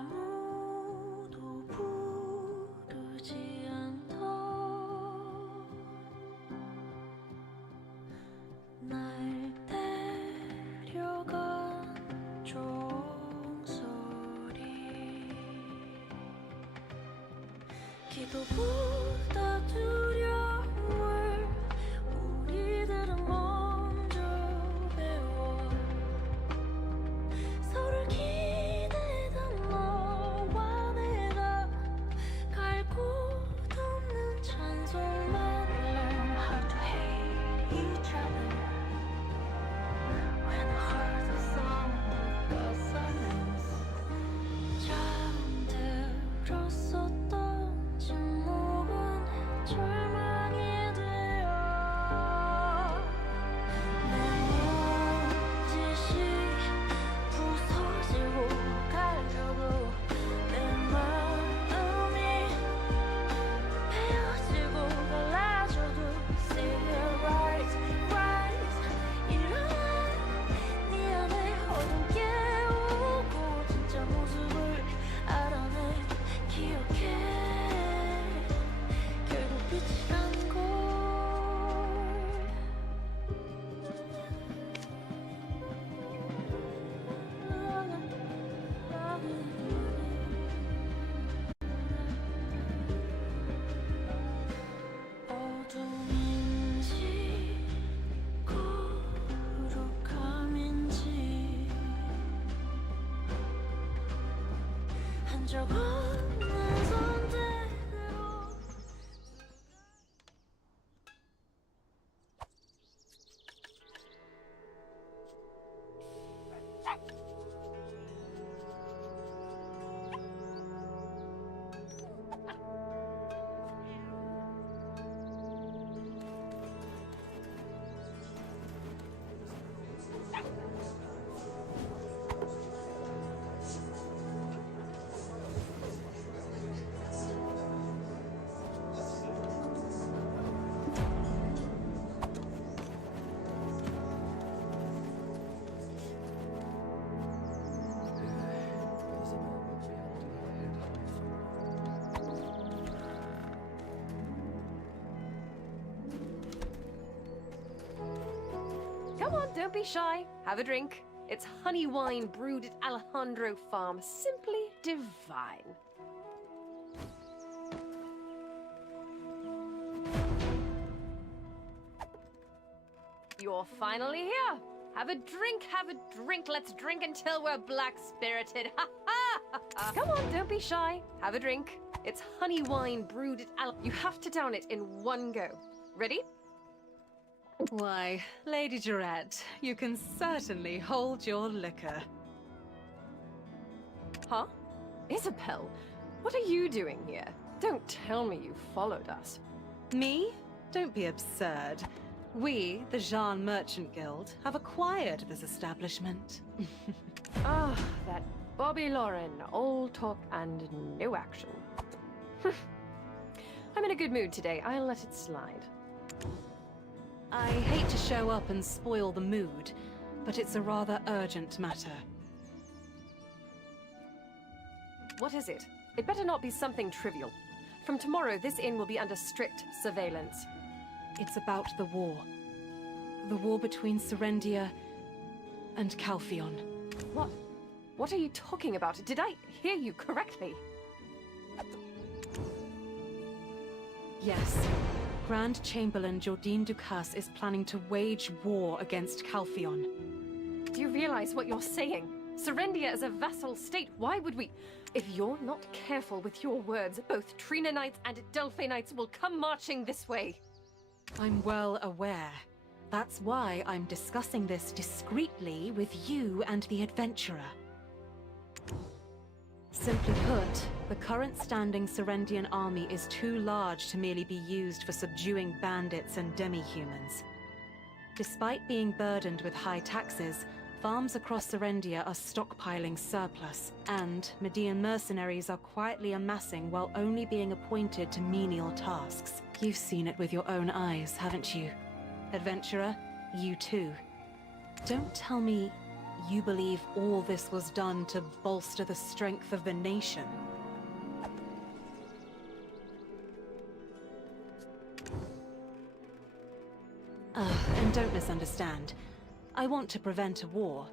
아무도 부르지 않던 날 데려간 종소리 기도보다 두려움을 우리들은 먼저 배워 서로를 기대던 너와 내가 갈 곳 없는 찬송만 learn how to hate each other when I heard the sound of the silence 잠들었었던 침묵은 절망이 되어 내 몸짓이 부서지고 가려고 내 마음이 베어지고 갈라져도 See it rise, rise 일어나 네 안에 어둠 깨우고 진짜 모습을 알아내 기억해 결국 빛이란 걸 어둠인지 거룩함인지 한 적 없는 선택으로 Come on, don't be shy. Have a drink. It's honey wine brewed at Alejandro Farm. Simply divine. You're finally here. Have a drink, have a drink. Let's drink until we're black-spirited. Ha ha! Come on, don't be shy. Have a drink. It's honey wine brewed at You have to down it in one go. Ready? Why, Lady Durette, you can certainly hold your liquor. Huh? Isabel, what are you doing here? Don't tell me you followed us. Me? Don't be absurd. We, the Jean Merchant Guild, have acquired this establishment. Ah, that Bobby Lauren, all talk and no action. I'm in a good mood today. I'll let it slide. I hate to show up and spoil the mood, but it's a rather urgent matter. What is it? It better not be something trivial. From tomorrow, this inn will be under strict surveillance. It's about the war. The war between Serendia and Calpheon. What? What are you talking about? Did I hear you correctly? Yes. Grand Chamberlain Jordine Ducasse is planning to wage war against Calpheon. Do you realize what you're saying? Serendia is a vassal state. Why would we? If you're not careful with your words, both Trina Knights and Delphi Knights will come marching this way. I'm well aware. That's why I'm discussing this discreetly with you and the adventurer. Simply put, the current standing Serendian army is too large to merely be used for subduing bandits and demi-humans. Despite being burdened with high taxes, farms across Serendia are stockpiling surplus, and Median mercenaries are quietly amassing while only being appointed to menial tasks. You've seen it with your own eyes, haven't you? Adventurer, you too. Don't tell me you believe all this was done to bolster the strength of the nation. And don't misunderstand. I want to prevent a war.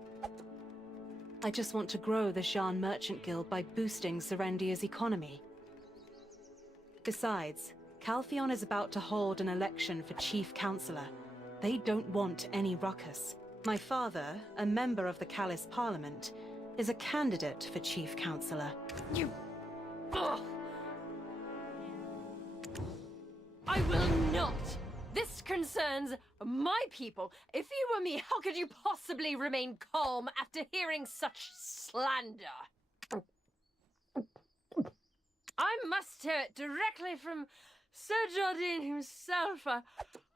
I just want to grow the Shan Merchant Guild by boosting Serendia's economy. Besides, Calpheon is about to hold an election for Chief Counselor. They don't want any ruckus. My father, a member of the Callis Parliament, is a candidate for Chief Counselor. You... Ugh. I will not! This concerns my people. If you were me, how could you possibly remain calm after hearing such slander? I must hear it directly from Sir Jardine himself.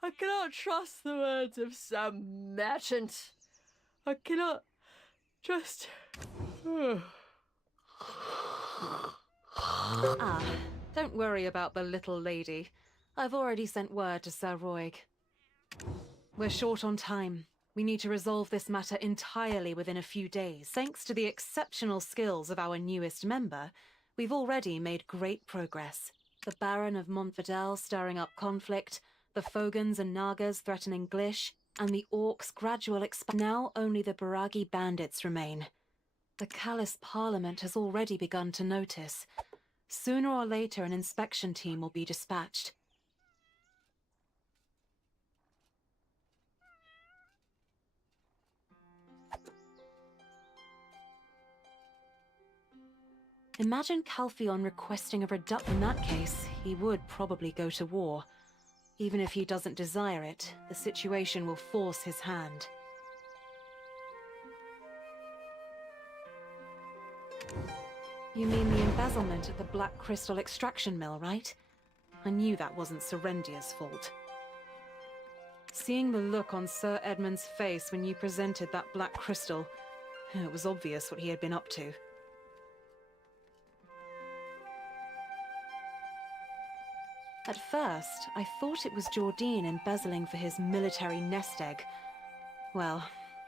I cannot trust the words of some merchant. I cannot just... Don't worry about the little lady. I've already sent word to Sir Roig. We're short on time. We need to resolve this matter entirely within a few days. Thanks to the exceptional skills of our newest member, we've already made great progress. The Baron of Montfidel stirring up conflict, the Fogans and Nagas threatening Glish, and the Orcs' gradual expansion. Now only the Baragi bandits remain. The Callis Parliament has already begun to notice. Sooner or later an inspection team will be dispatched. Imagine Calpheon requesting a reduction. In that case, he would probably go to war. Even if he doesn't desire it, the situation will force his hand. You mean the embezzlement at the Black Crystal extraction mill, right? I knew that wasn't Serendia's fault. Seeing the look on Sir Edmund's face when you presented that Black Crystal, it was obvious what he had been up to. At first, I thought it was Jardine embezzling for his military nest egg. Well,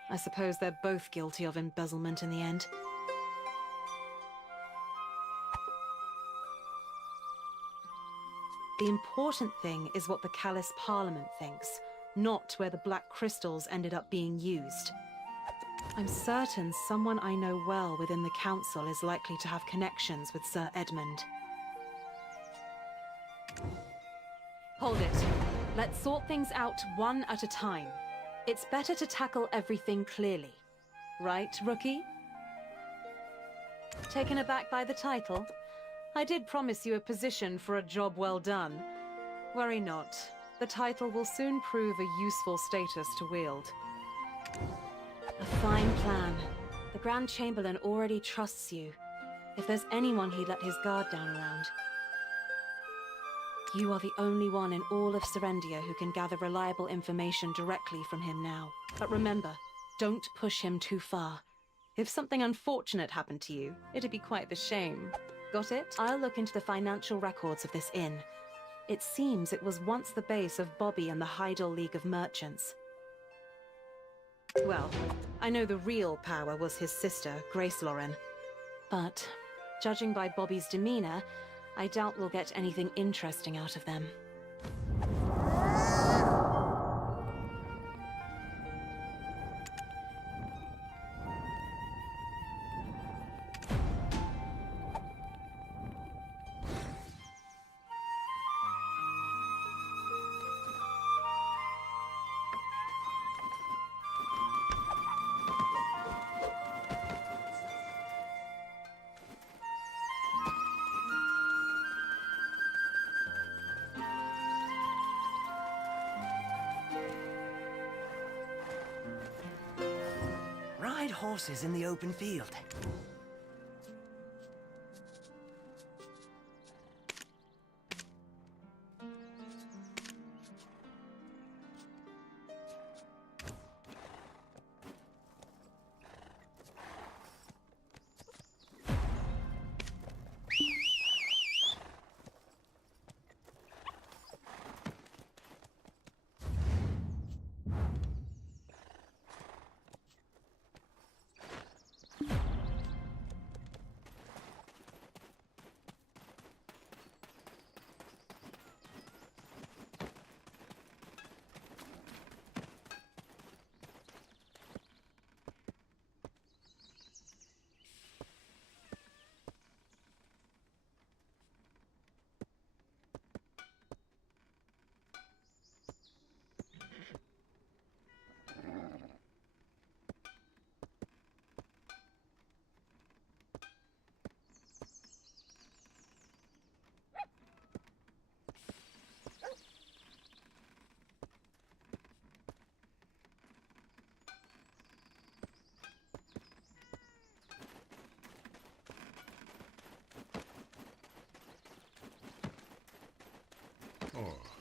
I suppose they're both guilty of embezzlement in the end. The important thing is what the Callis Parliament thinks, not where the Black Crystals ended up being used. I'm certain someone I know well within the Council is likely to have connections with Sir Edmund. Hold it. Let's sort things out one at a time. It's better to tackle everything clearly. Right, Rookie? Taken aback by the title? I did promise you a position for a job well done. Worry not. The title will soon prove a useful status to wield. A fine plan. The Grand Chamberlain already trusts you. If there's anyone he'd let his guard down around. You are the only one in all of Serendia who can gather reliable information directly from him now. But remember, don't push him too far. If something unfortunate happened to you, it'd be quite the shame. Got it? I'll look into the financial records of this inn. It seems it was once the base of Bobby and the Hydel League of Merchants. Well, I know the real power was his sister, Grace Lauren. But, judging by Bobby's demeanor, I doubt we'll get anything interesting out of them. horses in the open field. Oh.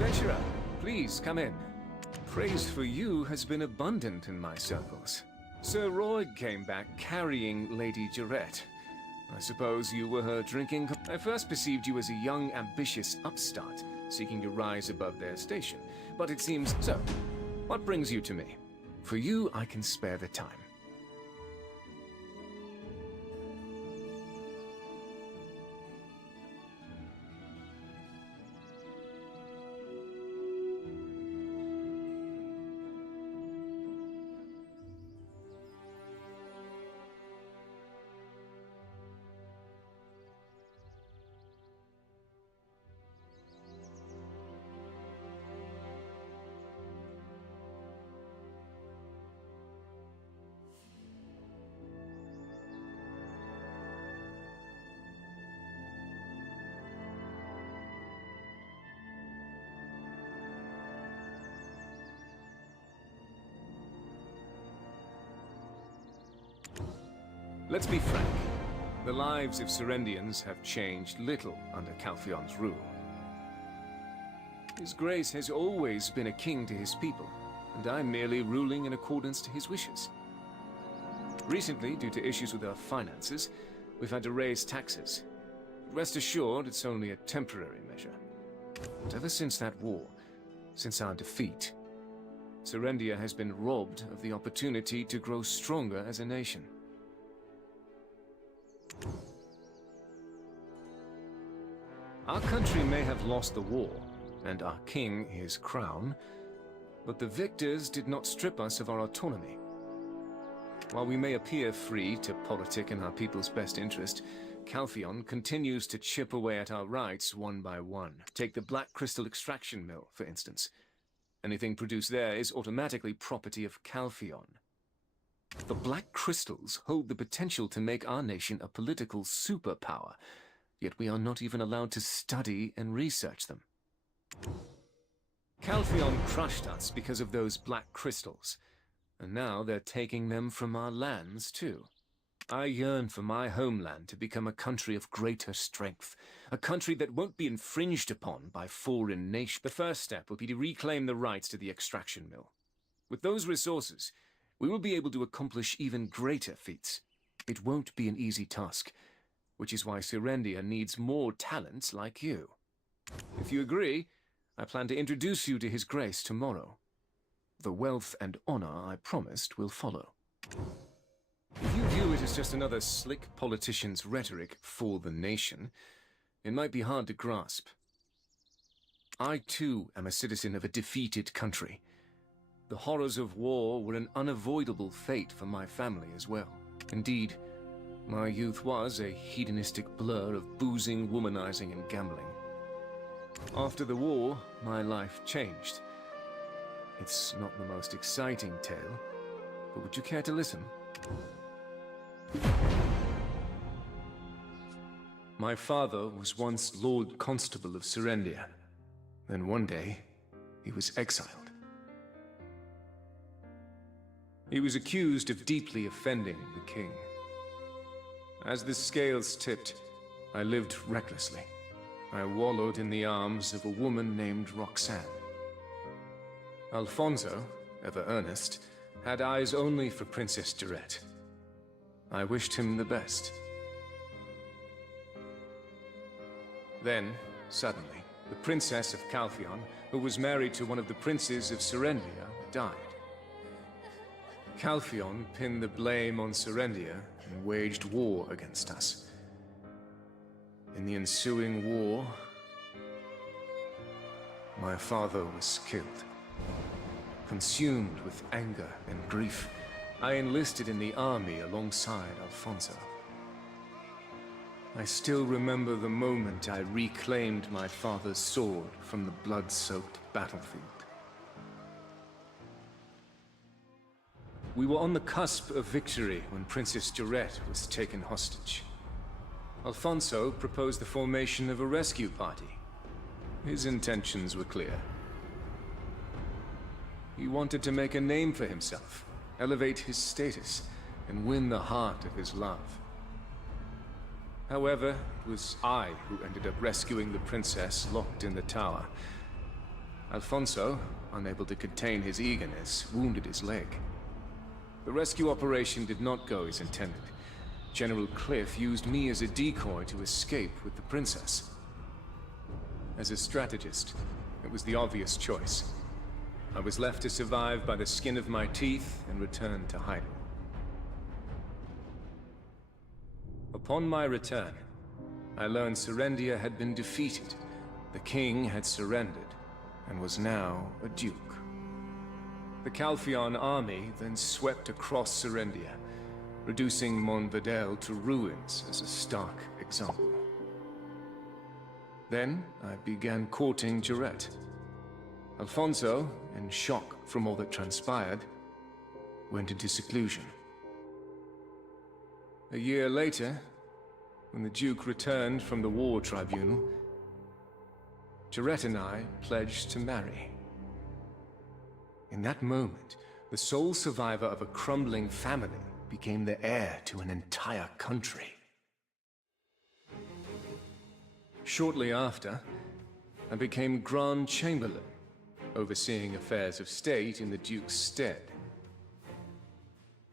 Adventurer, please come in. Praise for you has been abundant in my circles. Sir Roy came back carrying Lady Jarette. I suppose you were her drinking... I first perceived you as a young, ambitious upstart, seeking to rise above their station. But it seems... So, what brings you to me? For you, I can spare the time. Let's be frank. The lives of Serendians have changed little under Calphion's rule. His Grace has always been a king to his people, and I'm merely ruling in accordance to his wishes. Recently, due to issues with our finances, we've had to raise taxes. Rest assured, it's only a temporary measure. But ever since that war, since our defeat, Serendia has been robbed of the opportunity to grow stronger as a nation. Our country may have lost the war, and our king his crown, but the victors did not strip us of our autonomy. While we may appear free to politic in our people's best interest, Calpheon continues to chip away at our rights one by one. Take the Black Crystal Extraction Mill, for instance. Anything produced there is automatically property of Calpheon. The Black Crystals hold the potential to make our nation a political superpower, yet we are not even allowed to study and research them. Calpheon crushed us because of those black crystals, and now they're taking them from our lands too. I yearn for my homeland to become a country of greater strength, a country that won't be infringed upon by foreign nations. The first step will be to reclaim the rights to the extraction mill. With those resources, we will be able to accomplish even greater feats. It won't be an easy task, which is why Serendia needs more talents like you. If you agree, I plan to introduce you to His Grace tomorrow. The wealth and honor I promised will follow. If you view it as just another slick politician's rhetoric for the nation, it might be hard to grasp. I too am a citizen of a defeated country. The horrors of war were an unavoidable fate for my family as well. Indeed, my youth was a hedonistic blur of boozing, womanizing, and gambling. After the war, my life changed. It's not the most exciting tale, but would you care to listen? My father was once Lord Constable of Serendia. Then one day, he was exiled. He was accused of deeply offending the king. As the scales tipped, I lived recklessly. I wallowed in the arms of a woman named Roxanne. Alfonso, ever earnest, had eyes only for Princess Durette. I wished him the best. Then, suddenly, the Princess of Calpheon, who was married to one of the princes of Serendia, died. Calpheon pinned the blame on Serendia and waged war against us. In the ensuing war, my father was killed. Consumed with anger and grief, I enlisted in the army alongside Alfonso. I still remember the moment I reclaimed my father's sword from the blood-soaked battlefield. We were on the cusp of victory when Princess Durette was taken hostage. Alfonso proposed the formation of a rescue party. His intentions were clear. He wanted to make a name for himself, elevate his status, and win the heart of his love. However, it was I who ended up rescuing the princess locked in the tower. Alfonso, unable to contain his eagerness, wounded his leg. The rescue operation did not go as intended. General Cliff used me as a decoy to escape with the princess. As a strategist, it was the obvious choice. I was left to survive by the skin of my teeth and return to hiding. Upon my return, I learned Serendia had been defeated. The king had surrendered and was now a duke. The Calpheon army then swept across Serendia, reducing Monvedel to ruins as a stark example. Then I began courting Durette. Alfonso, in shock from all that transpired, went into seclusion. A year later, when the Duke returned from the war tribunal, Durette and I pledged to marry. In that moment, the sole survivor of a crumbling family became the heir to an entire country. Shortly after, I became Grand Chamberlain, overseeing affairs of state in the Duke's stead.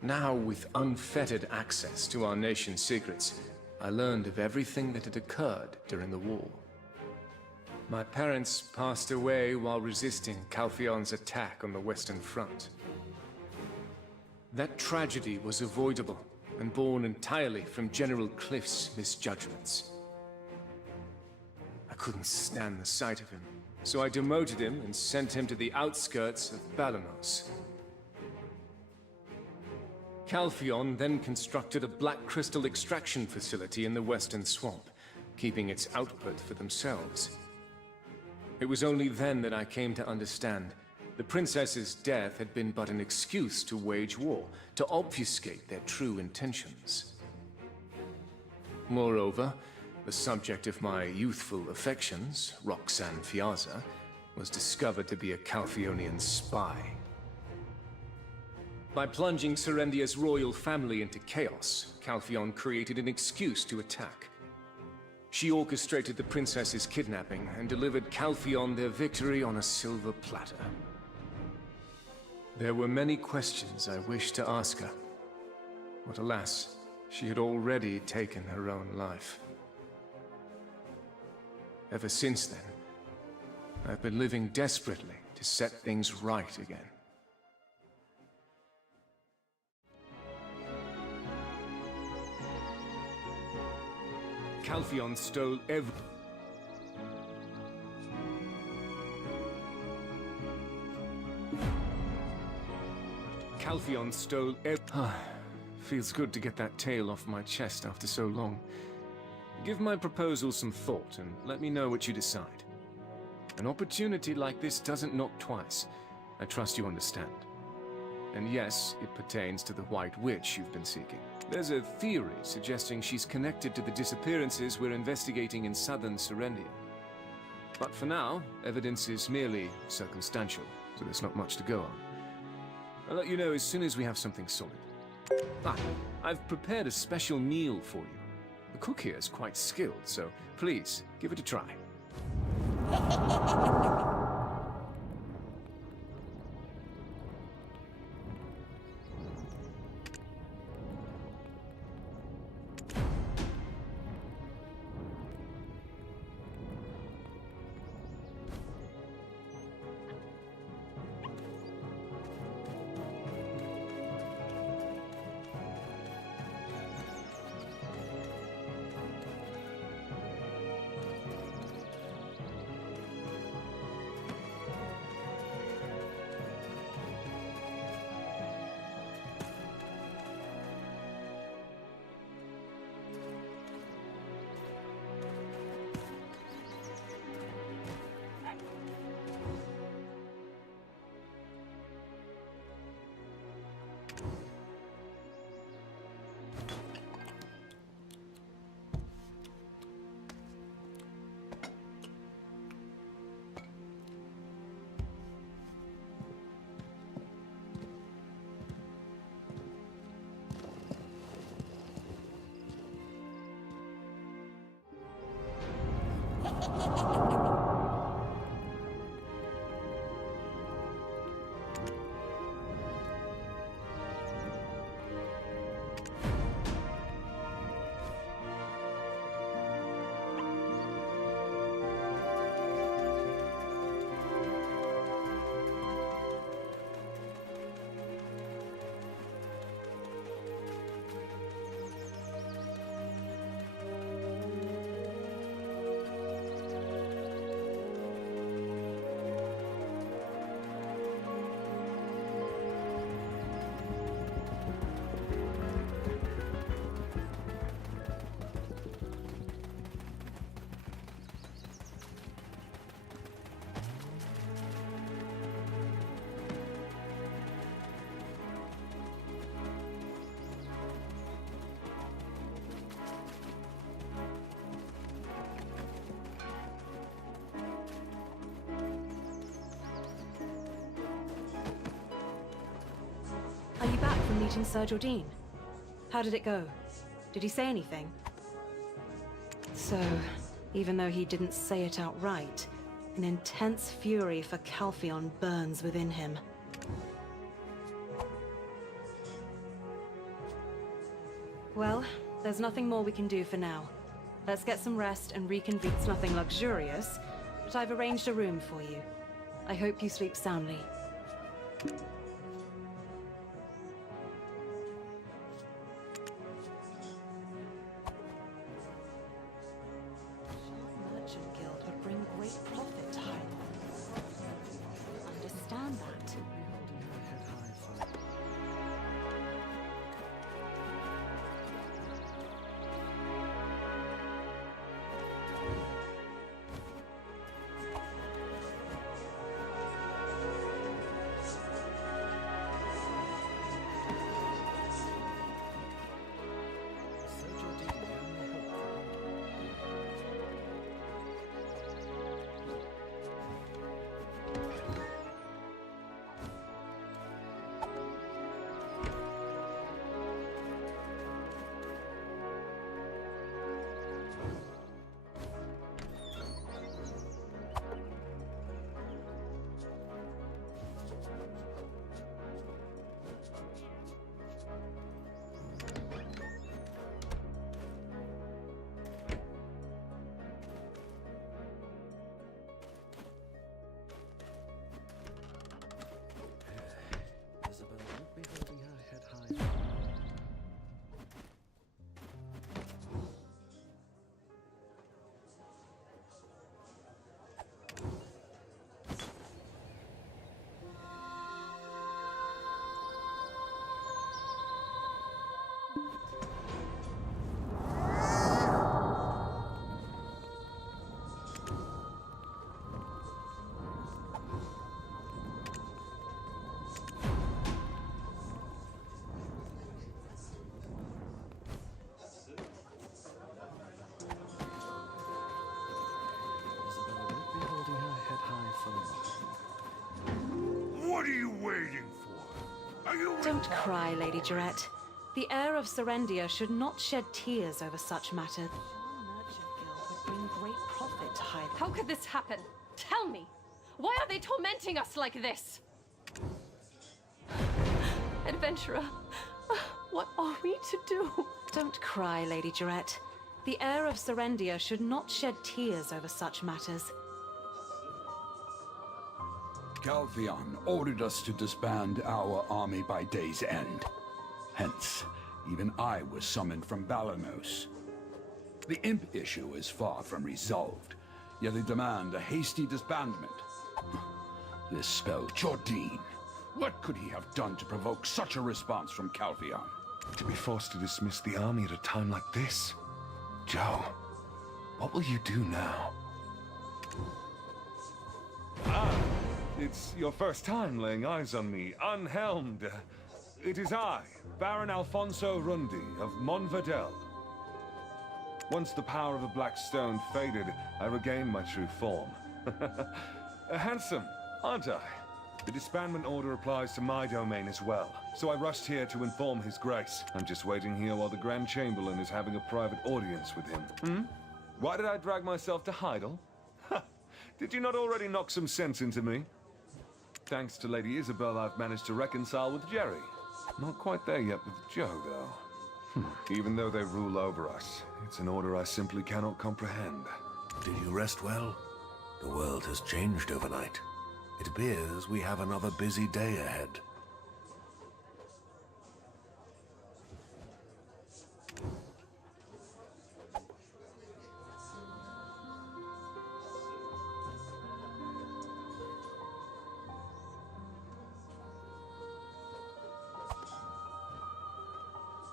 Now, with unfettered access to our nation's secrets, I learned of everything that had occurred during the war. My parents passed away while resisting Calpheon's attack on the Western Front. That tragedy was avoidable and born entirely from General Cliff's misjudgments. I couldn't stand the sight of him, so I demoted him and sent him to the outskirts of Balanos. Calpheon then constructed a black crystal extraction facility in the Western Swamp, keeping its output for themselves. It was only then that I came to understand the princess's death had been but an excuse to wage war, to obfuscate their true intentions. Moreover, the subject of my youthful affections, Roxanne Fiaza, was discovered to be a Calpheonian spy. By plunging Serendia's royal family into chaos, Calpheon created an excuse to attack. She orchestrated the princess's kidnapping and delivered Calpheon their victory on a silver platter. There were many questions I wished to ask her, but alas, she had already taken her own life. Ever since then, I've been living desperately to set things right again. Calpheon stole Calpheon stole feels good to get that tale off my chest after so long. Give my proposal some thought and let me know what you decide. An opportunity like this doesn't knock twice. I trust you understand. And yes, it pertains to the White Witch you've been seeking. There's a theory suggesting she's connected to the disappearances we're investigating in southern Serendia. But for now, evidence is merely circumstantial, so there's not much to go on. I'll let you know as soon as we have something solid. I've prepared a special meal for you. The cook here is quite skilled, so please, give it a try. Are you back from meeting Sir Jordine? How did it go? Did he say anything? So, even though he didn't say it outright, an intense fury for Calpheon burns within him. Well, there's nothing more we can do for now. Let's get some rest and reconvene. It's nothing luxurious, but I've arranged a room for you. I hope you sleep soundly. Merchant Guild would bring great profit to him. Understand that. you... Don't cry, Lady Jarette. The heir of Serendia should not shed tears over such matters. The Merchant Guild would bring great profit to Hyde. How could this happen? Tell me! Why are they tormenting us like this? Adventurer, what are we to do? Don't cry, Lady Jarette. The heir of Serendia should not shed tears over such matters. Calpheon ordered us to disband our army by day's end. Hence, even I was summoned from Balanos. The imp issue is far from resolved, yet they demand a hasty disbandment. This spell Jordine. What could he have done to provoke such a response from Calpheon? To be forced to dismiss the army at a time like this? Joe, what will you do now? It's your first time laying eyes on me, unhelmed. It is I, Baron Alfonso Rundi of Monverdel. Once the power of the Black Stone faded, I regained my true form. Handsome, aren't I? The disbandment order applies to my domain as well, so I rushed here to inform His Grace. I'm just waiting here while the Grand Chamberlain is having a private audience with him. Why did I drag myself to Heidel? Did you not already knock some sense into me? Thanks to Lady Isabel, I've managed to reconcile with Jerry. Not quite there yet with Joe, though. Even though they rule over us, it's an order I simply cannot comprehend. Did you rest well? The world has changed overnight. It appears we have another busy day ahead.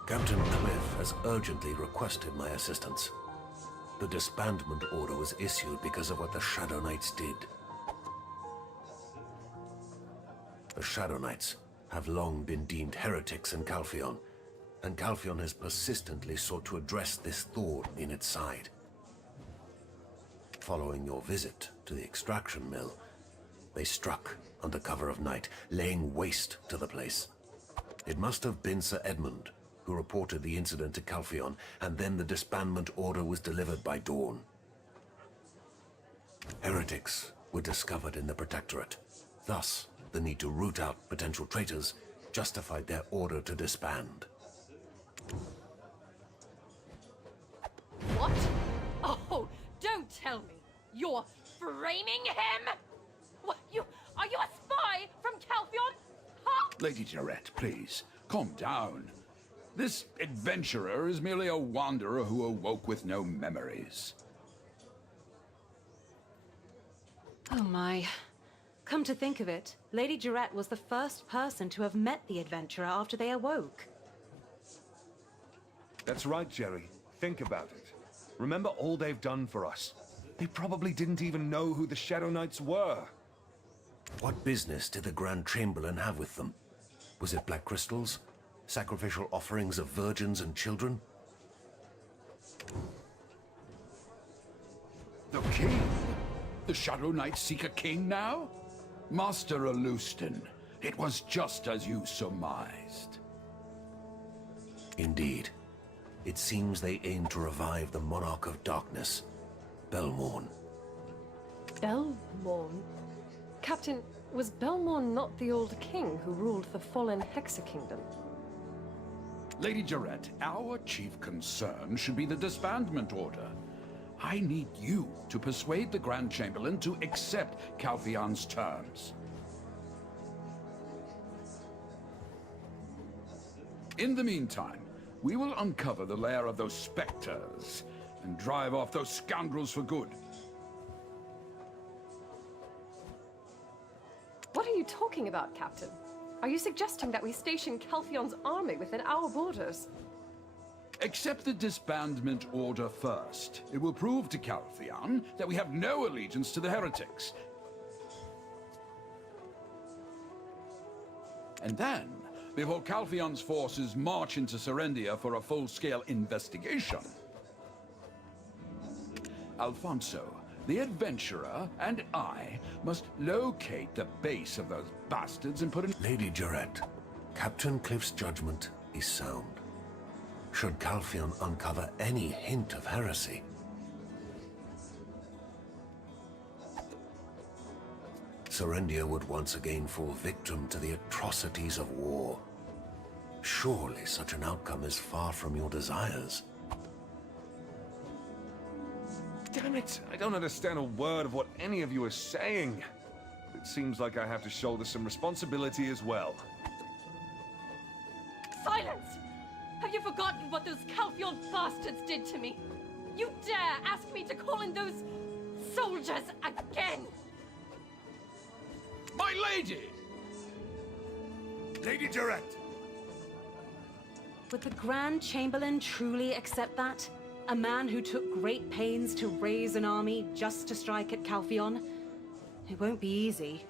Captain Cliff has urgently requested my assistance. The disbandment order was issued because of what the Shadow Knights did. The Shadow Knights have long been deemed heretics in Calpheon, and Calpheon has persistently sought to address this thorn in its side. Following your visit to the extraction mill, they struck under cover of night, laying waste to the place. It must have been Sir Edmund who reported the incident to Calpheon, and then the disbandment order was delivered by dawn. Heretics were discovered in the Protectorate. Thus, the need to root out potential traitors justified their order to disband. What? Oh, don't tell me! You're framing him? What, are you a spy from Calpheon? Huh? Lady Jarette, please, calm down. This adventurer is merely a wanderer who awoke with no memories. Oh my. Come to think of it, Lady Jarette was the first person to have met the adventurer after they awoke. That's right, Jerry. Think about it. Remember all they've done for us. They probably didn't even know who the Shadow Knights were. What business did the Grand Chamberlain have with them? Was it black crystals? Sacrificial offerings of virgins and children? The king? The Shadow Knights seek a king now? Master Alustin, it was just as you surmised. Indeed. It seems they aim to revive the Monarch of Darkness, Belmorn. Belmorn? Captain, was Belmorn not the old king who ruled the fallen Hexa Kingdom? Lady Jarette, our chief concern should be the disbandment order. I need you to persuade the Grand Chamberlain to accept Calpheon's terms. In the meantime, we will uncover the lair of those specters and drive off those scoundrels for good. What are you talking about, Captain? Are you suggesting that we station Calpheon's army within our borders? Accept the disbandment order first. It will prove to Calpheon that we have no allegiance to the heretics. And then, before Calpheon's forces march into Serendia for a full-scale investigation, Alfonso, the adventurer, and I must locate the base of those bastards and put an... Lady Jarette, Captain Cliff's judgment is sound. Should Calphion uncover any hint of heresy, Serendia would once again fall victim to the atrocities of war. Surely such an outcome is far from your desires. Damn it! I don't understand a word of what any of you are saying. It seems like I have to shoulder some responsibility as well. Silence! Have you forgotten what those Calphion bastards did to me? You dare ask me to call in those soldiers again? My lady! Lady Jarrett! Would the Grand Chamberlain truly accept that? A man who took great pains to raise an army just to strike at Calphion? It won't be easy.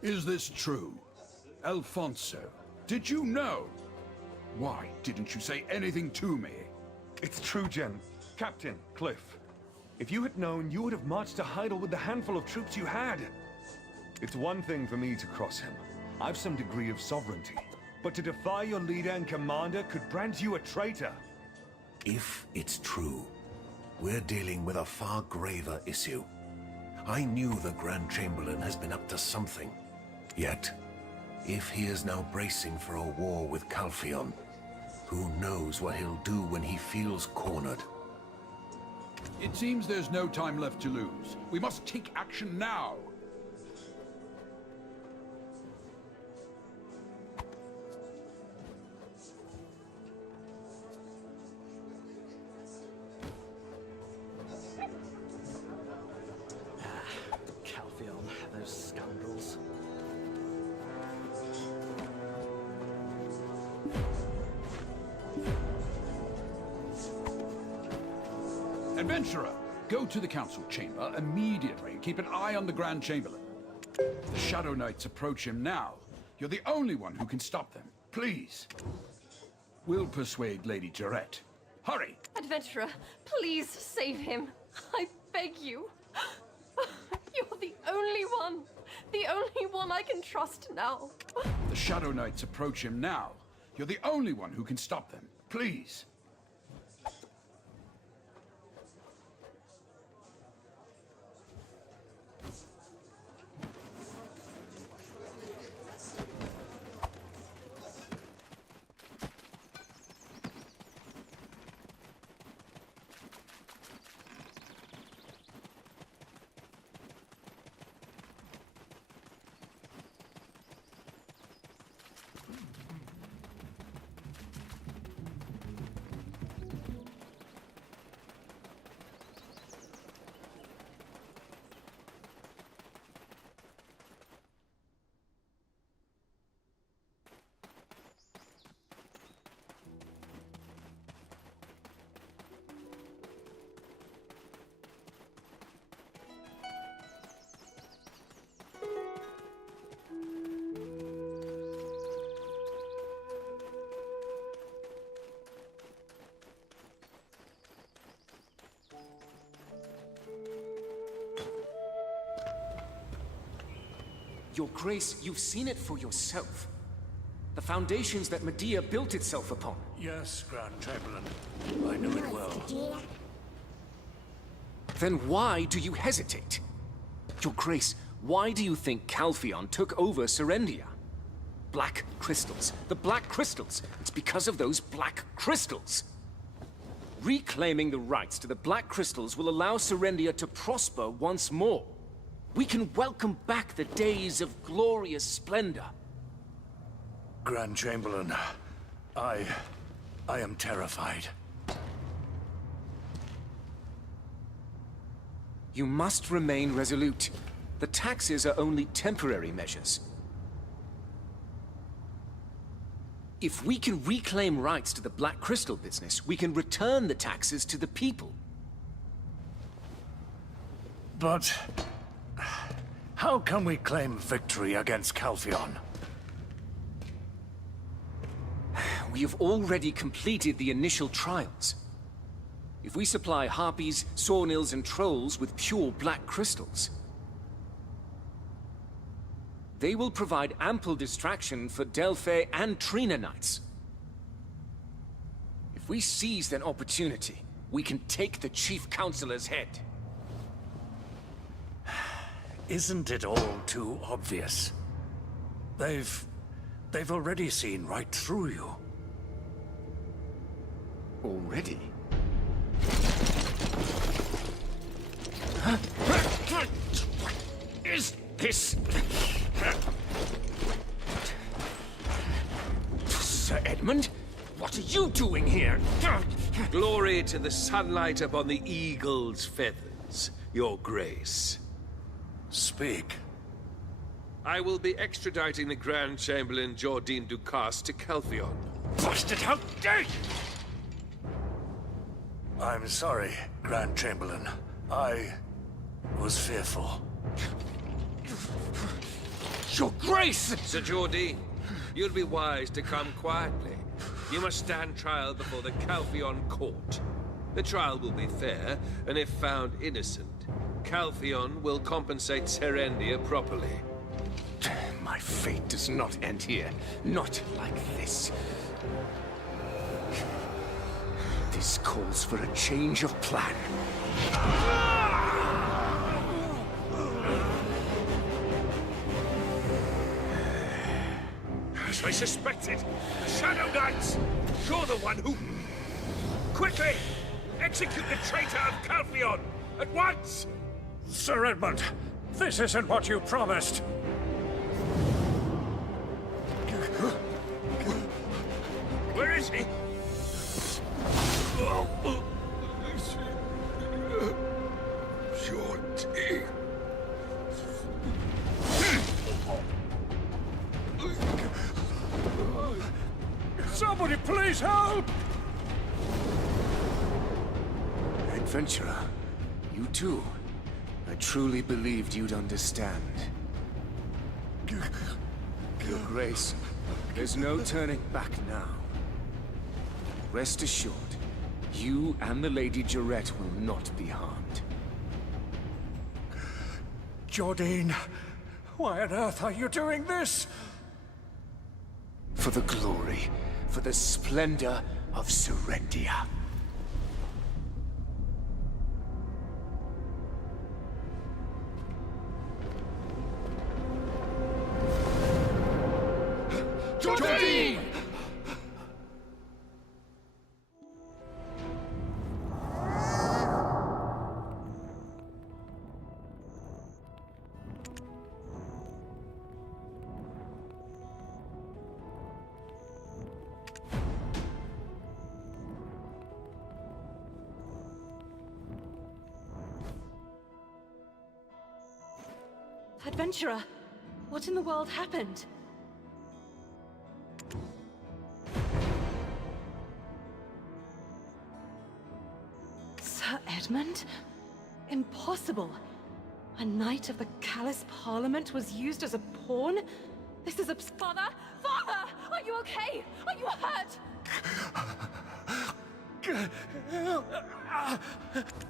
Is this true? Alfonso, did you know? Why didn't you say anything to me? It's true, Jen. Captain, Cliff. If you had known, you would have marched to Heidel with the handful of troops you had. It's one thing for me to cross him. I've some degree of sovereignty. But to defy your leader and commander could brand you a traitor. If it's true, we're dealing with a far graver issue. I knew the Grand Chamberlain has been up to something. Yet, if he is now bracing for a war with Calphion, who knows what he'll do when he feels cornered? It seems there's no time left to lose. We must take action now. Calphion, those scoundrels. Adventurer, go to the council chamber immediately and keep an eye on the Grand Chamberlain. The Shadow Knights approach him now. You're the only one who can stop them. Please. We'll persuade Lady Jarrett. Hurry! Adventurer, please save him. I beg you. You're the only one. The only one I can trust now. The Shadow Knights approach him now. You're the only one who can stop them. Please. Your Grace, you've seen it for yourself. The foundations that Medea built itself upon. Yes, Grand Chamberlain. I knew it well. Then why do you hesitate? Your Grace, why do you think Calphion took over Serendia? Black crystals. The black crystals. It's because of those black crystals. Reclaiming the rights to the black crystals will allow Serendia to prosper once more. We can welcome back the days of glorious splendor. Grand Chamberlain, I am terrified. You must remain resolute. The taxes are only temporary measures. If we can reclaim rights to the Black Crystal business, we can return the taxes to the people. But how can we claim victory against Calphion? We have already completed the initial trials. If we supply harpies, sawnills, and trolls with pure black crystals, They will provide ample distraction for Delphi and Trina Knights. If we seize that opportunity, we can take the Chief Counselor's head. Isn't it all too obvious? They've already seen right through you. Already? Is this... Sir Edmund? What are you doing here? Glory to the sunlight upon the eagle's feathers, Your Grace. Speak. I will be extraditing the Grand Chamberlain Jordine Ducasse to Calphion. Bastard, how dare you! I'm sorry, Grand Chamberlain. I was fearful. Your Grace! Sir Jordine, you'll be wise to come quietly. You must stand trial before the Calphion court. The trial will be fair, and if found innocent, Calphion will compensate Serendia properly. My fate does not end here. Not like this. This calls for a change of plan. As I suspected, the Shadow Knights! You're the one who... Quickly! Execute the traitor of Calphion! At once! Sir Edmund, this isn't what you promised. Where is he? Jordine. Somebody please help! Adventurer, you too. I truly believed you'd understand. Your Grace, there's no turning back now. Rest assured, you and the Lady Jarette will not be harmed. Jordine, why on earth are you doing this? For the glory, for the splendor of Serendia. Jordine! Adventurer, what in the world happened? Sir Edmund? Impossible! A knight of the Callous Parliament was used as a pawn? This is Father! Father! Are you okay? Are you hurt?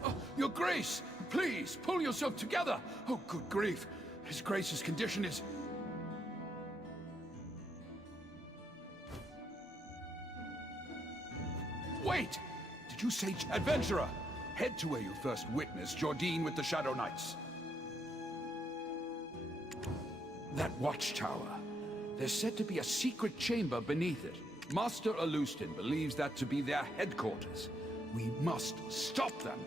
Oh, Your Grace, please, pull yourself together. Oh, good grief. His Grace's condition is... Wait! Did you say adventurer? Head to where you first witnessed Jordine with the Shadow Knights. That watchtower. There's said to be a secret chamber beneath it. Master Alustin believes that to be their headquarters. We must stop them.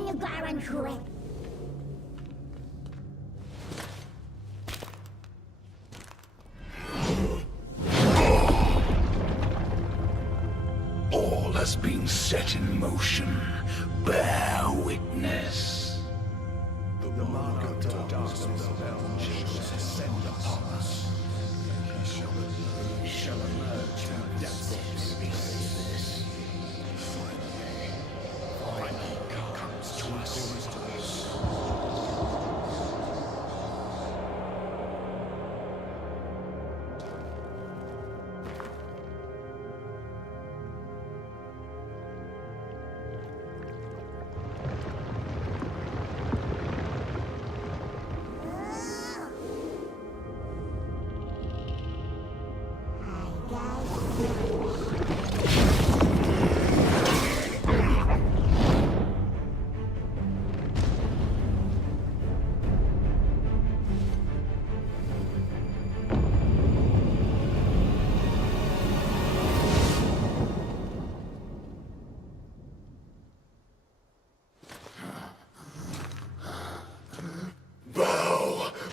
you going it? All has been set in motion. Bear witness. The mark of darkness shall descend upon us. We shall emerge from the depths of this. Finally comes to us.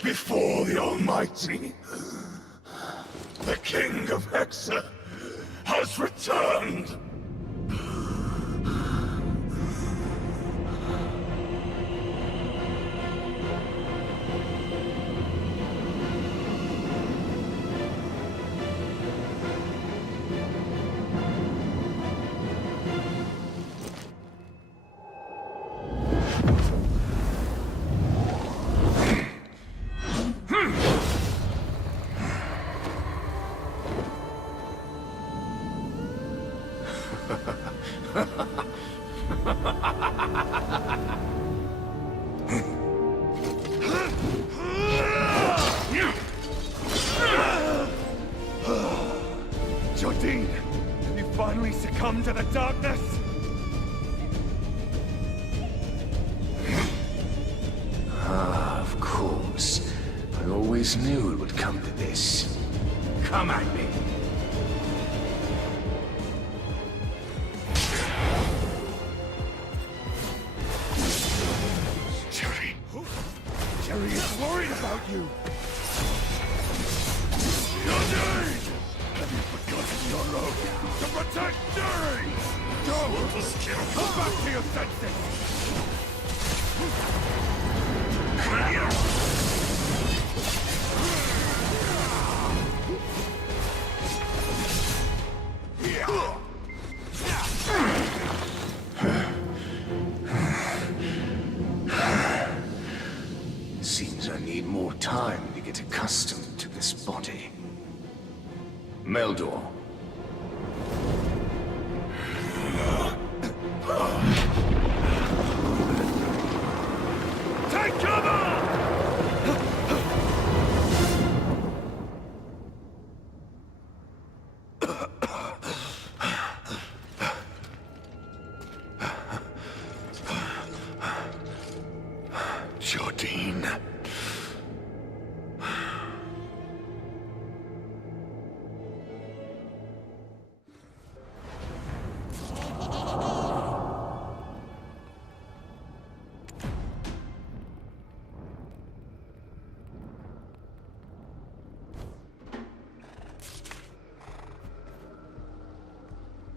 Before the Almighty, the King of Hexa has returned. Jardine, have you finally succumbed to the darkness? Of course. I always knew it would come to this. Come at me. Jerry! Jerry is worried about you! Jardine! Have you forgotten your oath to protect Jerry? Go! Come back to your senses! Seems I need more time to get accustomed to this body. Meldor. Take cover! Jardine.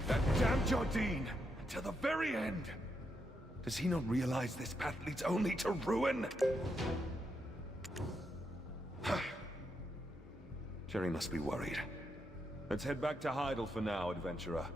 That damn Jardine! To the very end! Does he not realize this path leads only to ruin? Jerry must be worried. Let's head back to Heidel for now, adventurer.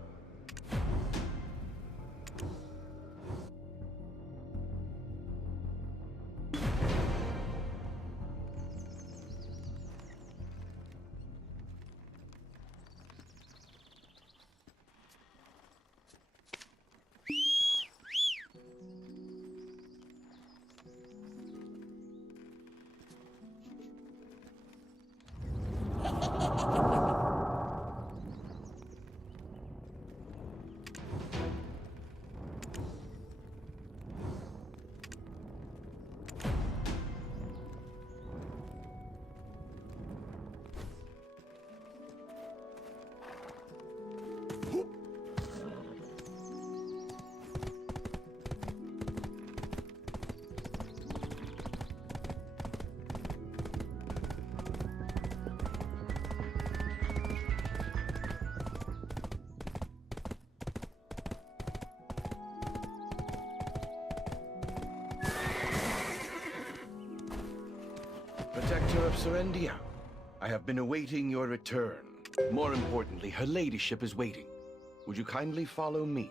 Protector of Serendia. I have been awaiting your return. More importantly, her ladyship is waiting. Would you kindly follow me?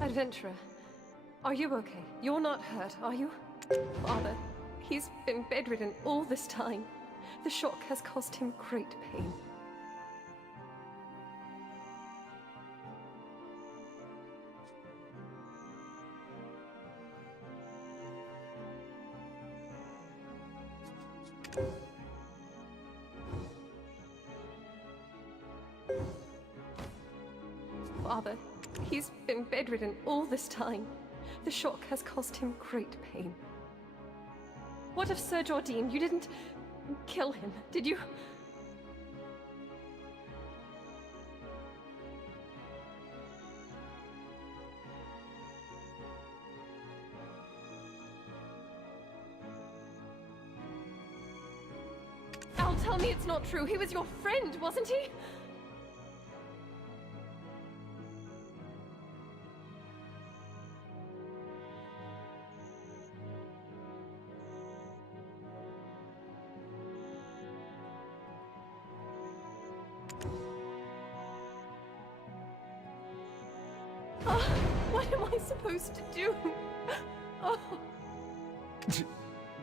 Adventurer, are you okay? You're not hurt, are you? Father, he's been bedridden all this time. The shock has caused him great pain. Father, he's been bedridden all this time. The shock has caused him great pain. What of Sir Jordine? You didn't kill him, did you? Al, tell me it's not true. He was your friend, wasn't he? What am I supposed to do? Oh.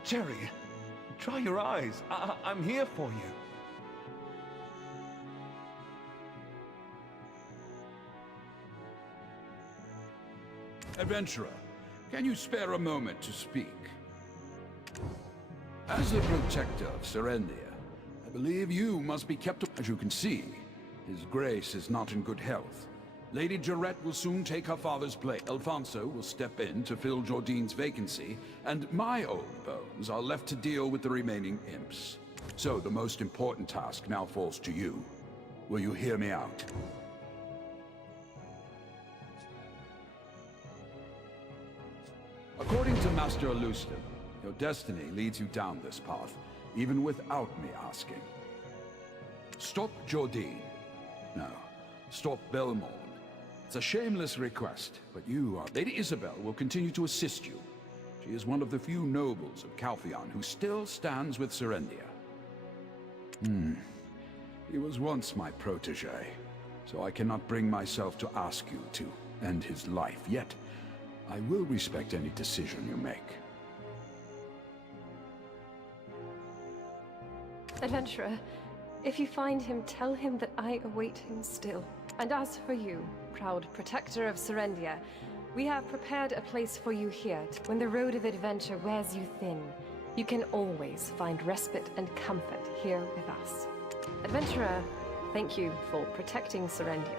Jerry, dry your eyes. I'm here for you. Adventurer, can you spare a moment to speak? As the protector of Serendia, I believe you must be kept. As you can see, His Grace is not in good health. Lady Jarrett will soon take her father's place. Alfonso will step in to fill Jordine's vacancy, and my old bones are left to deal with the remaining imps. So the most important task now falls to you. Will you hear me out? According to Master Elustin, your destiny leads you down this path, even without me asking. Stop Jordine. No, stop Belmore. It's a shameless request, but Lady Isabel will continue to assist you. She is one of the few nobles of Calpheon who still stands with Serendia. He was once my protege, so I cannot bring myself to ask you to end his life, yet I will respect any decision you make. Adventurer, if you find him, tell him that I await him still. And as for you, proud protector of Serendia, we have prepared a place for you here. When the road of adventure wears you thin, you can always find respite and comfort here with us. Adventurer, thank you for protecting Serendia.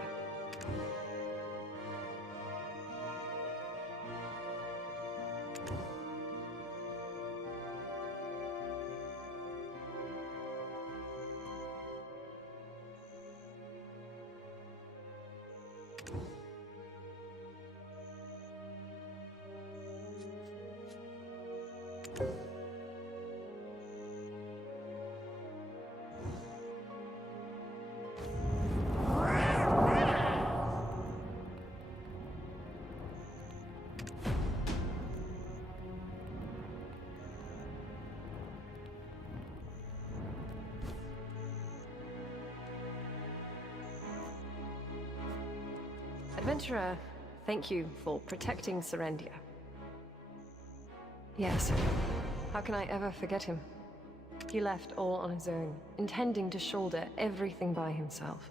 Adventurer, thank you for protecting Serendia. Yes, how can I ever forget him? He left all on his own, intending to shoulder everything by himself.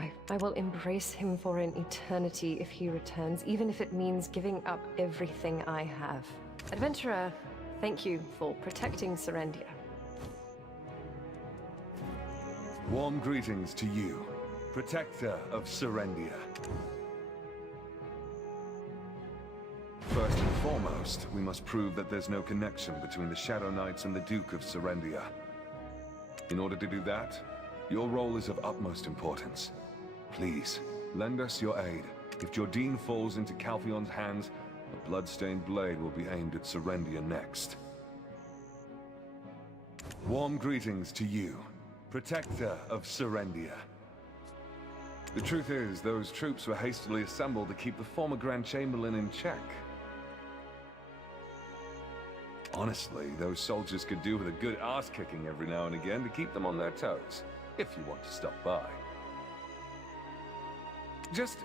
I will embrace him for an eternity if he returns, even if it means giving up everything I have. Adventurer, thank you for protecting Serendia. Warm greetings to you, protector of Serendia. First and foremost, we must prove that there's no connection between the Shadow Knights and the Duke of Serendia. In order to do that, your role is of utmost importance. Please, lend us your aid. If Jordine falls into Calphion's hands, a blood-stained blade will be aimed at Serendia next. Warm greetings to you, protector of Serendia. The truth is, those troops were hastily assembled to keep the former Grand Chamberlain in check. Honestly, those soldiers could do with a good ass-kicking every now and again to keep them on their toes, if you want to stop by. Just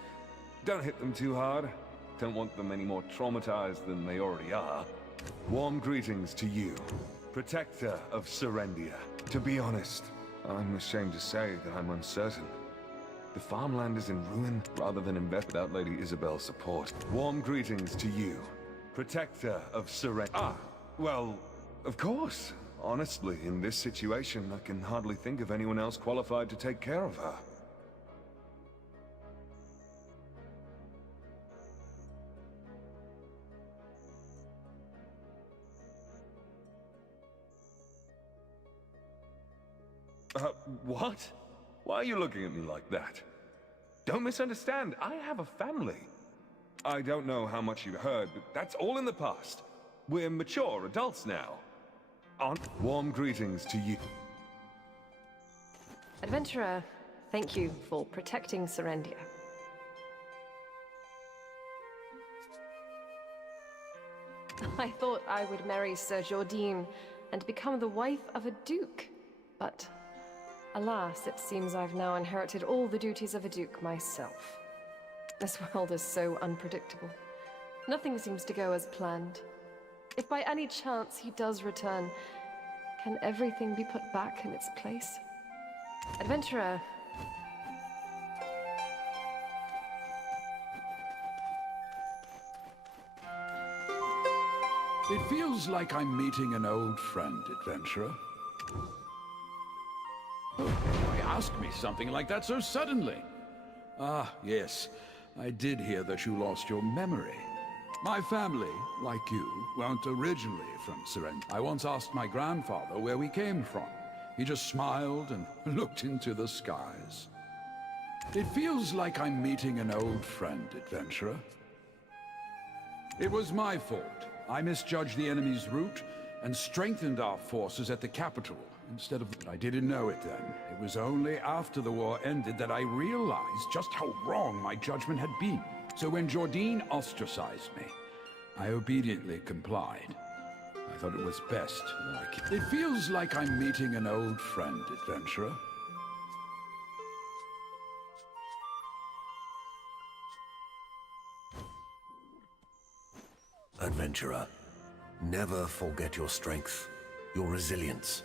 don't hit them too hard. Don't want them any more traumatized than they already are. Warm greetings to you, protector of Serendia. To be honest, I'm ashamed to say that I'm uncertain. The farmland is in ruin rather than invest without Lady Isabel's support. Warm greetings to you, protector of Serendia. Ah, well, of course. Honestly, in this situation, I can hardly think of anyone else qualified to take care of her. What? Why are you looking at me like that? Don't misunderstand, I have a family. I don't know how much you heard, but that's all in the past. We're mature adults now. Warm greetings to you. Adventurer, thank you for protecting Serendia. I thought I would marry Sir Jordine and become the wife of a duke, but alas, it seems I've now inherited all the duties of a duke myself. This world is so unpredictable. Nothing seems to go as planned. If by any chance he does return, can everything be put back in its place? Adventurer. It feels like I'm meeting an old friend, adventurer. Oh, why ask me something like that so suddenly? Ah, yes. I did hear that you lost your memory. My family, like you, weren't originally from Serendia. I once asked my grandfather where we came from. He just smiled and looked into the skies. It feels like I'm meeting an old friend, adventurer. It was my fault. I misjudged the enemy's route and strengthened our forces at the capital instead of... I didn't know it then. It was only after the war ended that I realized just how wrong my judgment had been. So when Jordine ostracized me, I obediently complied. I thought it was best that It feels like I'm meeting an old friend, adventurer. Adventurer, never forget your strength, your resilience.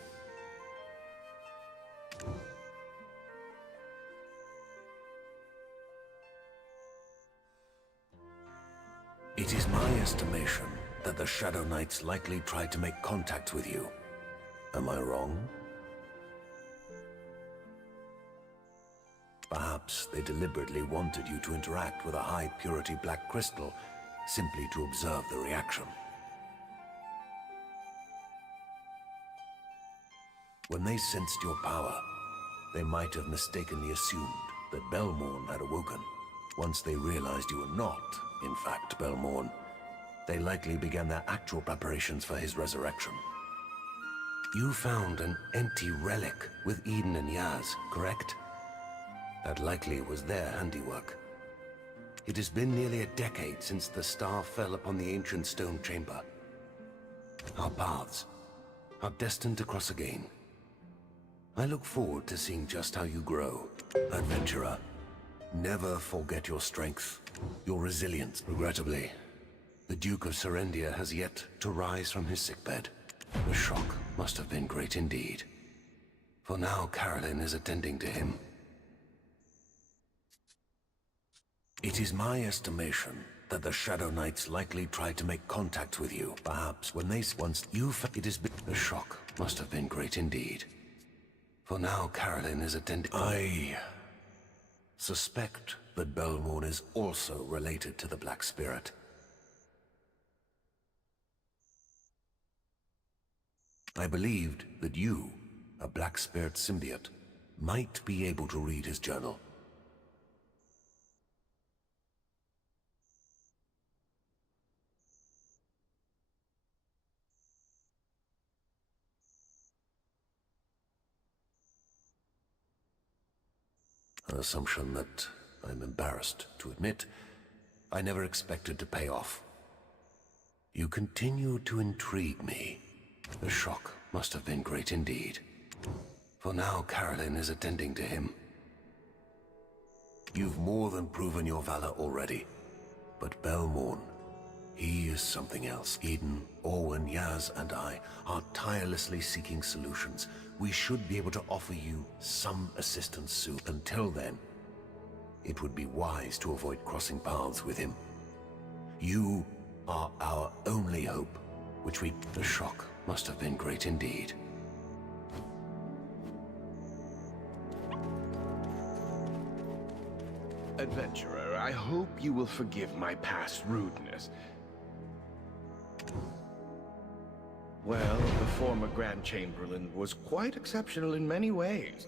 It is my estimation that the Shadow Knights likely tried to make contact with you. Am I wrong? Perhaps they deliberately wanted you to interact with a high-purity black crystal simply to observe the reaction. When they sensed your power, they might have mistakenly assumed that Belmorn had awoken. Once they realized you were not, in fact, Belmorn, they likely began their actual preparations for his resurrection. You found an empty relic with Eden and Yaz, correct? That likely was their handiwork. It has been nearly a decade since the star fell upon the ancient stone chamber. Our paths are destined to cross again. I look forward to seeing just how you grow, adventurer. Never forget your strength, your resilience. Regrettably, the Duke of Serendia has yet to rise from his sickbed. The shock must have been great indeed. For now, Caroline is attending to him. It is my estimation that the Shadow Knights likely tried to make contact with you. Perhaps when they once you it has been the shock must have been great indeed. For now Carolyn is attending. I suspect that Belmorn is also related to the Black Spirit. I believed that you, a Black Spirit symbiote, might be able to read his journal. An assumption that I'm embarrassed to admit I never expected to pay off. You continue to intrigue me. The shock must have been great indeed. For now, Carolyn is attending to him. You've more than proven your valor already. But Belmorn, he is something else. Eden, Orwin, Yaz, and I are tirelessly seeking solutions. We should be able to offer you some assistance soon. Until then, it would be wise to avoid crossing paths with him. You are our only hope, which we... The shock must have been great indeed. Adventurer, I hope you will forgive my past rudeness. Well, the former Grand Chamberlain was quite exceptional in many ways.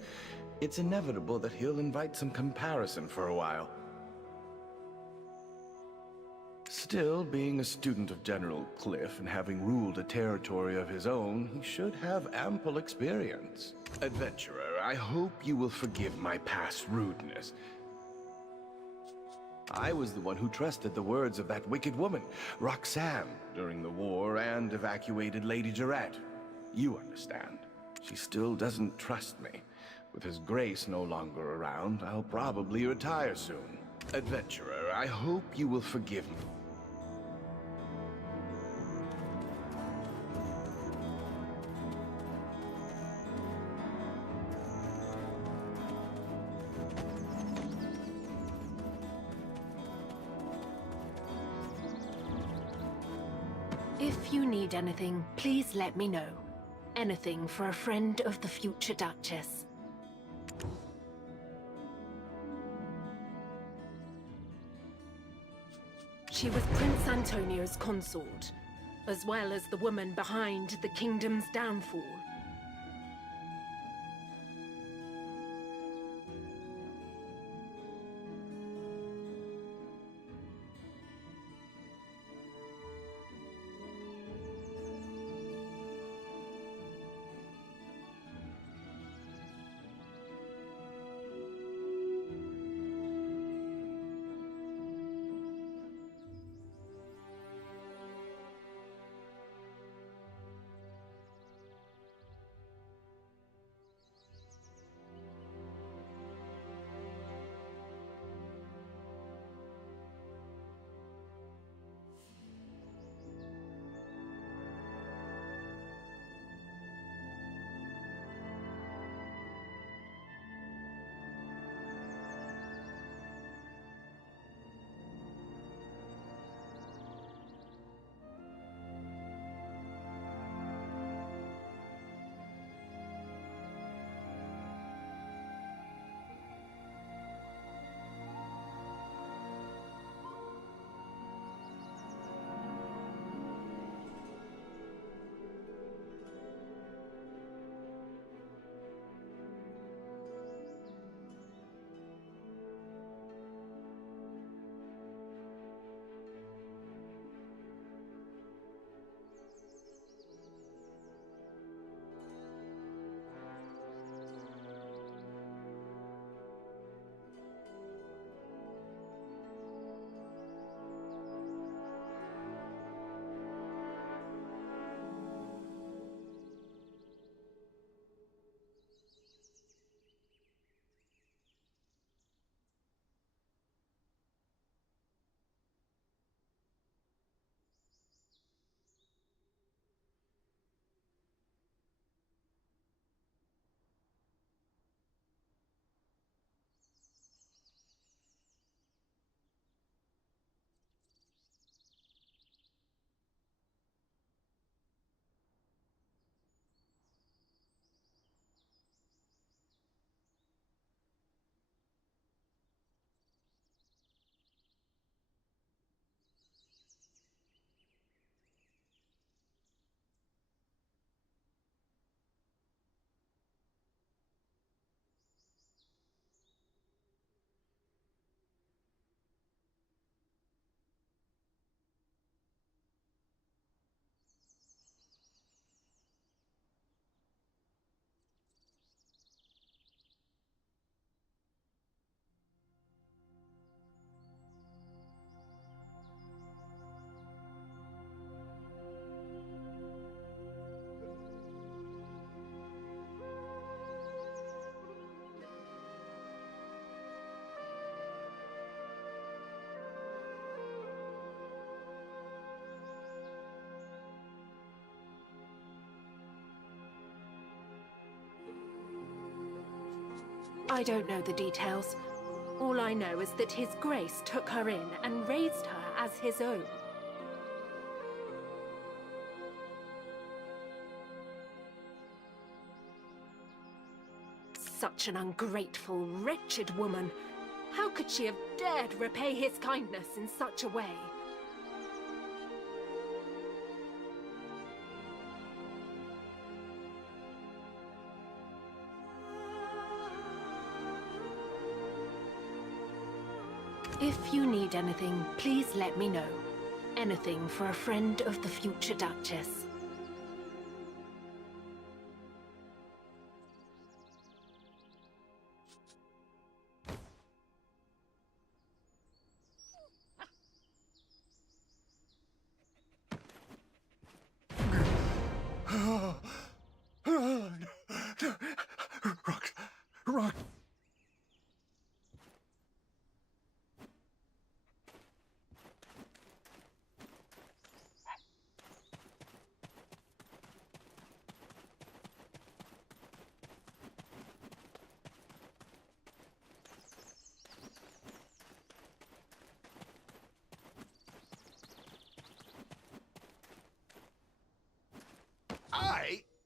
It's inevitable that he'll invite some comparison for a while. Still, being a student of General Cliff and having ruled a territory of his own, he should have ample experience. Adventurer, I hope you will forgive my past rudeness. I was the one who trusted the words of that wicked woman, Roxanne, during the war and evacuated Lady Jarrett. You understand. She still doesn't trust me. With his grace no longer around, I'll probably retire soon. Adventurer, I hope you will forgive me. If you need anything, please let me know. Anything for a friend of the future Duchess. She was Prince Antonio's consort, as well as the woman behind the kingdom's downfall. I don't know the details. All I know is that His Grace took her in and raised her as his own. Such an ungrateful, wretched woman. How could she have dared repay his kindness in such a way? If you need anything, please let me know. Anything for a friend of the future Duchess. Rock.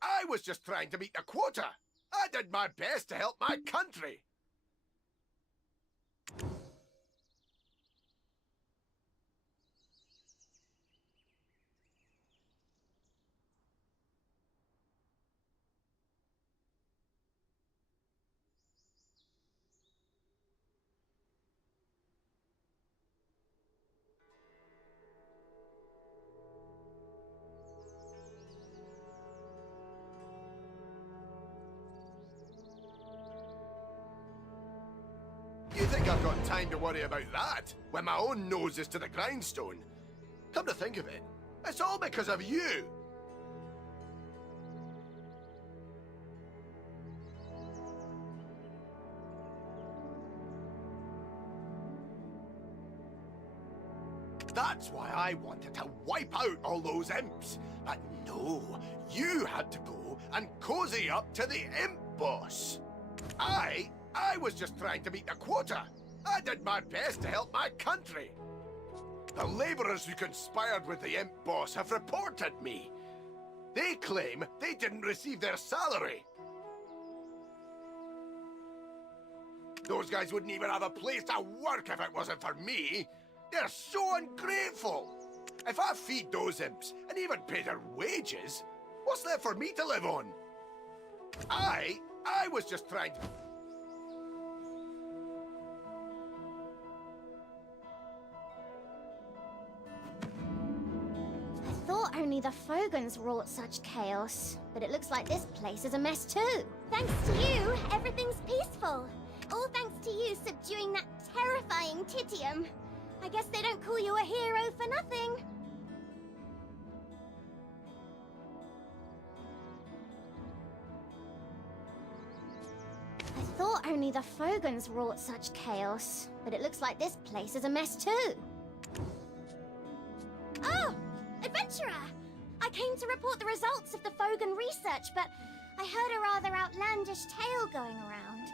I was just trying to meet the quota. I did my best to help my country. You think I've got time to worry about that, when my own nose is to the grindstone? Come to think of it, it's all because of you! That's why I wanted to wipe out all those imps. But no, you had to go and cozy up to the imp boss. I was just trying to meet the quota. I did my best to help my country. The labourers who conspired with the imp boss have reported me. They claim they didn't receive their salary. Those guys wouldn't even have a place to work if it wasn't for me. They're so ungrateful. If I feed those imps and even pay their wages, what's left for me to live on? I was just trying to... I thought only the Fogans wrought such chaos, but it looks like this place is a mess too. Thanks to you, everything's peaceful. All thanks to you subduing that terrifying Titium. I guess they don't call you a hero for nothing. I thought only the Fogans wrought such chaos, but it looks like this place is a mess too. Oh! Adventurer! I came to report the results of the Fogan research, but I heard a rather outlandish tale going around.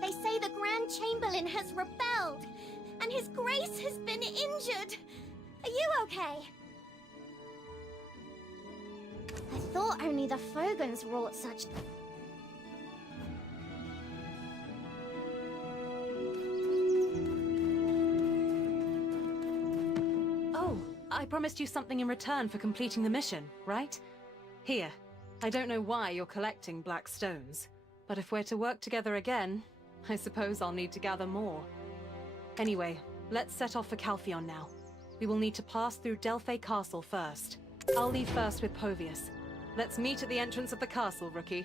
They say the Grand Chamberlain has rebelled, and His Grace has been injured. Are you okay? I thought only the Fogans wrought such... Oh, I promised you something in return for completing the mission, right? Here. I don't know why you're collecting black stones, but if we're to work together again, I suppose I'll need to gather more. Anyway, let's set off for Calpheon now. We will need to pass through Delphi Castle first. I'll leave first with Povius. Let's meet at the entrance of the castle, rookie.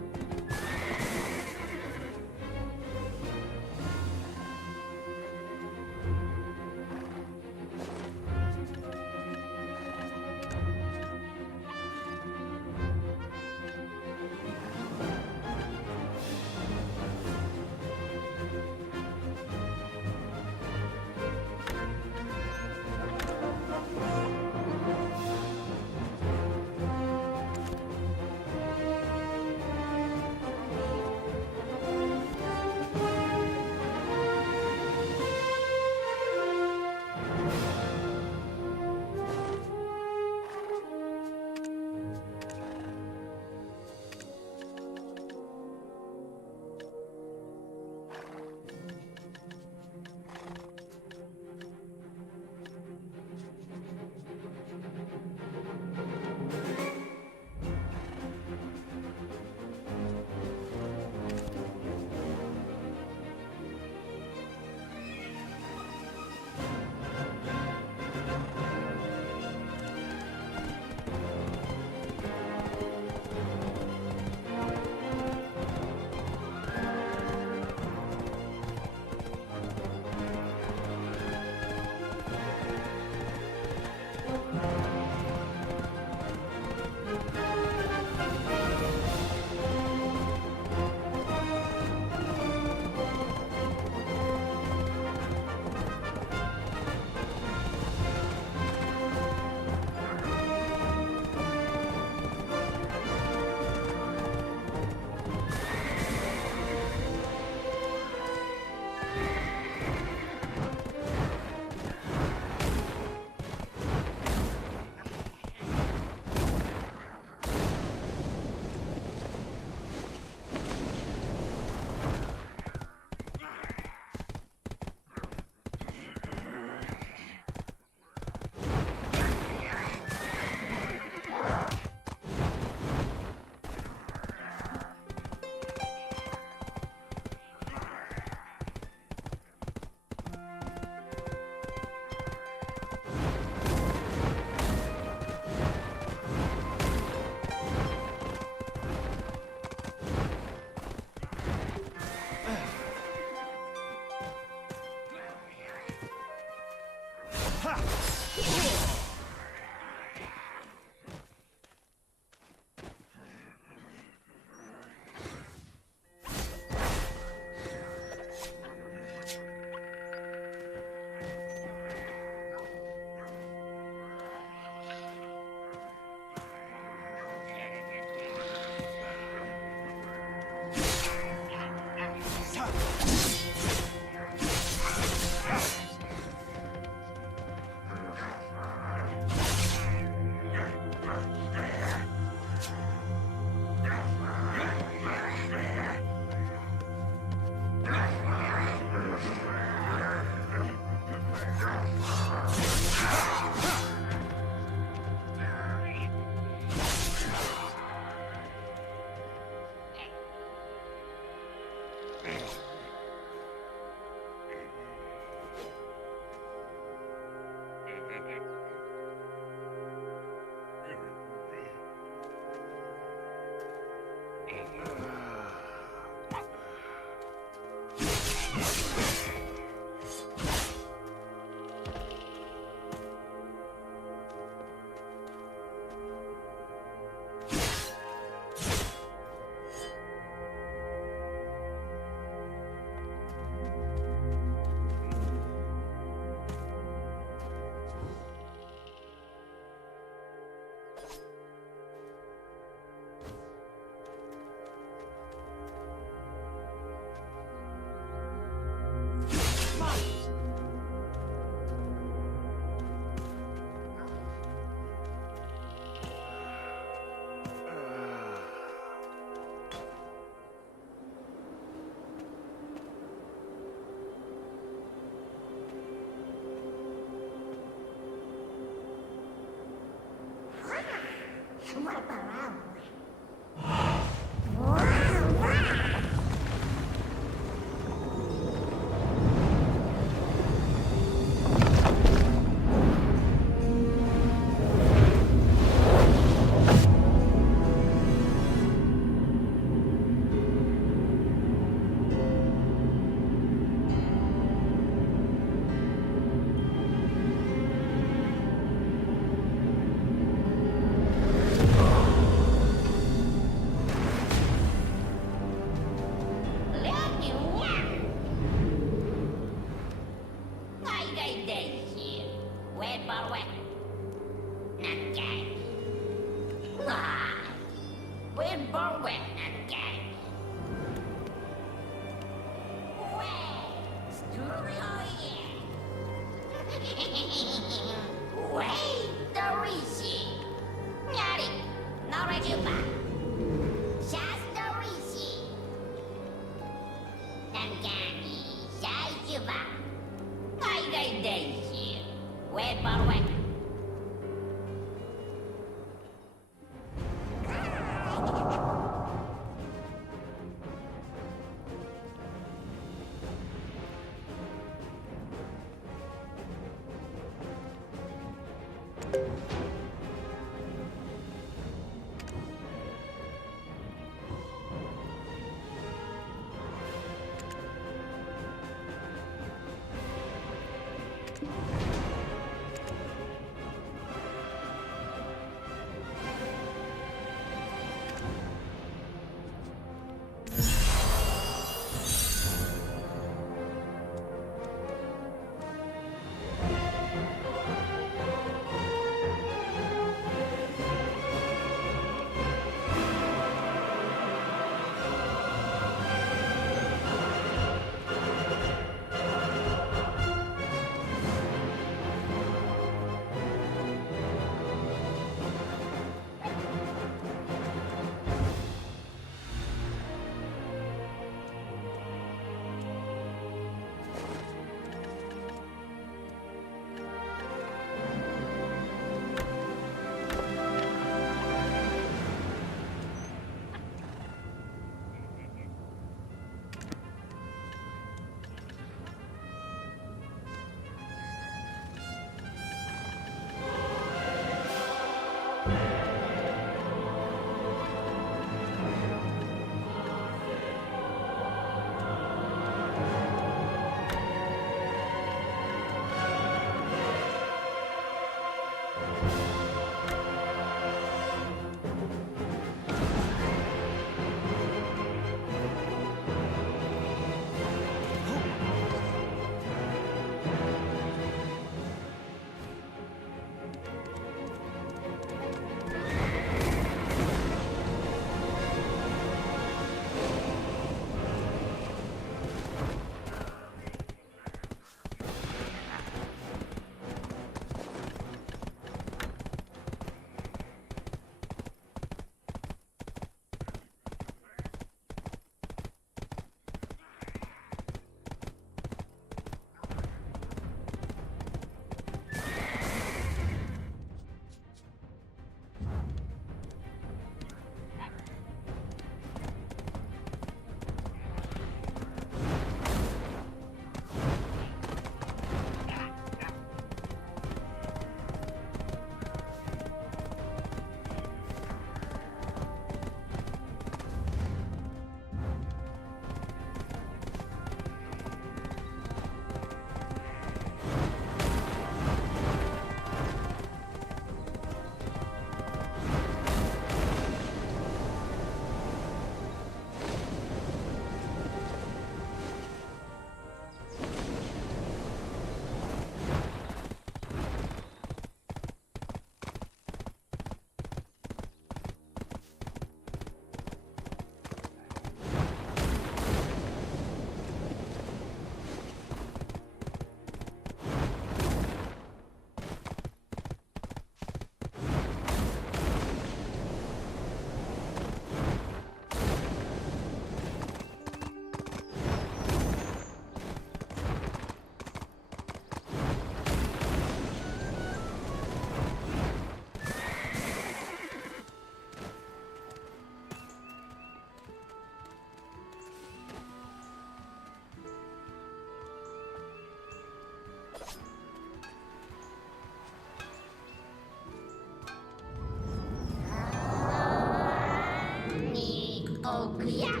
Yeah.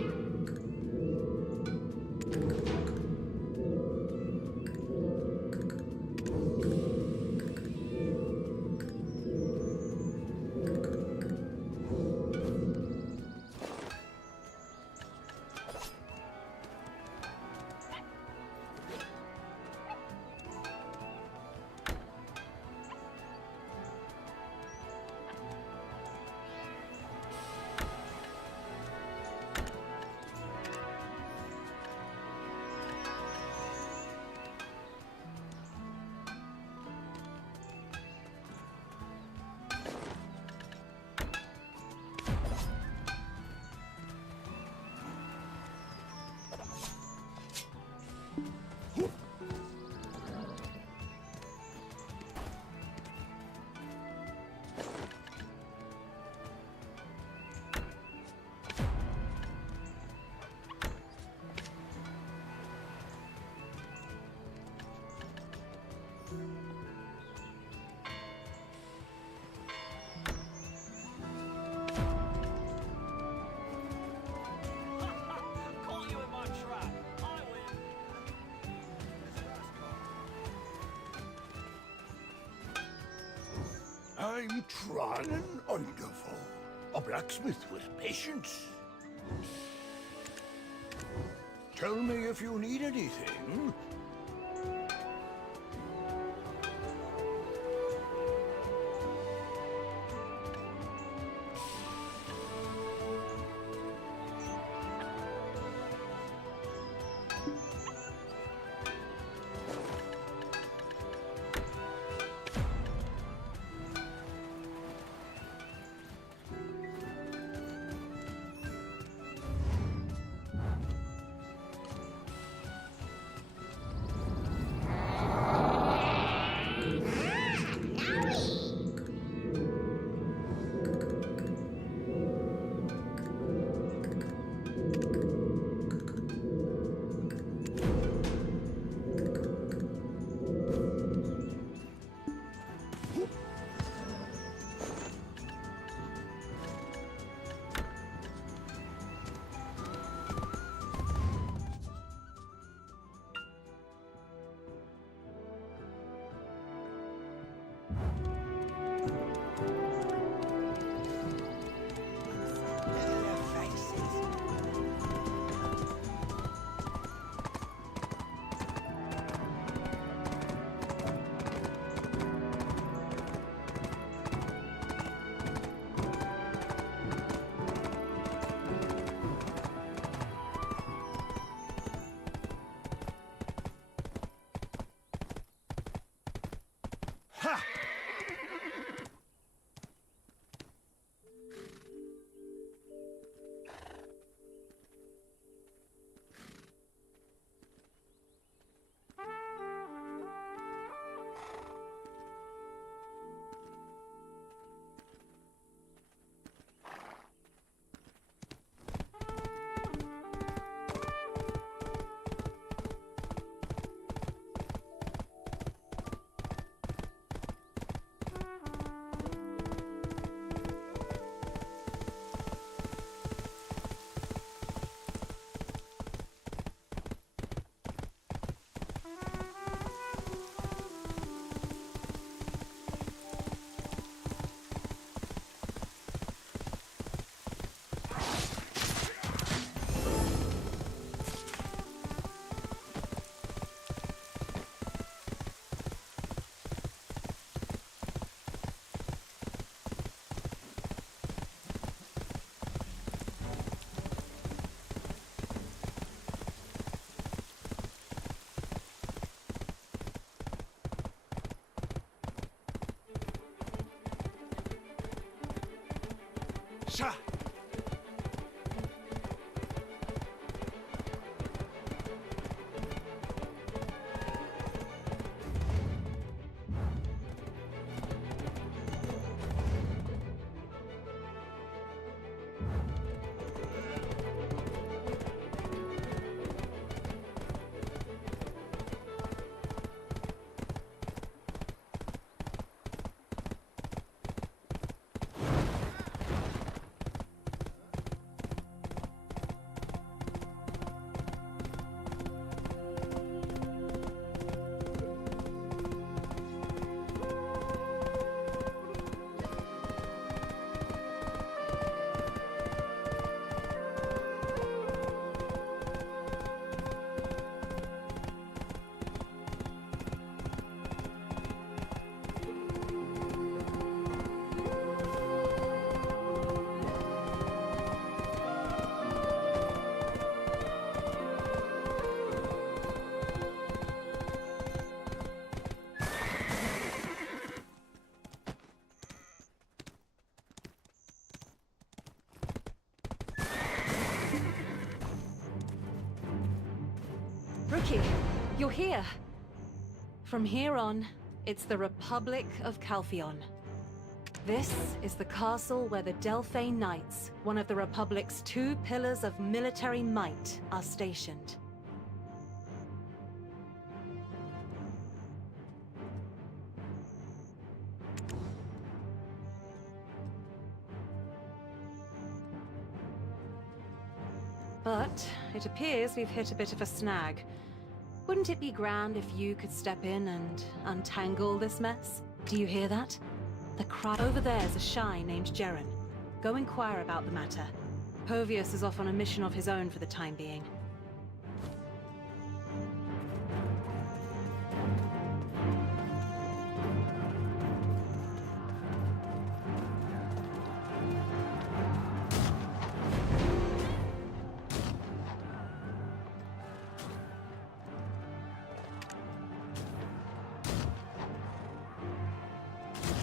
Caught you in my trap. I win. I'm Tron and Wonderful, a blacksmith with patience. Tell me if you need anything. Sir! Rookie, you're here. From here on, it's the Republic of Calpheon. This is the castle where the Delphi Knights, one of the Republic's 2 pillars of military might, are stationed. But it appears we've hit a bit of a snag. Wouldn't it be grand if you could step in and untangle this mess? Do you hear that? The cry over there's a shy named Jeren. Go inquire about the matter. Povius is off on a mission of his own for the time being.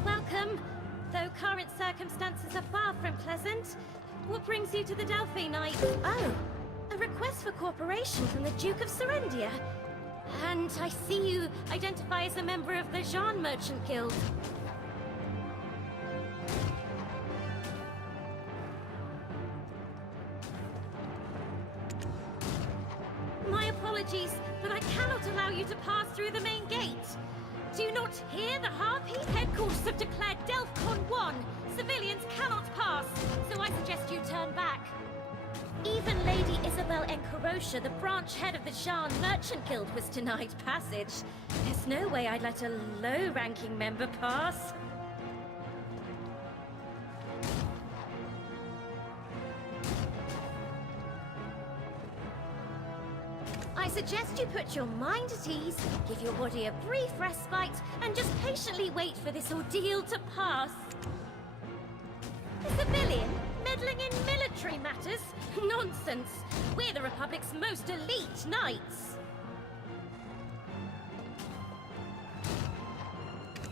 Welcome. Though current circumstances are far from pleasant, what brings you to the Delphi Knights? Oh, a request for cooperation from the Duke of Serendia. And I see you identify as a member of the Jean Merchant Guild. My apologies, but I cannot allow you to pass through the main gate. Do you not hear the Harpy? Headquarters have declared Delphcon 1. Civilians cannot pass, so I suggest you turn back. Even Lady Isabel Encarosha, the branch head of the Jean Merchant Guild, was denied passage. There's no way I'd let a low-ranking member pass. I suggest you put your mind at ease, give your body a brief respite, and just patiently wait for this ordeal to pass. A civilian meddling in military matters? Nonsense! We're the Republic's most elite knights!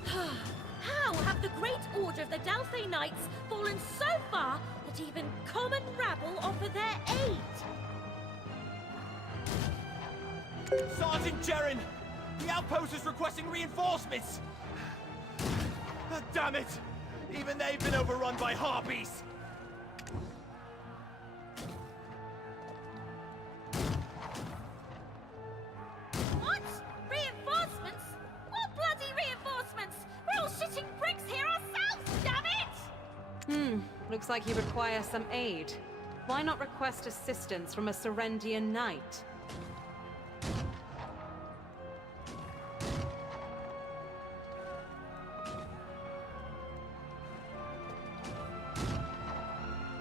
How have the Great Order of the Delphi Knights fallen so far that even common rabble offer their aid? Sergeant Jeren! The outpost is requesting reinforcements! Damn it! Even they've been overrun by harpies! What? Reinforcements? What bloody reinforcements? We're all shitting bricks here ourselves, damn it! Looks like you require some aid. Why not request assistance from a Serendian knight?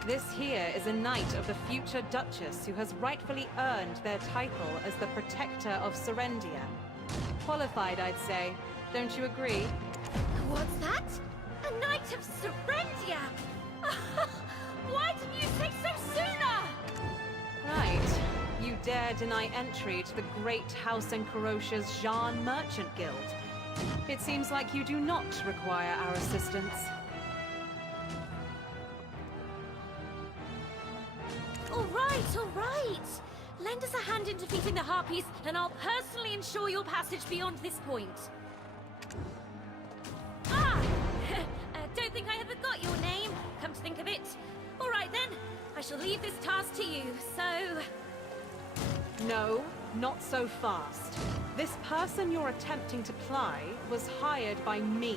This here is a knight of the future Duchess who has rightfully earned their title as the Protector of Serendia. Qualified, I'd say. Don't you agree? What's that? A Knight of Serendia! Why didn't you say so sooner? Right. You dare deny entry to the great House Encarosha's Jean Merchant Guild. It seems like you do not require our assistance. All right. Lend us a hand in defeating the Harpies, and I'll personally ensure your passage beyond this point. Ah! Don't think I ever got your name, come to think of it. All right then, I shall leave this task to you, so... No, not so fast. This person you're attempting to ply was hired by me,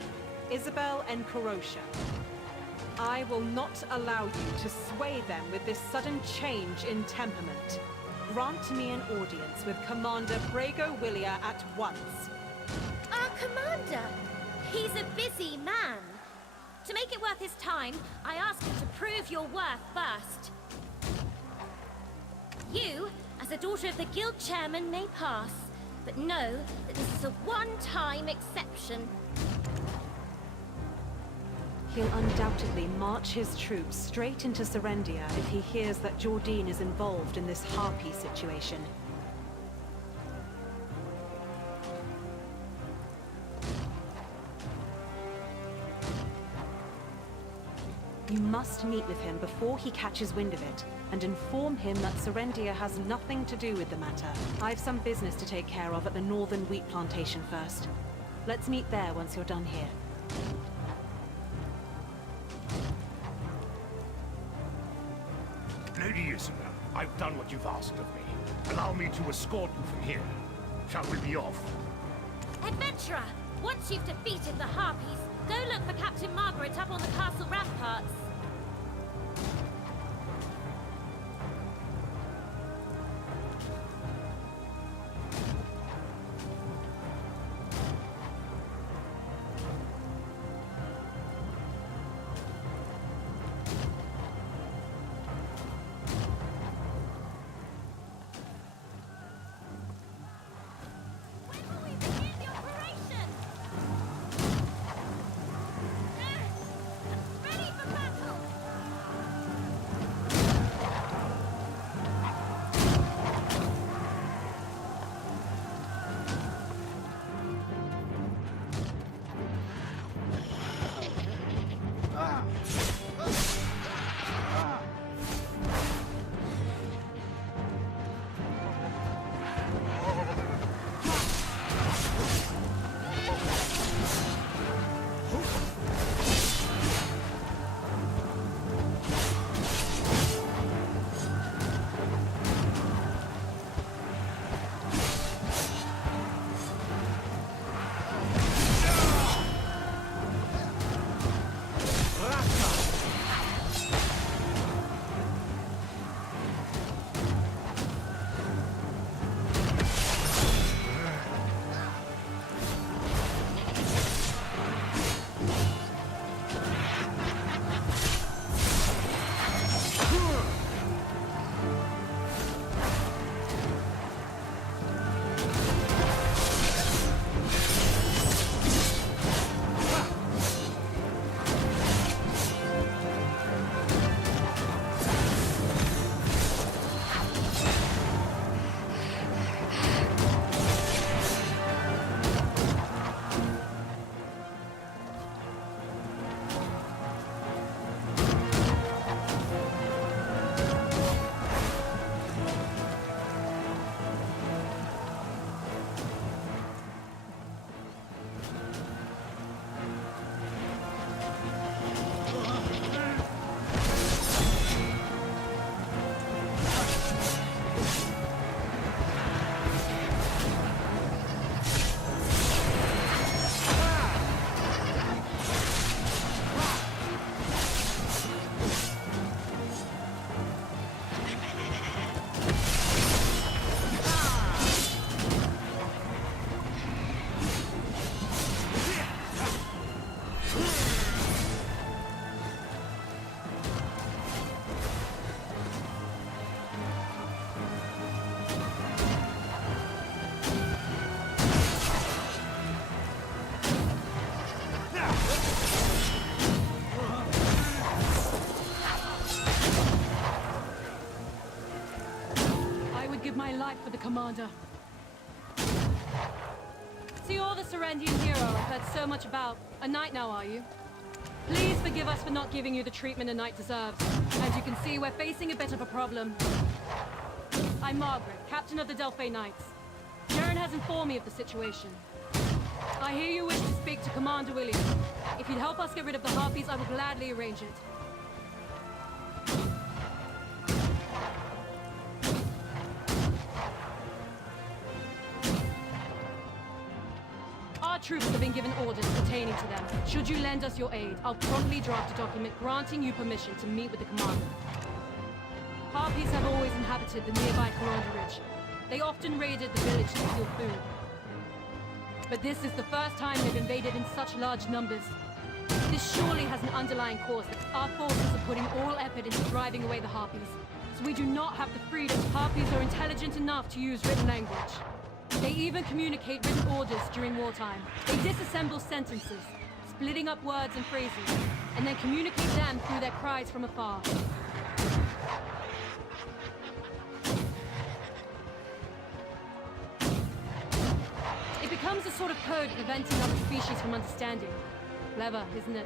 Isabel Encarosha. I will not allow you to sway them with this sudden change in temperament. Grant me an audience with Commander Brago Willia at once. Our commander? He's a busy man. To make it worth his time, I ask him to prove your worth first. You, as a daughter of the guild chairman, may pass, but know that this is a one-time exception. He'll undoubtedly march his troops straight into Serendia if he hears that Jordine is involved in this Harpy situation. You must meet with him before he catches wind of it, and inform him that Serendia has nothing to do with the matter. I've some business to take care of at the northern wheat plantation first. Let's meet there once you're done here. Lady Isabel, I've done what you've asked of me. Allow me to escort you from here. Shall we be off? Adventurer, once you've defeated the Harpies, go look for Captain Margaret up on the castle ramparts. For the commander. So you're the Serendian hero I've heard so much about. A knight now, are you? Please forgive us for not giving you the treatment a knight deserves. As you can see, we're facing a bit of a problem. I'm Margaret, captain of the Delphi Knights. Jaren has informed me of the situation. I hear you wish to speak to Commander William. If you'd help us get rid of the Harpies, I will gladly arrange it. Our troops have been given orders pertaining to them. Should you lend us your aid, I'll promptly draft a document granting you permission to meet with the commander. Harpies have always inhabited the nearby Corona Ridge. They often raided the village to steal food. But this is the first time they've invaded in such large numbers. This surely has an underlying cause that our forces are putting all effort into driving away the Harpies. So we do not have the freedom. Harpies are intelligent enough to use written language. They even communicate written orders during wartime. They disassemble sentences, splitting up words and phrases, and then communicate them through their cries from afar. It becomes a sort of code preventing other species from understanding. Clever, isn't it?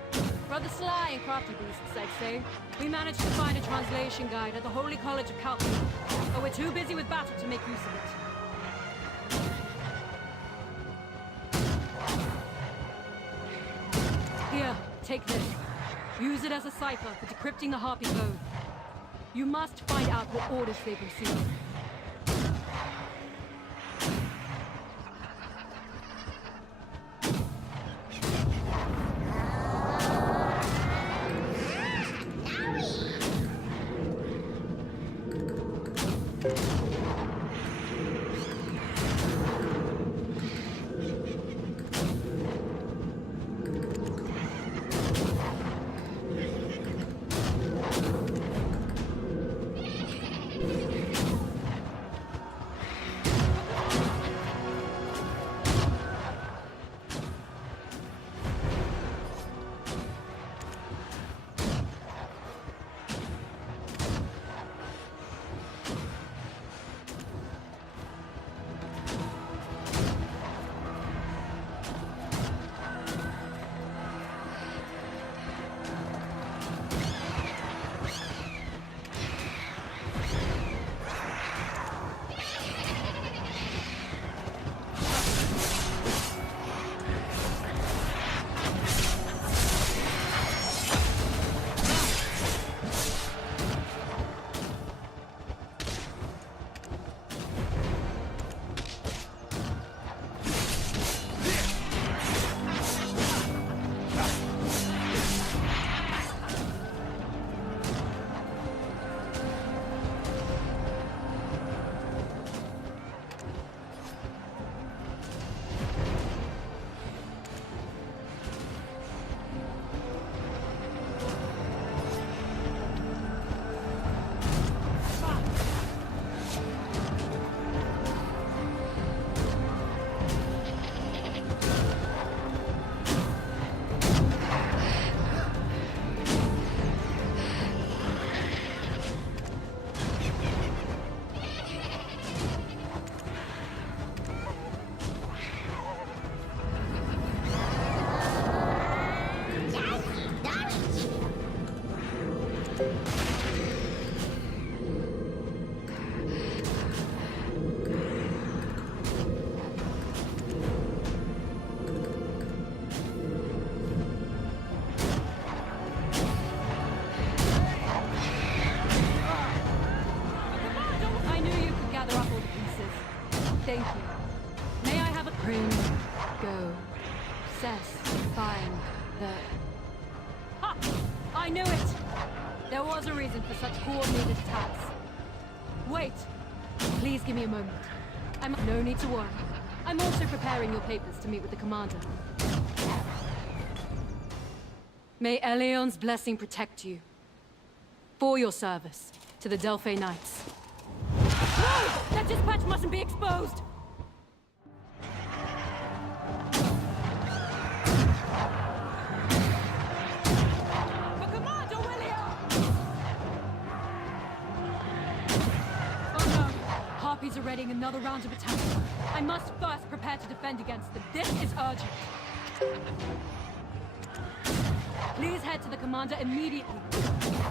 Rather sly and crafty beasts, I'd say. We managed to find a translation guide at the Holy College of Calcutta, but we're too busy with battle to make use of it. Here, take this. Use it as a cipher for decrypting the Harpy code. You must find out what orders they've received. Thank you. May I have a bring, go, cess, find the... Ha! I knew it! There was a reason for such coordinated attacks. Wait! Please give me a moment. No need to worry. I'm also preparing your papers to meet with the commander. May Eleon's blessing protect you. For your service to the Delphi Knights. No! That dispatch mustn't be exposed! For Commander William! Oh no! Harpies are readying another round of attack. I must first prepare to defend against them. This is urgent. Please head to the commander immediately.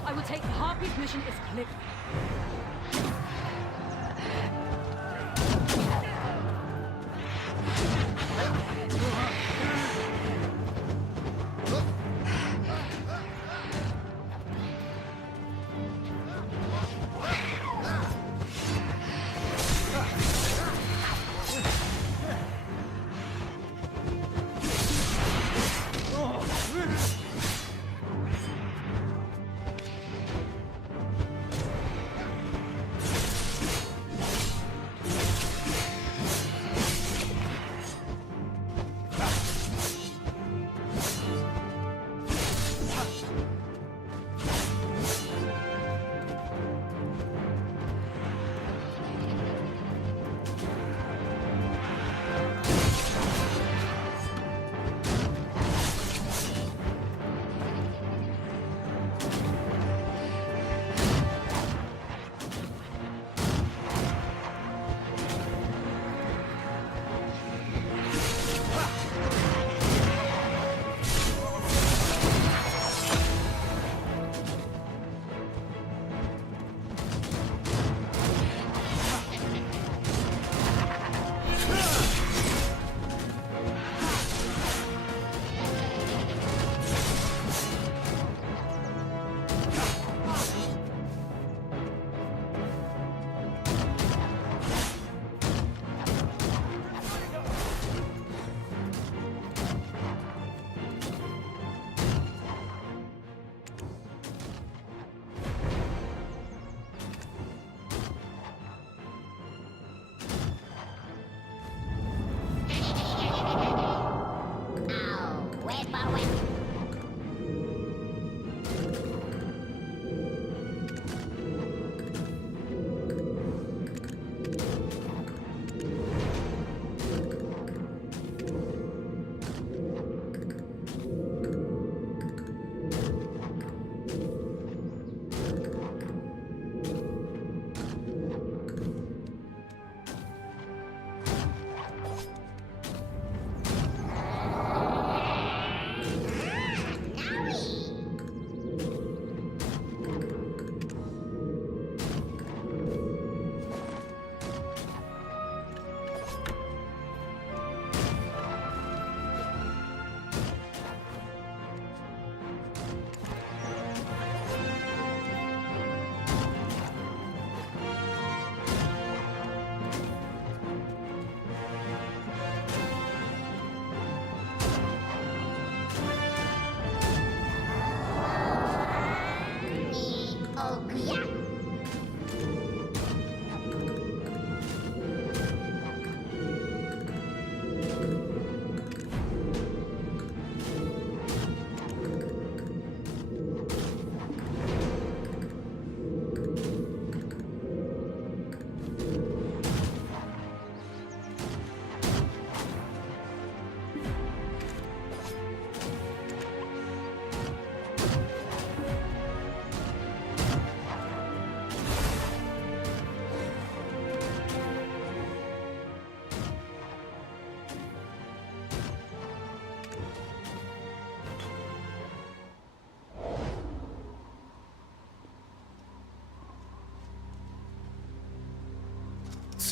I will take the Harpy's mission as clear.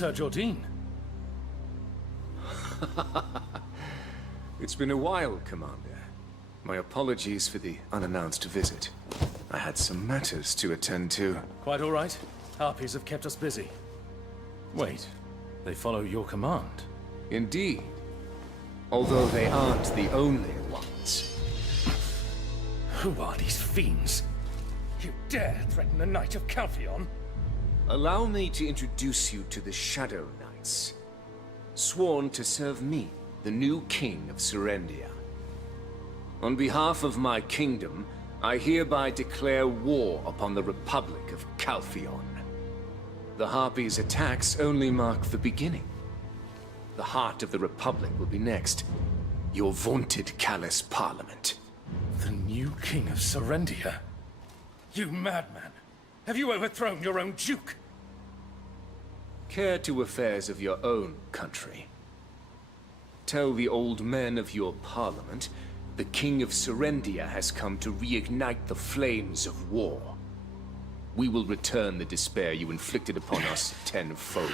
Sir Jordine. It's been a while, Commander. My apologies for the unannounced visit. I had some matters to attend to. Quite all right. Harpies have kept us busy. Wait, they follow your command? Indeed. Although they aren't the only ones. Who are these fiends? You dare threaten the Knight of Calpheon? Allow me to introduce you to the Shadow Knights, sworn to serve me, the new King of Serendia. On behalf of my kingdom, I hereby declare war upon the Republic of Calpheon. The Harpies' attacks only mark the beginning. The heart of the Republic will be next. Your vaunted callous parliament. The new King of Serendia? You madman! Have you overthrown your own Duke? Care to affairs of your own country. Tell the old men of your parliament the King of Serendia has come to reignite the flames of war. We will return the despair you inflicted upon us tenfold.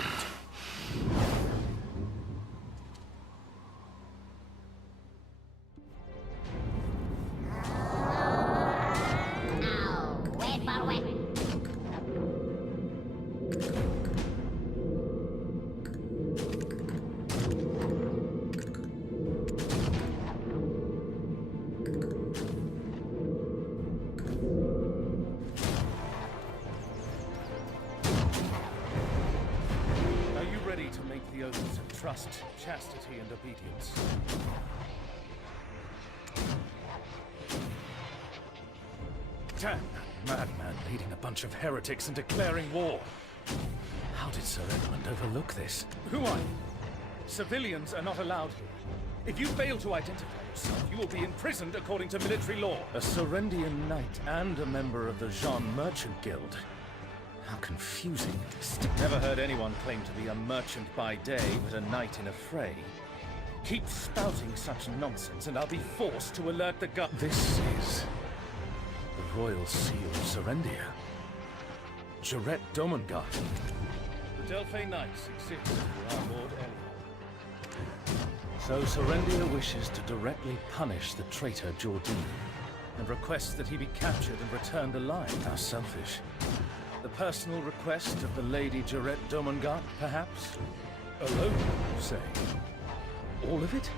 Trust, chastity, and obedience. Damn that madman leading a bunch of heretics and declaring war. How did Sir Edmund overlook this? Who are you? Civilians are not allowed here. If you fail to identify yourself, you will be imprisoned according to military law. A Serendian knight and a member of the Jean Merchant Guild. How confusing. Never heard anyone claim to be a merchant by day, but a knight in a fray. Keep spouting such nonsense, and I'll be forced to alert the This is the Royal Seal of Serendia. Jarret Domungard. The Delphi Knights exist for our Lord Elion. So Serendia wishes to directly punish the traitor Jordine, and requests that he be captured and returned alive. How selfish. The personal request of the Lady Jarret Domungard, perhaps? Alone, you say? All of it?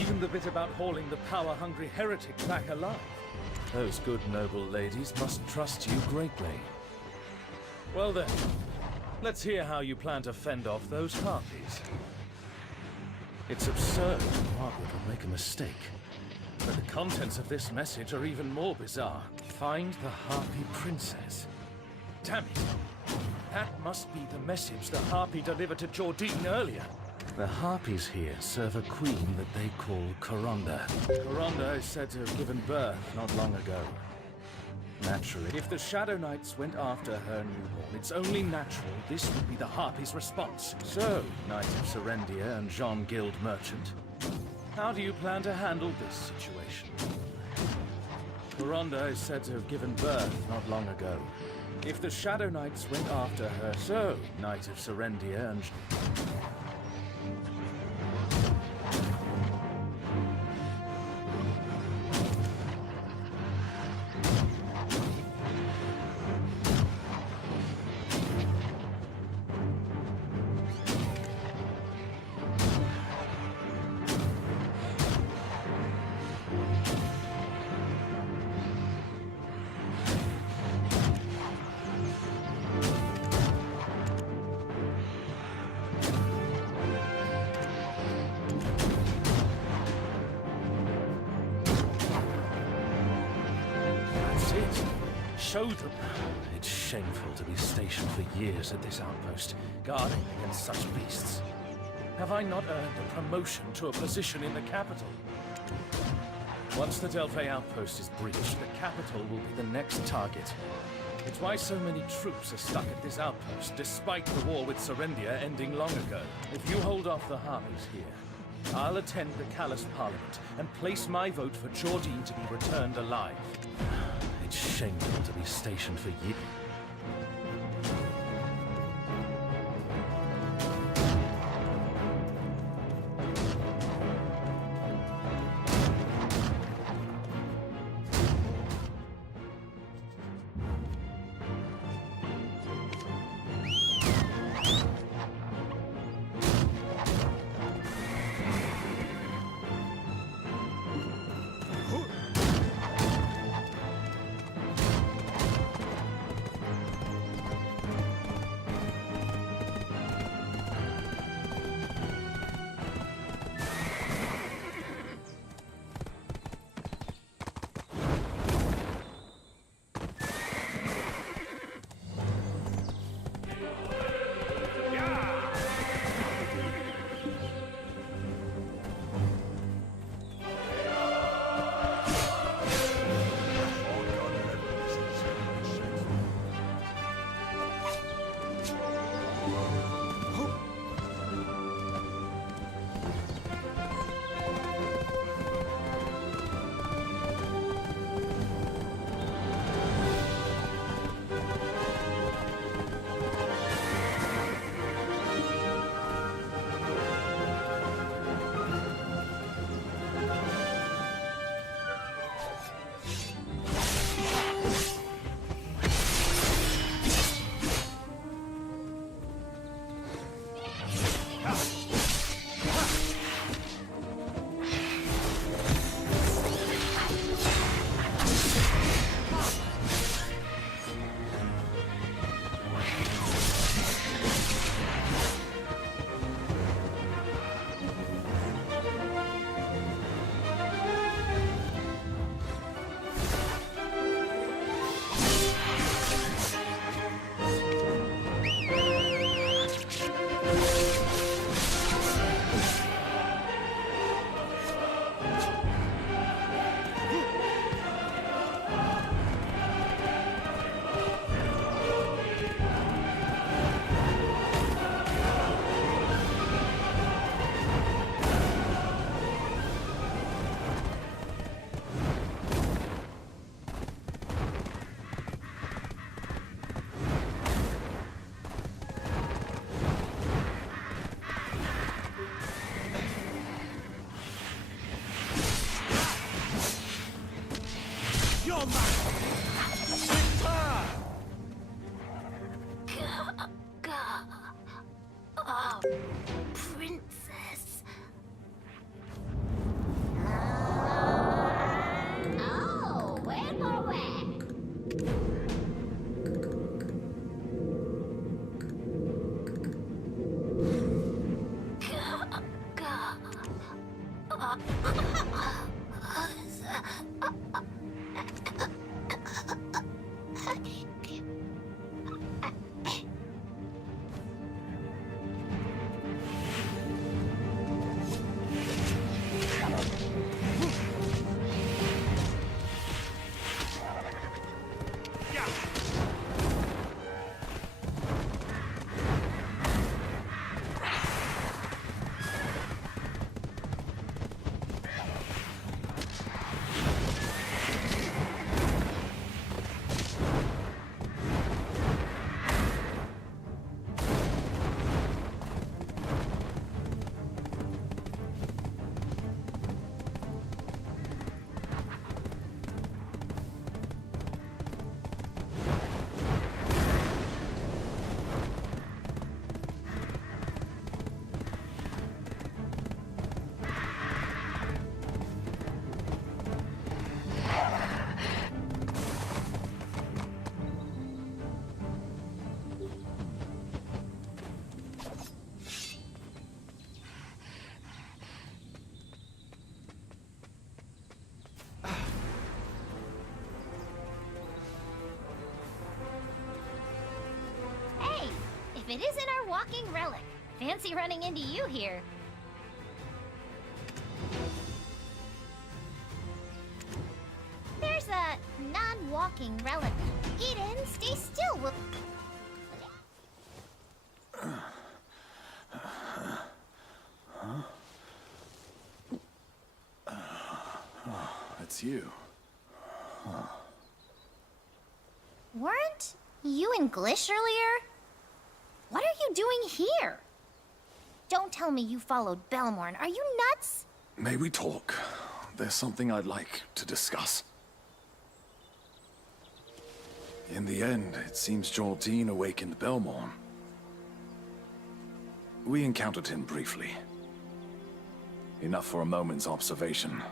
Even the bit about hauling the power-hungry heretic back alive? Those good noble ladies must trust you greatly. Well then, let's hear how you plan to fend off those harpies. It's absurd that Margaret would make a mistake. But the contents of this message are even more bizarre. Find the Harpy Princess. Damn it! That must be the message the Harpy delivered to Jordine earlier. The Harpies here serve a queen that they call Coronda. Coronda is said to have given birth not long ago. Naturally, if the Shadow Knights went after her newborn, it's only natural this would be the Harpies' response. So, Knight of Serendia and Jean Guild Merchant, how do you plan to handle this situation? Coronda is said to have given birth not long ago. If the Shadow Knights went after her, so, Knight of Serendia and... Show them. It's shameful to be stationed for years at this outpost, guarding against such beasts. Have I not earned a promotion to a position in the capital? Once the Delphi outpost is breached, the capital will be the next target. It's why so many troops are stuck at this outpost, despite the war with Serendia ending long ago. If you hold off the Harpies here, I'll attend the Callous Parliament and place my vote for Jordine to be returned alive. It's shameful to be stationed for years. your man! Oh, princess. Oh, where's my way? Hey, if it isn't our walking relic, fancy running into you here. There's a non-walking relic. Eden, stay still. It's you. Weren't you in Glish earlier? What are you doing here? Don't tell me you followed Belmorn. Are you nuts? May we talk? There's something I'd like to discuss. In the end, it seems Jordine awakened Belmorn. We encountered him briefly. Enough for a moment's observation.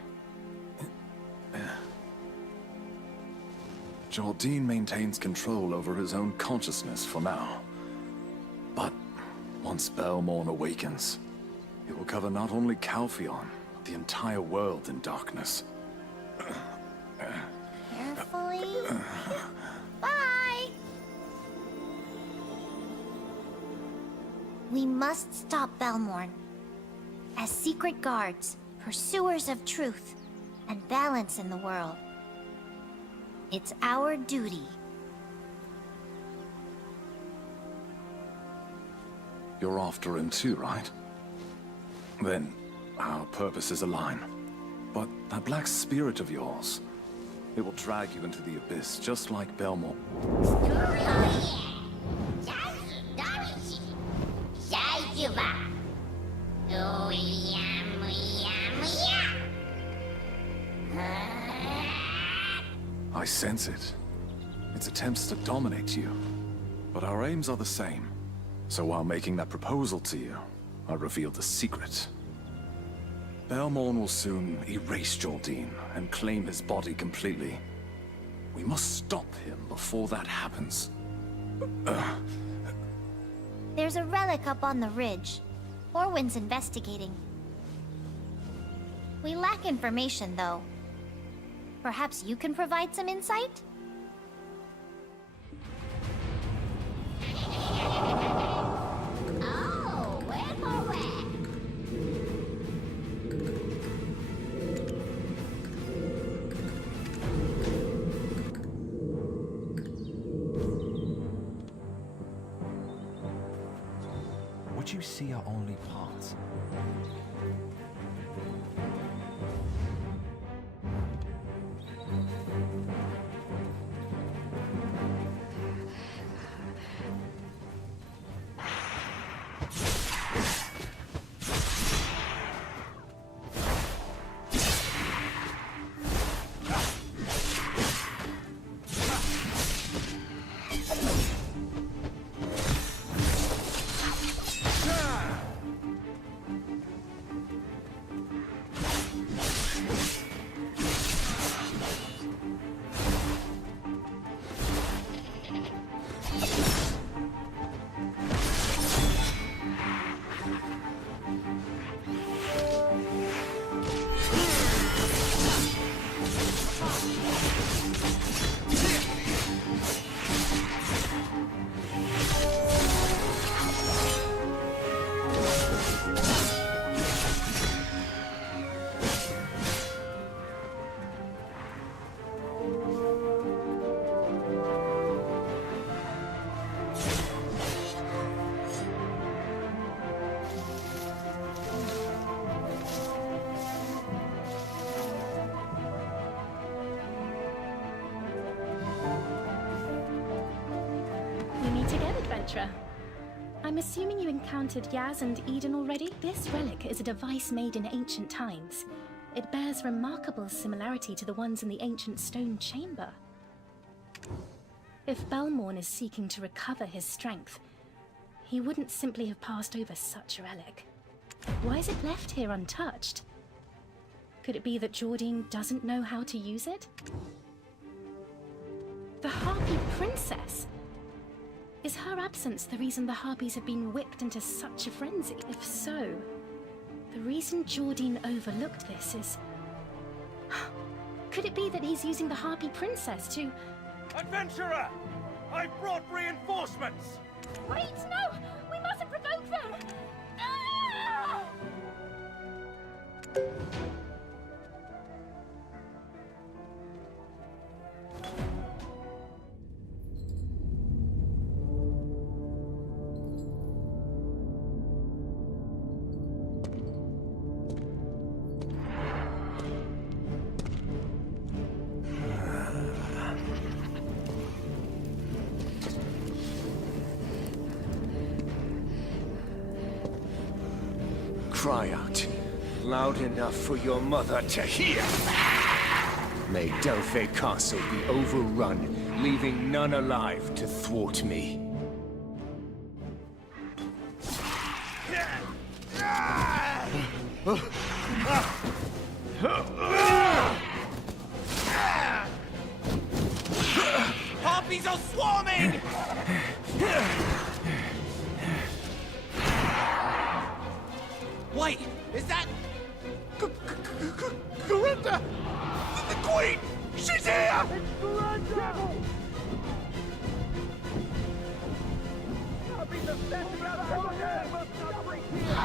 Jordine maintains control over his own consciousness for now. But once Belmorn awakens, it will cover not only Calpheon, but the entire world in darkness. Carefully. Bye! We must stop Belmorn. As secret guards, pursuers of truth, and balance in the world. It's our duty. You're after him too, right? Then, our purposes align. But that black spirit of yours, it will drag you into the abyss, just like Belmorn. I sense it. Its attempts to dominate you. But our aims are the same. So while making that proposal to you, I revealed the secret. Belmorn will soon erase Jordine and claim his body completely. We must stop him before that happens. There's a relic up on the ridge. Orwin's investigating. We lack information, though. Perhaps you can provide some insight? Oh, where's my way? What you see are only parts. Citra. I'm assuming you encountered Yaz and Eden already? This relic is a device made in ancient times. It bears remarkable similarity to the ones in the ancient stone chamber. If Belmorn is seeking to recover his strength, he wouldn't simply have passed over such a relic. Why is it left here untouched? Could it be that Jordine doesn't know how to use it? The Harpy Princess! Is her absence the reason the Harpies have been whipped into such a frenzy? If so, the reason Jordine overlooked this is... Could it be that he's using the Harpy Princess to... Adventurer! I've brought reinforcements! Wait, no! We mustn't provoke them! Ah! Cry out, loud enough for your mother to hear. May Delphi Castle be overrun, leaving none alive to thwart me. Harpies are swarming! Wait, is that... Corinda! The Queen! She's here! It's Corinda! Harpies are standing outside here! Must not break here!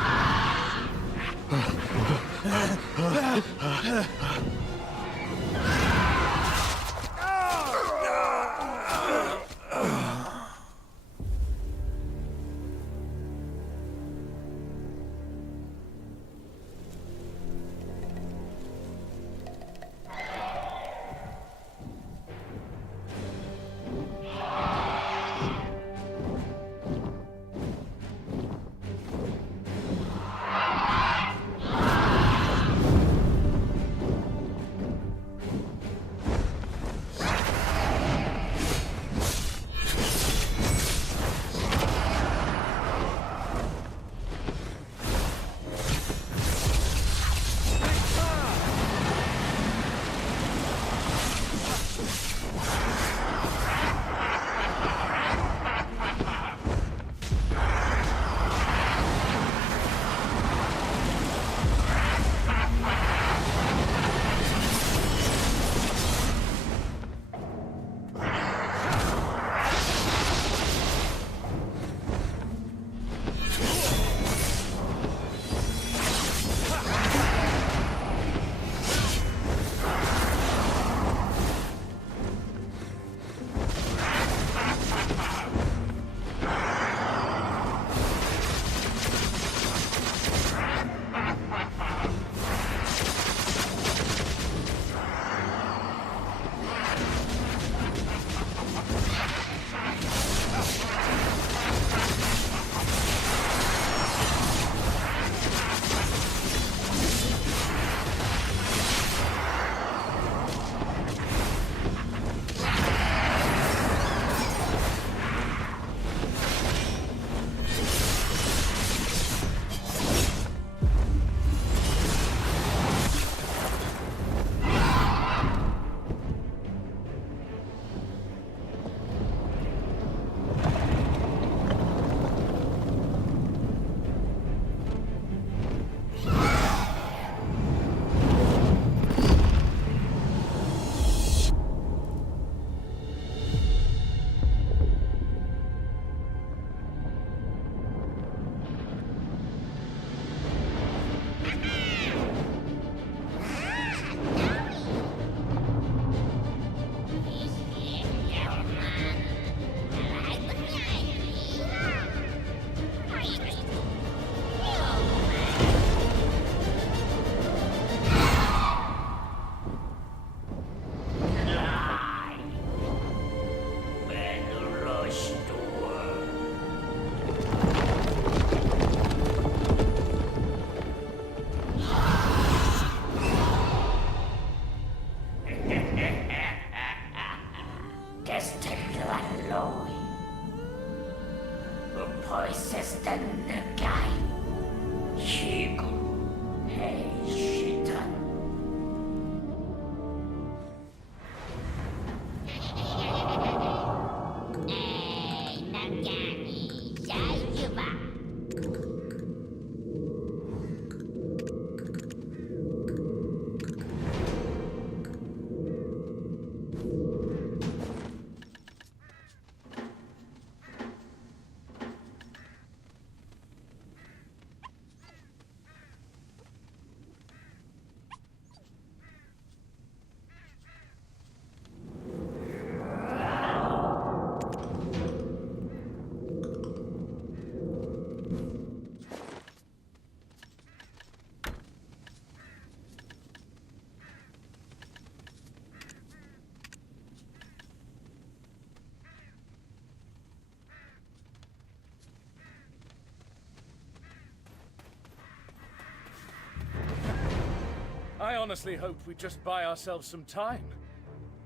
I honestly hoped we'd just buy ourselves some time.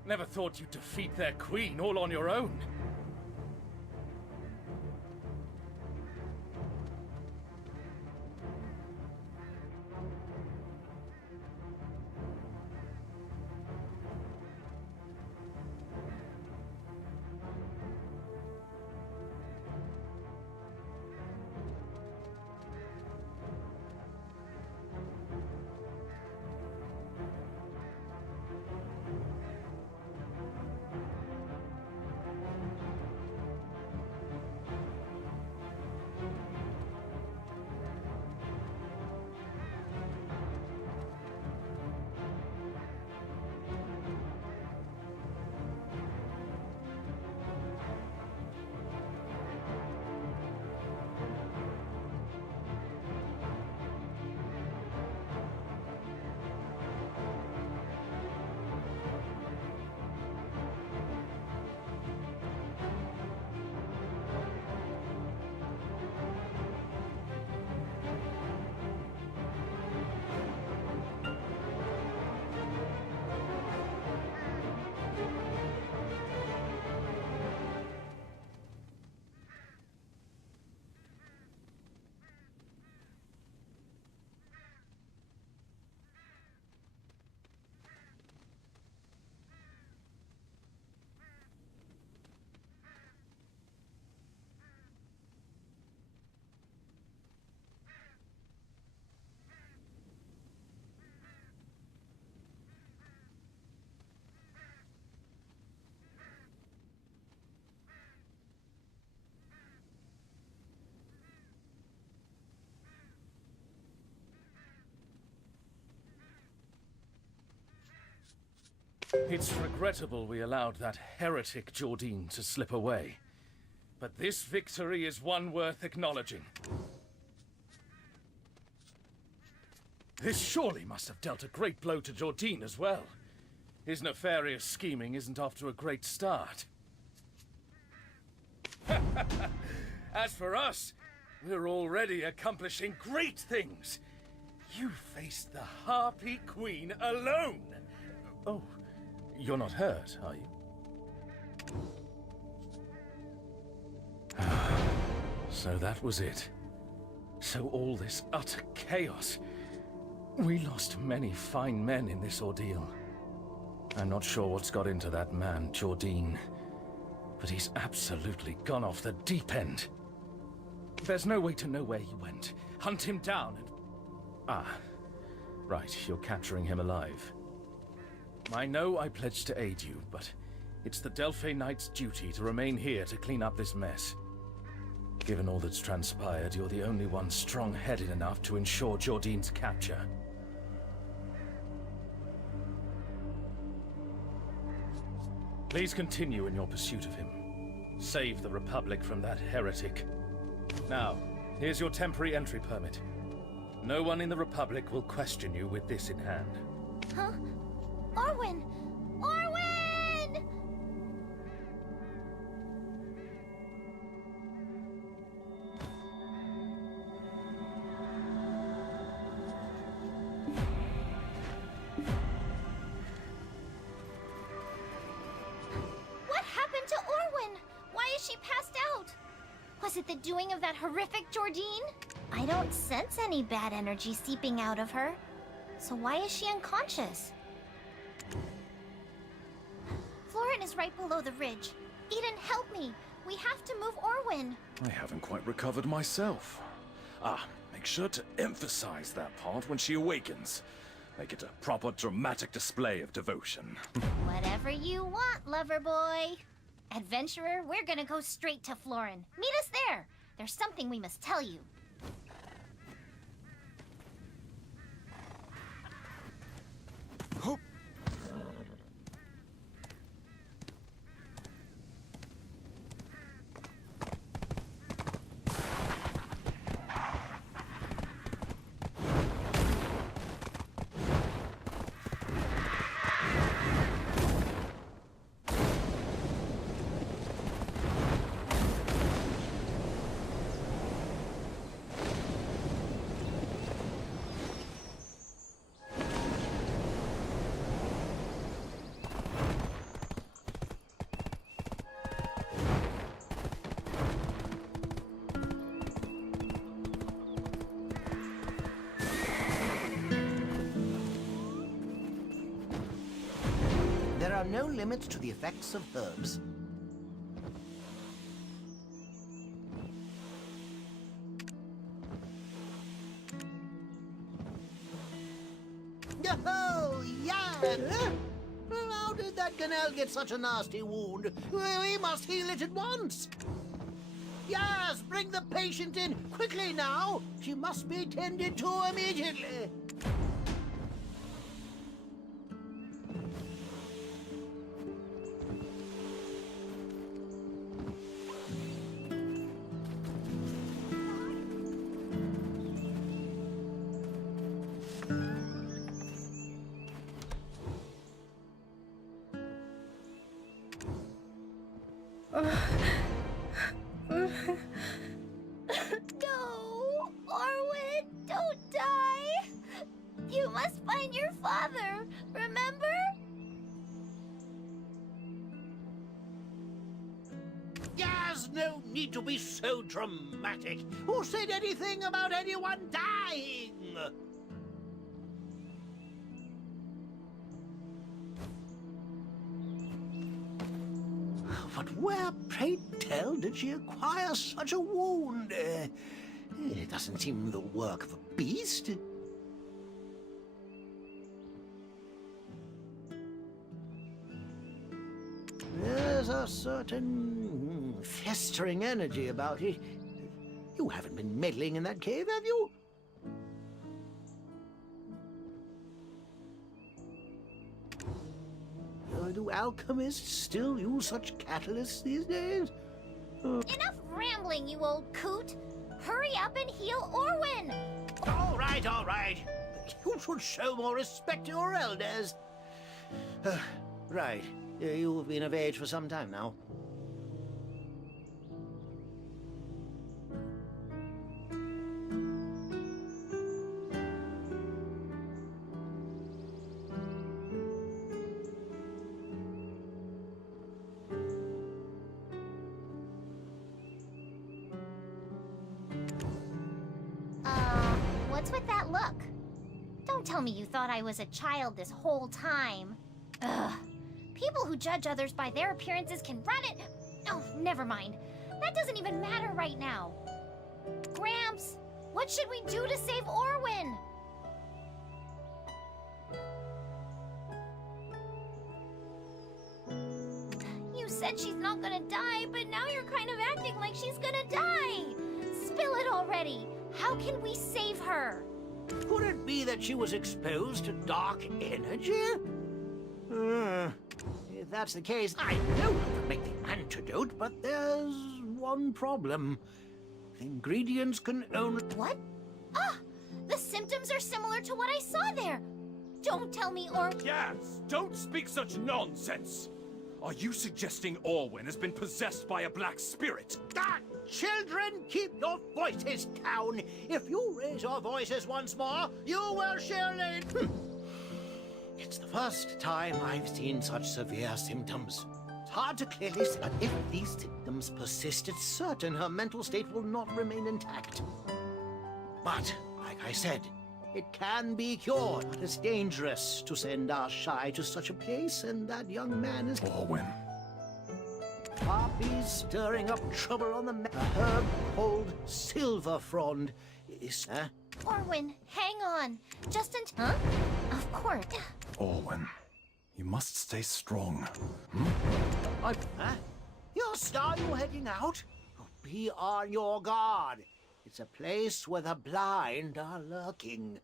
Never thought you'd defeat their queen all on your own. It's regrettable we allowed that heretic Jordine to slip away. But this victory is one worth acknowledging. This surely must have dealt a great blow to Jordine as well. His nefarious scheming isn't off to a great start. As for us, we're already accomplishing great things. You faced the Harpy Queen alone. Oh, you're not hurt, are you? So that was it. So all this utter chaos. We lost many fine men in this ordeal. I'm not sure what's got into that man, Jordine. But he's absolutely gone off the deep end. There's no way to know where he went. Hunt him down and... Ah, right, you're capturing him alive. I know I pledged to aid you, but it's the Delphi Knight's duty to remain here to clean up this mess. Given all that's transpired, you're the only one strong-headed enough to ensure Jordine's capture. Please continue in your pursuit of him. Save the Republic from that heretic. Now, here's your temporary entry permit. No one in the Republic will question you with this in hand. Huh? Orwin! Orwin! What happened to Orwin? Why is she passed out? Was it the doing of that horrific Jordine? I don't sense any bad energy seeping out of her. So why is she unconscious? Florin is right below the ridge. Eden, help me. We have to move Orwin. I haven't quite recovered myself. Make sure to emphasize that part when she awakens. Make it a proper dramatic display of devotion. Whatever you want, lover boy. Adventurer, we're gonna go straight to Florin. Meet us there. There's something we must tell you. no limit to the effects of herbs. Oh, yeah! How did that canal get such a nasty wound? We must heal it at once. Yes, bring the patient in quickly now. She must be tended to immediately. No! Orwin, don't die! You must find your father, remember? There's no need to be so dramatic. Who said anything about anyone dying? But where, pray tell, did she acquire such a wound? It doesn't seem the work of a beast. There's a certain festering energy about it. You haven't been meddling in that cave, have you? Do alchemists still use such catalysts these days? Enough rambling, you old coot! Hurry up and heal Orwin! All right, all right. You should show more respect to your elders. Right. You've been of age for some time now. What's with that look? Don't tell me you thought I was a child this whole time. Ugh. People who judge others by their appearances can run it. Oh, never mind. That doesn't even matter right now. Gramps, what should we do to save Orwin? You said she's not gonna die, but now you're kind of acting like she's gonna die. Spill it already. How can we save her? Could it be that she was exposed to dark energy? If that's the case, I know how to make the antidote, but there's one problem. The ingredients can only... What? Ah! The symptoms are similar to what I saw there. Don't tell me Yes! Don't speak such nonsense! Are you suggesting Orwin has been possessed by a black spirit? Ah! Children, keep your voices down. If you raise your voices once more, you will surely... It's the first time I've seen such severe symptoms. It's hard to clearly say, but if these symptoms persist, it's certain her mental state will not remain intact. But, like I said, it can be cured. But it's dangerous to send our Shy to such a place, and that young man is... Orwin. Harpies stirring up trouble on the a herb called silver frond. Orwin, hang on. Huh? Of course. Orwin, you must stay strong. Huh? Your star, you heading out? Be on your guard. It's a place where the blind are lurking.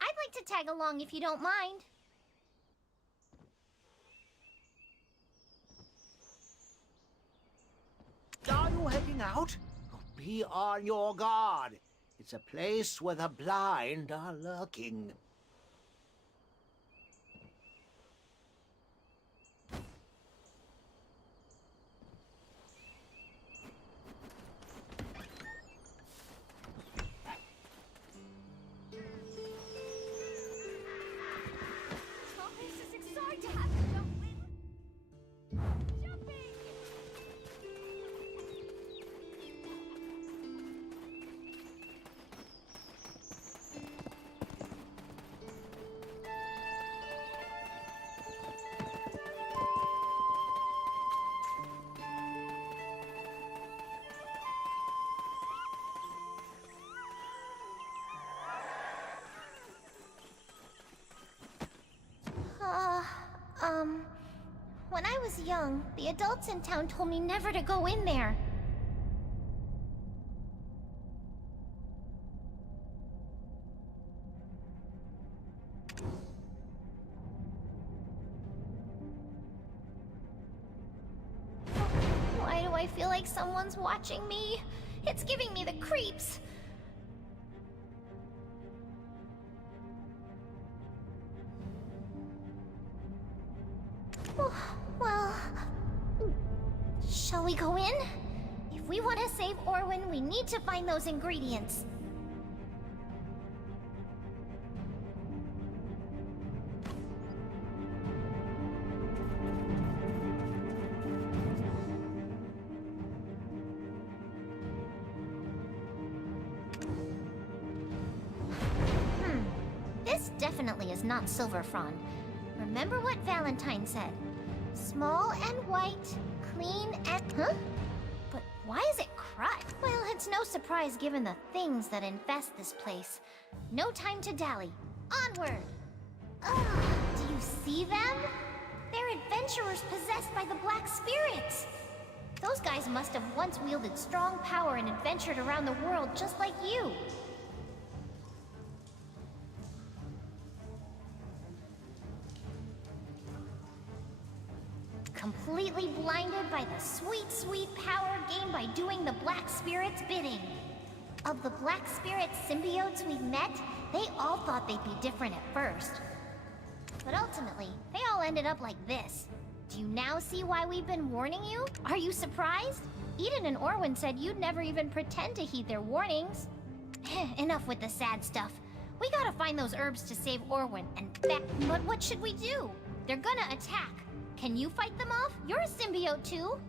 I'd like to tag along if you don't mind. Are you heading out? Be on your guard. It's a place where the blind are lurking. was young, the adults in town told me never to go in there. Why do I feel like someone's watching me? It's giving me the creeps. Well, shall we go in? If we want to save Orwin, we need to find those ingredients. This definitely is not silver frond. Remember what Valentine said. Small and white, clean and... Huh? But why is it crushed? Well, it's no surprise given the things that infest this place. No time to dally. Onward! Ugh, do you see them? They're adventurers possessed by the Black Spirits. Those guys must have once wielded strong power and adventured around the world just like you. Completely blinded by the sweet, sweet power gained by doing the Black Spirit's bidding. Of the Black Spirit symbiotes we've met, they all thought they'd be different at first. But ultimately, they all ended up like this. Do you now see why we've been warning you? Are you surprised? Eden and Orwin said you'd never even pretend to heed their warnings. Enough with the sad stuff. We gotta find those herbs to save Orwin and But what should we do? They're gonna attack. Can you fight them off? You're a symbiote too.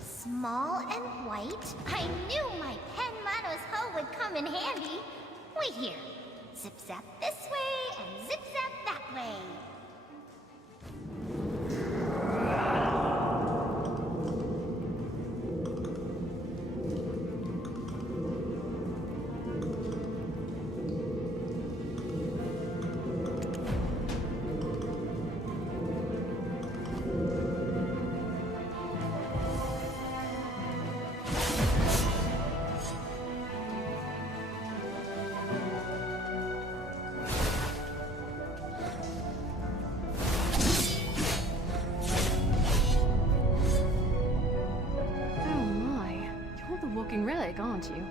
Small and white? I knew my pen Manos hoe would come in handy. Wait here. Zip-zap this way and zip-zap that way. Walking relic, aren't you?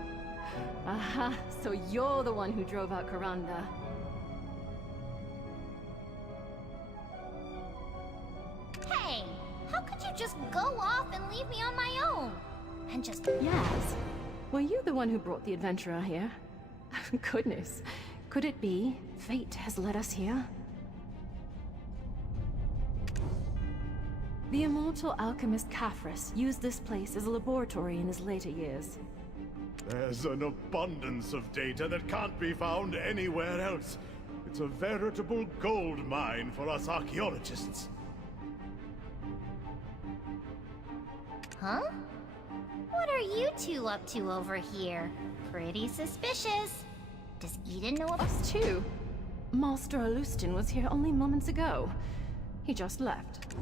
Aha, so you're the one who drove out Karanda. Hey, how could you just go off and leave me on my own? And just... Yes. Were you the one who brought the adventurer here? Goodness. Could it be fate has led us here? The immortal alchemist Caphras used this place as a laboratory in his later years. There's an abundance of data that can't be found anywhere else. It's a veritable gold mine for us archaeologists. Huh? What are you two up to over here? Pretty suspicious. Does Eden know about us too? Master Alustin was here only moments ago. He just left.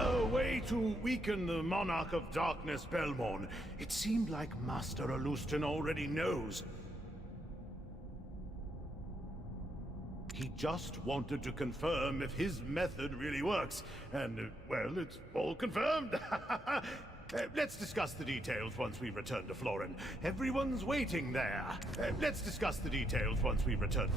A way to weaken the Monarch of Darkness, Belmorn. It seemed like Master Alustin already knows. He just wanted to confirm if his method really works. And, well, it's all confirmed. Let's discuss the details once we return to Florin. Everyone's waiting there. Let's discuss the details once we return.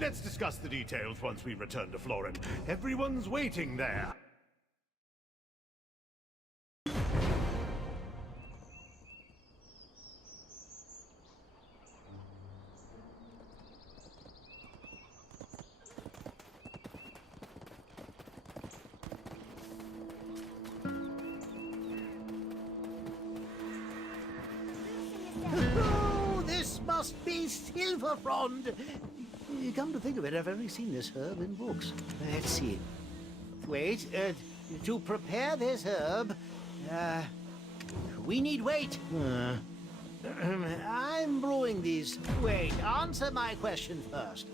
Let's discuss the details once we return to Florin. Everyone's waiting there. Oh, this must be Silverfrond. Come to think of it, I've only seen this herb in books. Let's see. Wait, to prepare this herb, we need wheat. I'm brewing these. Wait, answer my question first.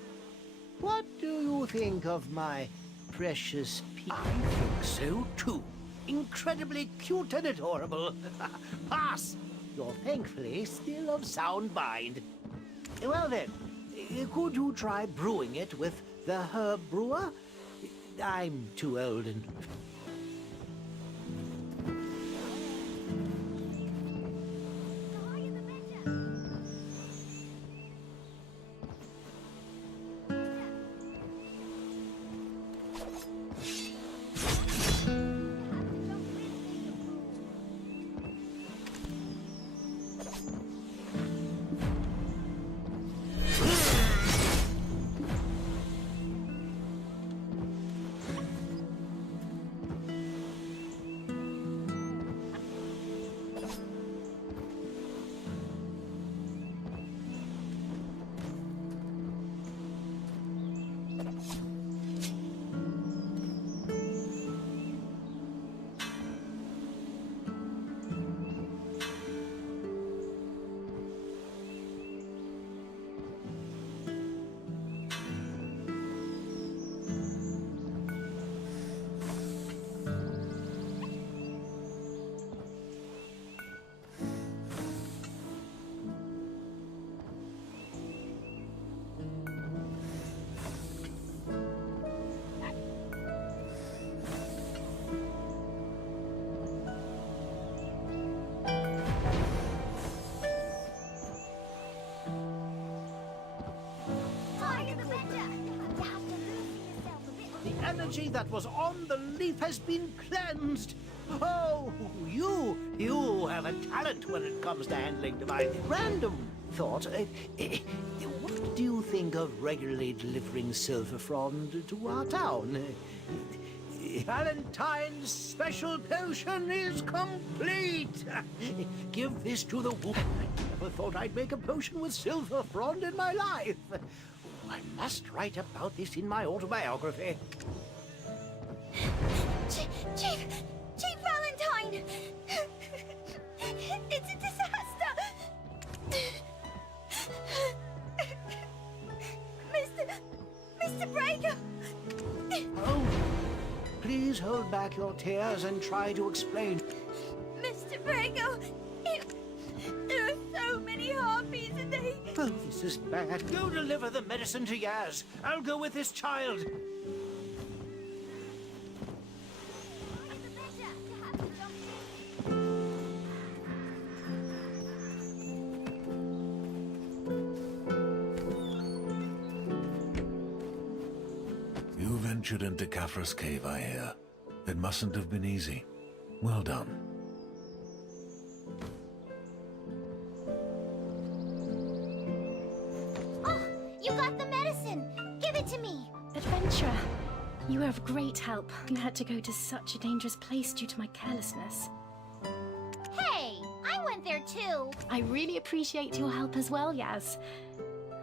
What do you think of my precious pea? I think so, too. Incredibly cute and adorable. Pass! You're thankfully still of sound mind. Well then, could you try brewing it with the herb brewer? I'm too old and... energy that was on the leaf has been cleansed. Oh, you have a talent when it comes to handling divine. Random thought. What do you think of regularly delivering silver frond to our town? Valentine's special potion is complete. Give this to the woman. I never thought I'd make a potion with silver frond in my life. I must write about this in my autobiography. Chief Valentine! It's a disaster! Mr. Breaker! Oh, please hold back your tears and try to explain. Mr. Breaker! There are so many harpies and they... Oh, this is bad. Go deliver the medicine to Yaz. I'll go with this child. You ventured into Kafra's cave, I hear. It mustn't have been easy. Well done. Oh, you got the medicine! Give it to me! Adventurer, you were of great help. You had to go to such a dangerous place due to my carelessness. Hey, I went there too! I really appreciate your help as well, Yaz.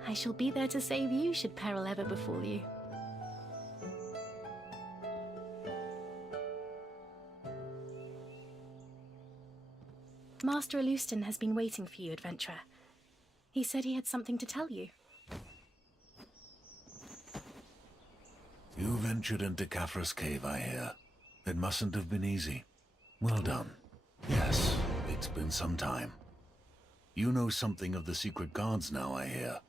I shall be there to save you should peril ever befall you. Master Alustin has been waiting for you, adventurer. He said he had something to tell you. You ventured into Kafra's cave, I hear. It mustn't have been easy. Well done. Yes, it's been some time. You know something of the secret guards now, I hear,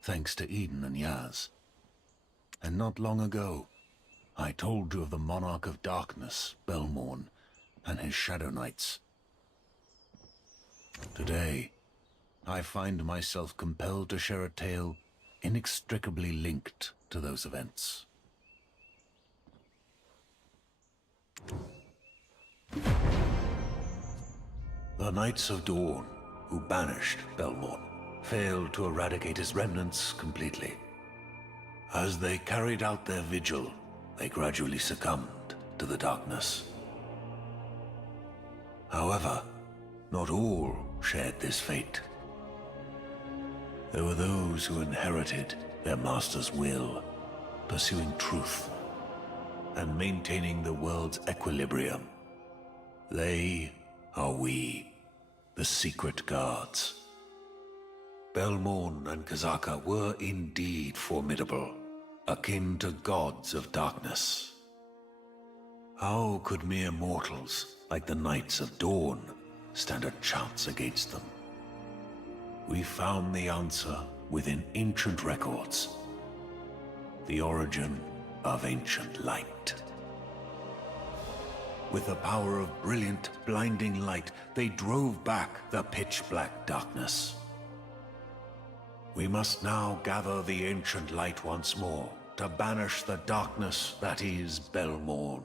thanks to Eden and Yaz. And not long ago, I told you of the Monarch of Darkness, Belmorn, and his Shadow Knights. Today, I find myself compelled to share a tale inextricably linked to those events. The Knights of Dawn, who banished Belmorn, failed to eradicate his remnants completely. As they carried out their vigil, they gradually succumbed to the darkness. However, not all shared this fate. There were those who inherited their master's will, pursuing truth and maintaining the world's equilibrium. They are we, the secret guards. Belmorn and Kazaka were indeed formidable, akin to gods of darkness. How could mere mortals, like the Knights of Dawn, stand a chance against them? We found the answer within ancient records. The origin of ancient light. With the power of brilliant, blinding light, they drove back the pitch-black darkness. We must now gather the ancient light once more, to banish the darkness that is Belmorn.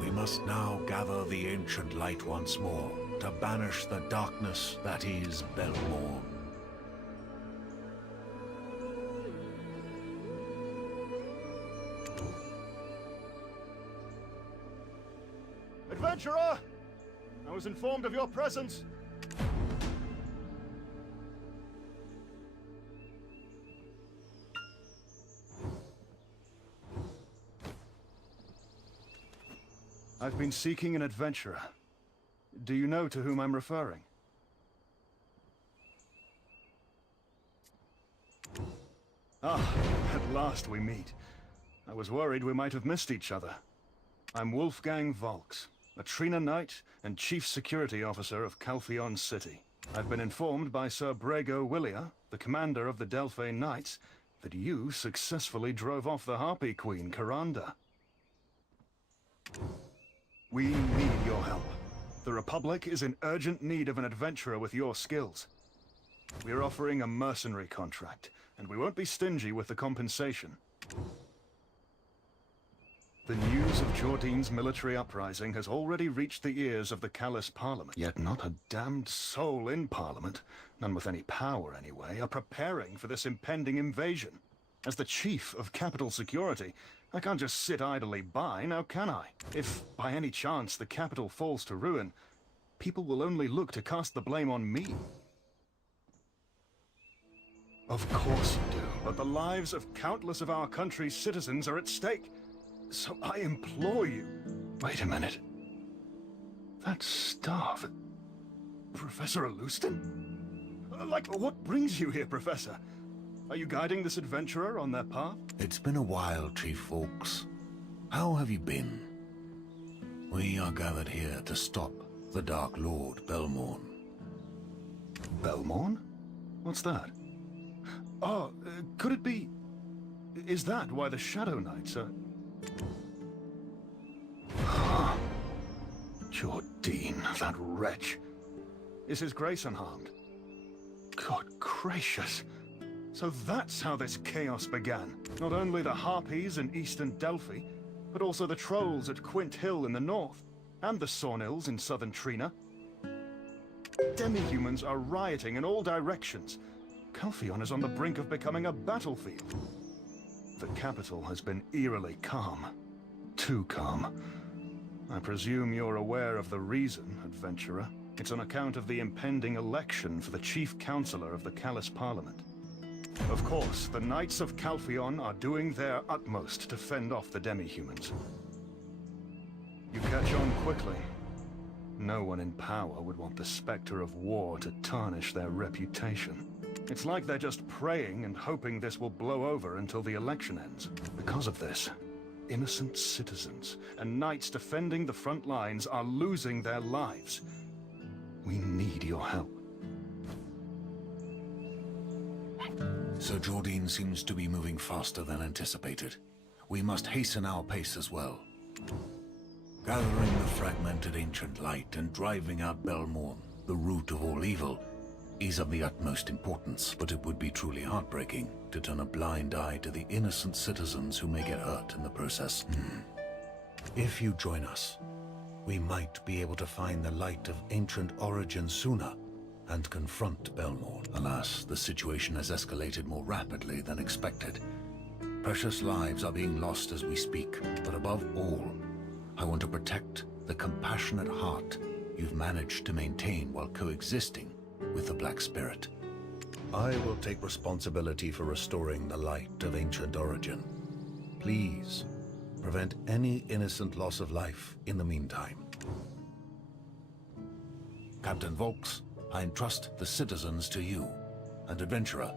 We must now gather the ancient light once more, to banish the darkness that is Belmorn. Adventurer! I was informed of your presence. I've been seeking an adventurer. Do you know to whom I'm referring? Ah, at last we meet. I was worried we might have missed each other. I'm Wolfgang Volks, a Trina Knight and Chief Security Officer of Calpheon City. I've been informed by Sir Brego Willia, the commander of the Delphane Knights, that you successfully drove off the Harpy Queen, Karanda. We need your help. The Republic is in urgent need of an adventurer with your skills. We're offering a mercenary contract, and we won't be stingy with the compensation. The news of Jordine's military uprising has already reached the ears of the Callus Parliament, yet not a damned soul in Parliament, none with any power anyway, are preparing for this impending invasion. As the chief of capital security, I can't just sit idly by, now can I? If, by any chance, the capital falls to ruin, people will only look to cast the blame on me. Of course you do, but the lives of countless of our country's citizens are at stake. So I implore you... Wait a minute. That staff... Professor Alustin? Like, what brings you here, Professor? Are you guiding this adventurer on their path? It's been a while, Chief Fawkes. How have you been? We are gathered here to stop the Dark Lord, Belmorn. Belmorn? What's that? Oh, could it be... Is that why the Shadow Knights are... Jordine, that wretch. Is his grace unharmed? Good gracious. So that's how this chaos began. Not only the Harpies in eastern Delphi, but also the trolls at Quint Hill in the north, and the Sawnills in southern Trina. Demi-humans are rioting in all directions. Calphion is on the brink of becoming a battlefield. The capital has been eerily calm. Too calm. I presume you're aware of the reason, adventurer. It's on account of the impending election for the chief counselor of the Callus Parliament. Of course, the Knights of Calphion are doing their utmost to fend off the demi-humans. You catch on quickly. No one in power would want the specter of war to tarnish their reputation. It's like they're just praying and hoping this will blow over until the election ends. Because of this, innocent citizens and knights defending the front lines are losing their lives. We need your help. Sir Jordine seems to be moving faster than anticipated. We must hasten our pace as well. Gathering the fragmented ancient light and driving out Belmorn, the root of all evil, is of the utmost importance, but it would be truly heartbreaking to turn a blind eye to the innocent citizens who may get hurt in the process. If you join us, we might be able to find the light of ancient origin sooner and confront Belmorn. Alas, the situation has escalated more rapidly than expected. Precious lives are being lost as we speak, but above all, I want to protect the compassionate heart you've managed to maintain while coexisting with the Black Spirit. I will take responsibility for restoring the light of ancient origin. Please, prevent any innocent loss of life in the meantime. Captain Volks, I entrust the citizens to you. And adventurer,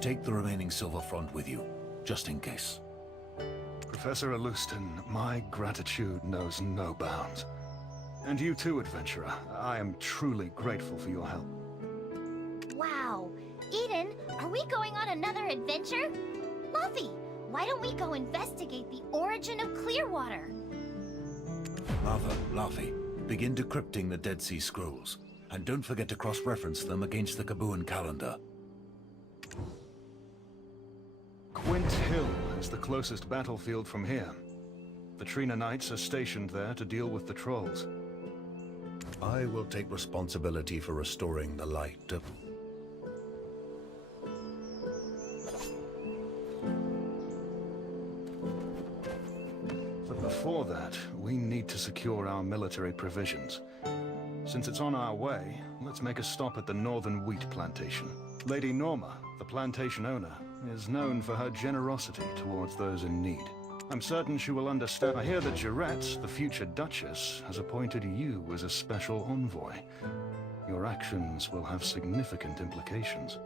take the remaining Silver Front with you, just in case. Professor Alustin, my gratitude knows no bounds. And you too, adventurer. I am truly grateful for your help. Wow. Eden, are we going on another adventure? Luffy, why don't we go investigate the origin of Clearwater? Martha, Laffy, begin decrypting the Dead Sea Scrolls. And don't forget to cross-reference them against the Kabuan calendar. Quint Hill is the closest battlefield from here. The Trina Knights are stationed there to deal with the trolls. I will take responsibility for restoring the light of... But before that, we need to secure our military provisions. Since it's on our way, let's make a stop at the Northern Wheat Plantation. Lady Norma, the plantation owner, is known for her generosity towards those in need. I'm certain she will understand. I hear that Jarette, the future Duchess, has appointed you as a special envoy. Your actions will have significant implications.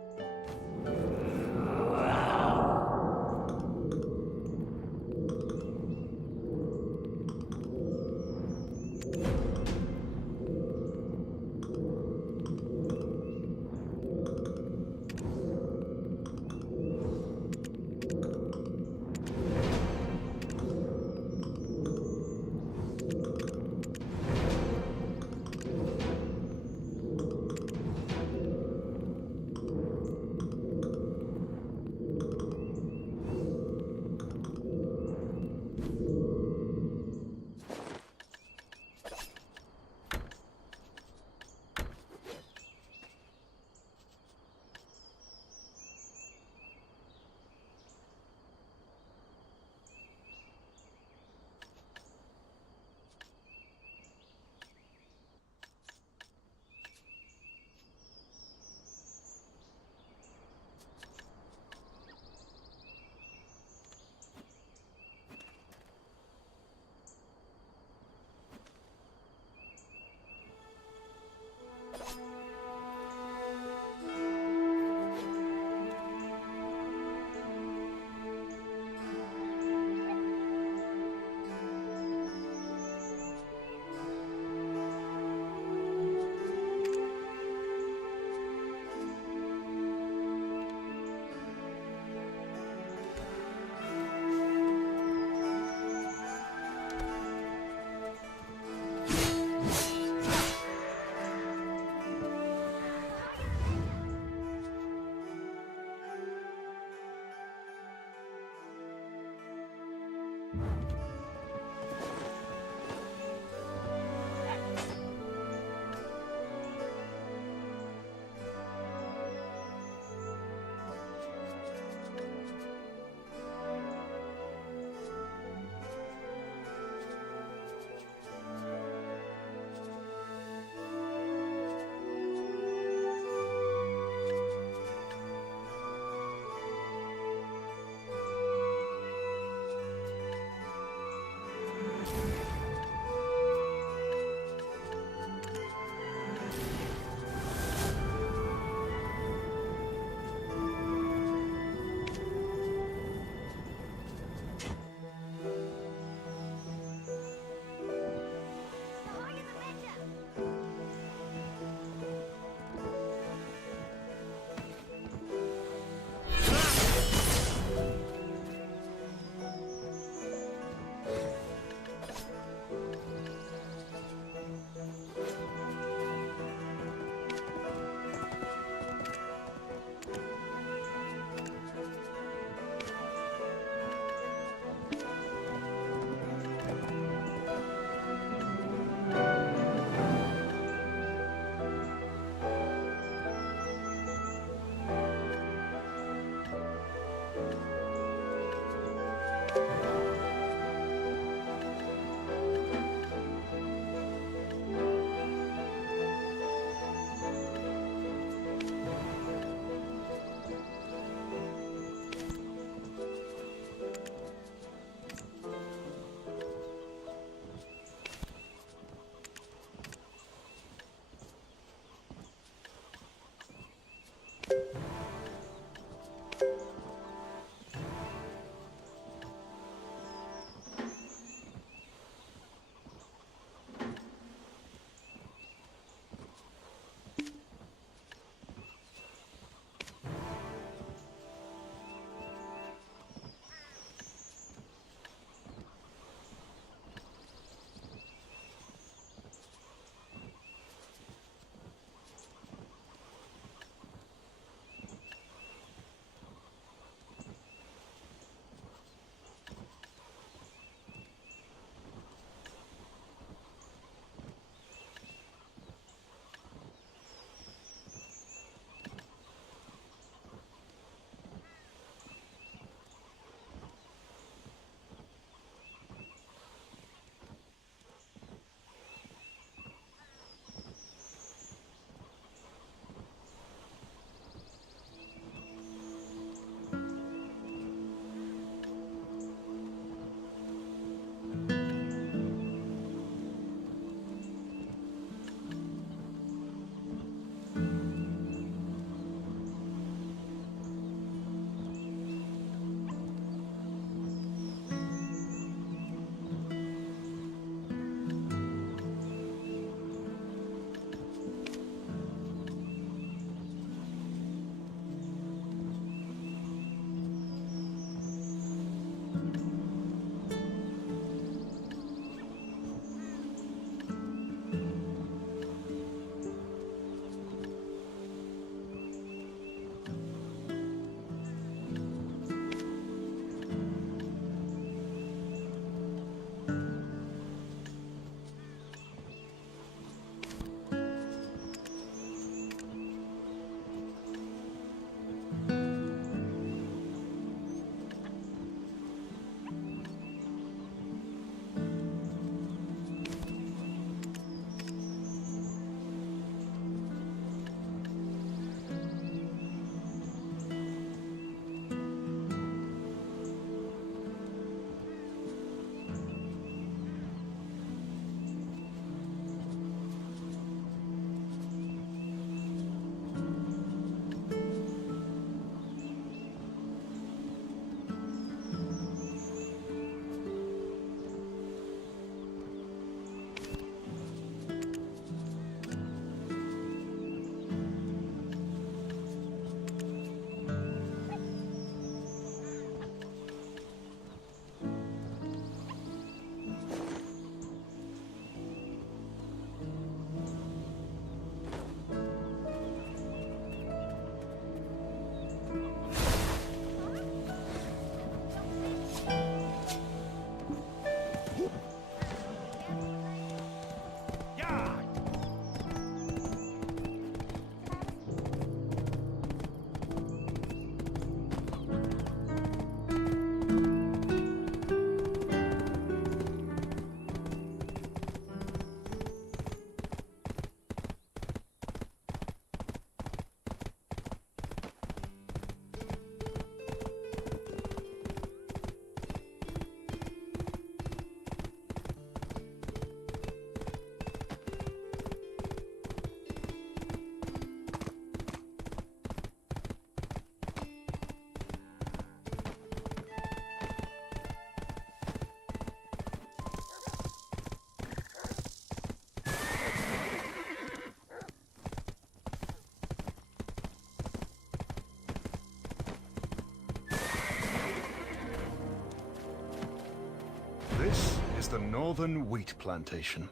the Northern Wheat Plantation.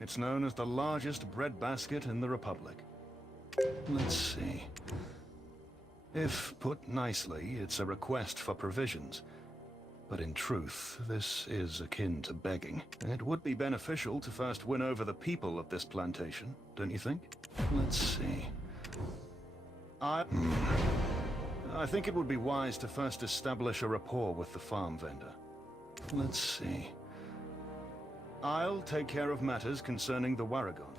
It's known as the largest breadbasket in the Republic. Let's see. If put nicely, it's a request for provisions. But in truth, this is akin to begging. It would be beneficial to first win over the people of this plantation, don't you think? Let's see. I think it would be wise to first establish a rapport with the farm vendor. Let's see. I'll take care of matters concerning the Waragon.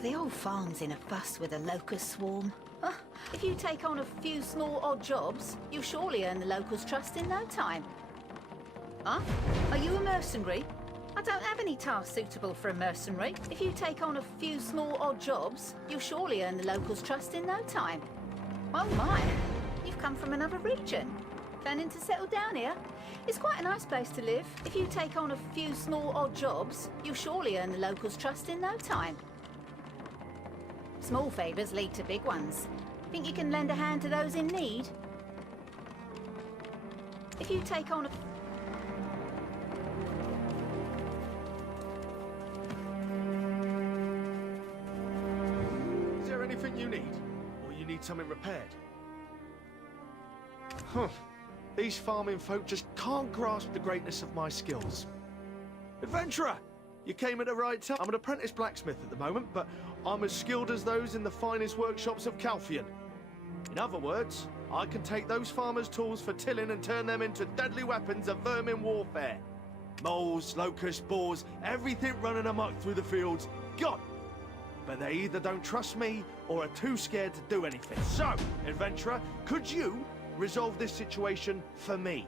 The old farm's in a fuss with a locust swarm. If you take on a few small odd jobs, you'll surely earn the locals' trust in no time. Huh? Are you a mercenary? I don't have any tasks suitable for a mercenary. If you take on a few small odd jobs, you'll surely earn the locals' trust in no time. Oh my, you've come from another region. Planning to settle down here? It's quite a nice place to live. If you take on a few small odd jobs, you'll surely earn the locals' trust in no time. Small favours lead to big ones. Think you can lend a hand to those in need? If you take on a... Is there anything you need? Or you need something repaired? Huh. These farming folk just can't grasp the greatness of my skills. Adventurer! You came at the right time. I'm an apprentice blacksmith at the moment, but I'm as skilled as those in the finest workshops of Calphion. In other words, I can take those farmers' tools for tilling and turn them into deadly weapons of vermin warfare. Moles, locusts, boars, everything running amok through the fields, gone. But they either don't trust me or are too scared to do anything. So, adventurer, could you resolve this situation for me?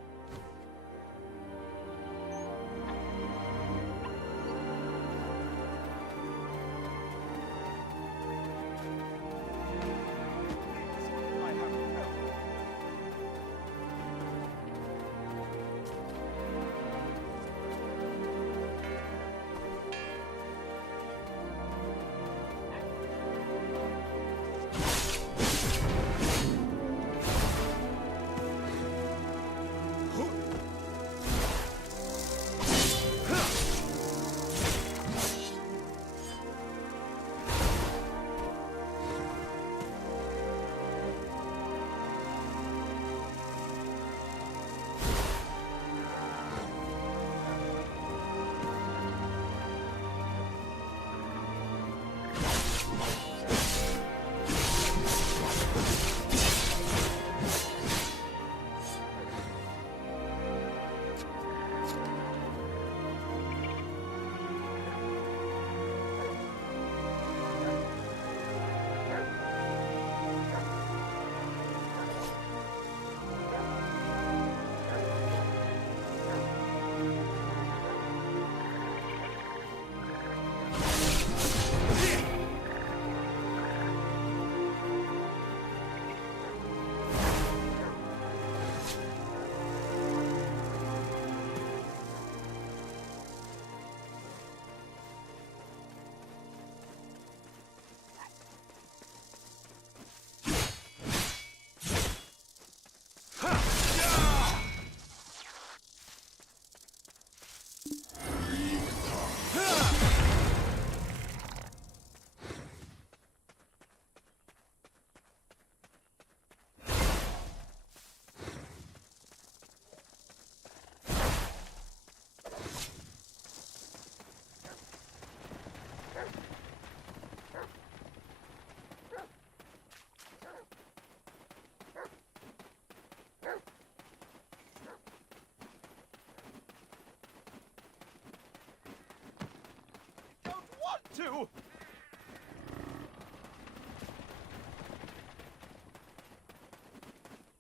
To.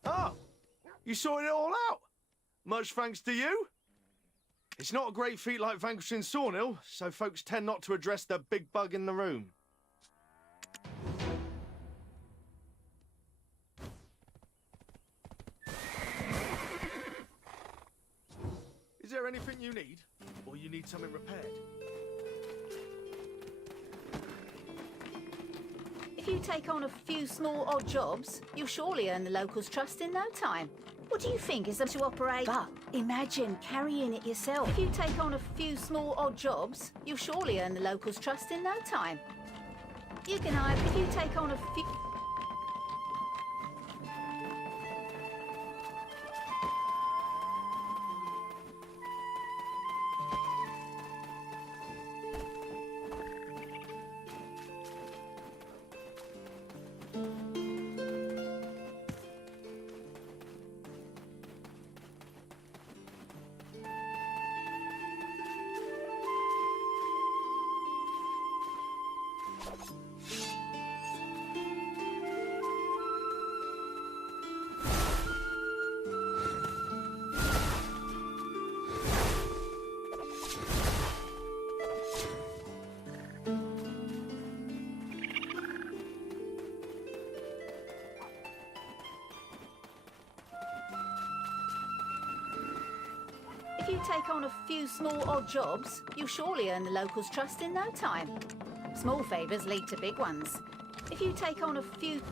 Ah, you sorted it all out. Much thanks to you. It's not a great feat like vanquishing Sawnil, so folks tend not to address the big bug in the room. Is there anything you need? Or you need something repaired? If you take on a few small odd jobs, you'll surely earn the locals' trust in no time. What do you think is to operate? But imagine carrying it yourself. If you take on a few small odd jobs, you'll surely earn the locals' trust in no time. You can either, if you take on a few... If you take on a few small odd jobs, you'll surely earn the locals' trust in no time. Small favours lead to big ones. If you take on a few...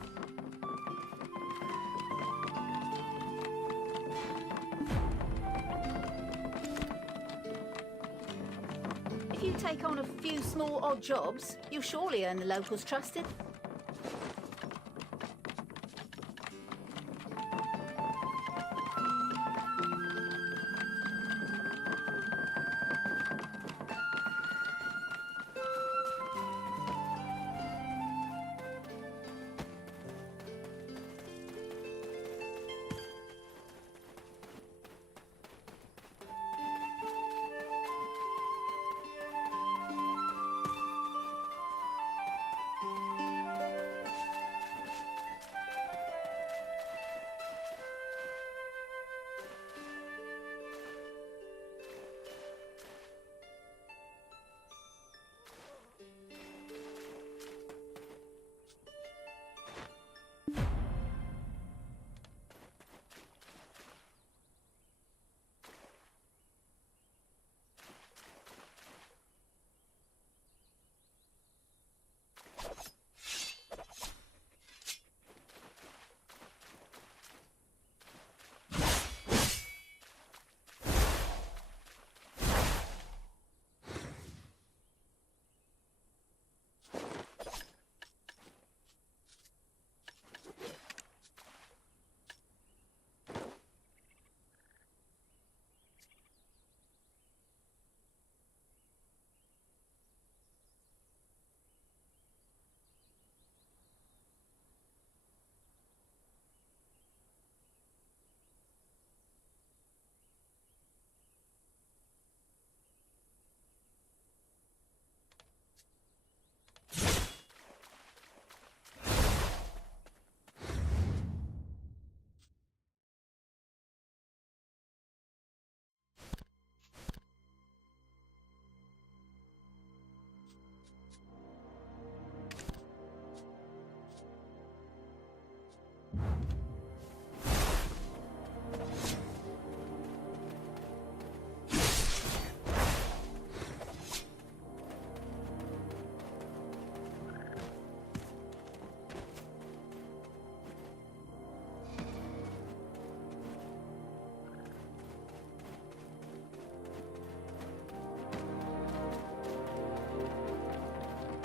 If you take on a few small odd jobs, you'll surely earn the locals' trust in...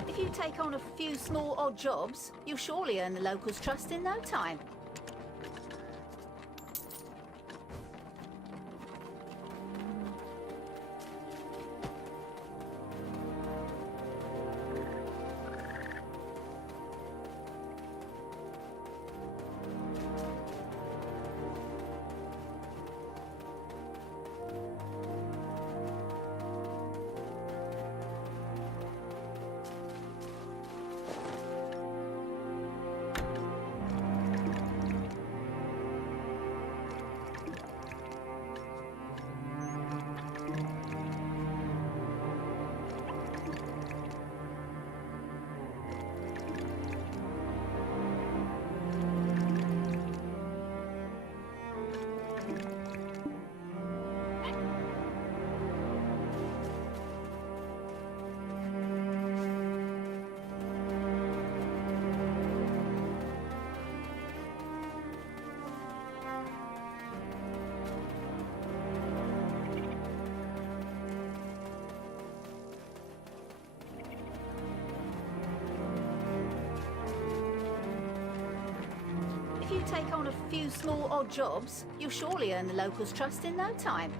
If you take on a few small odd jobs, you'll surely earn the locals' trust in no time. take on a few small odd jobs, you'll surely earn the locals' trust in no time.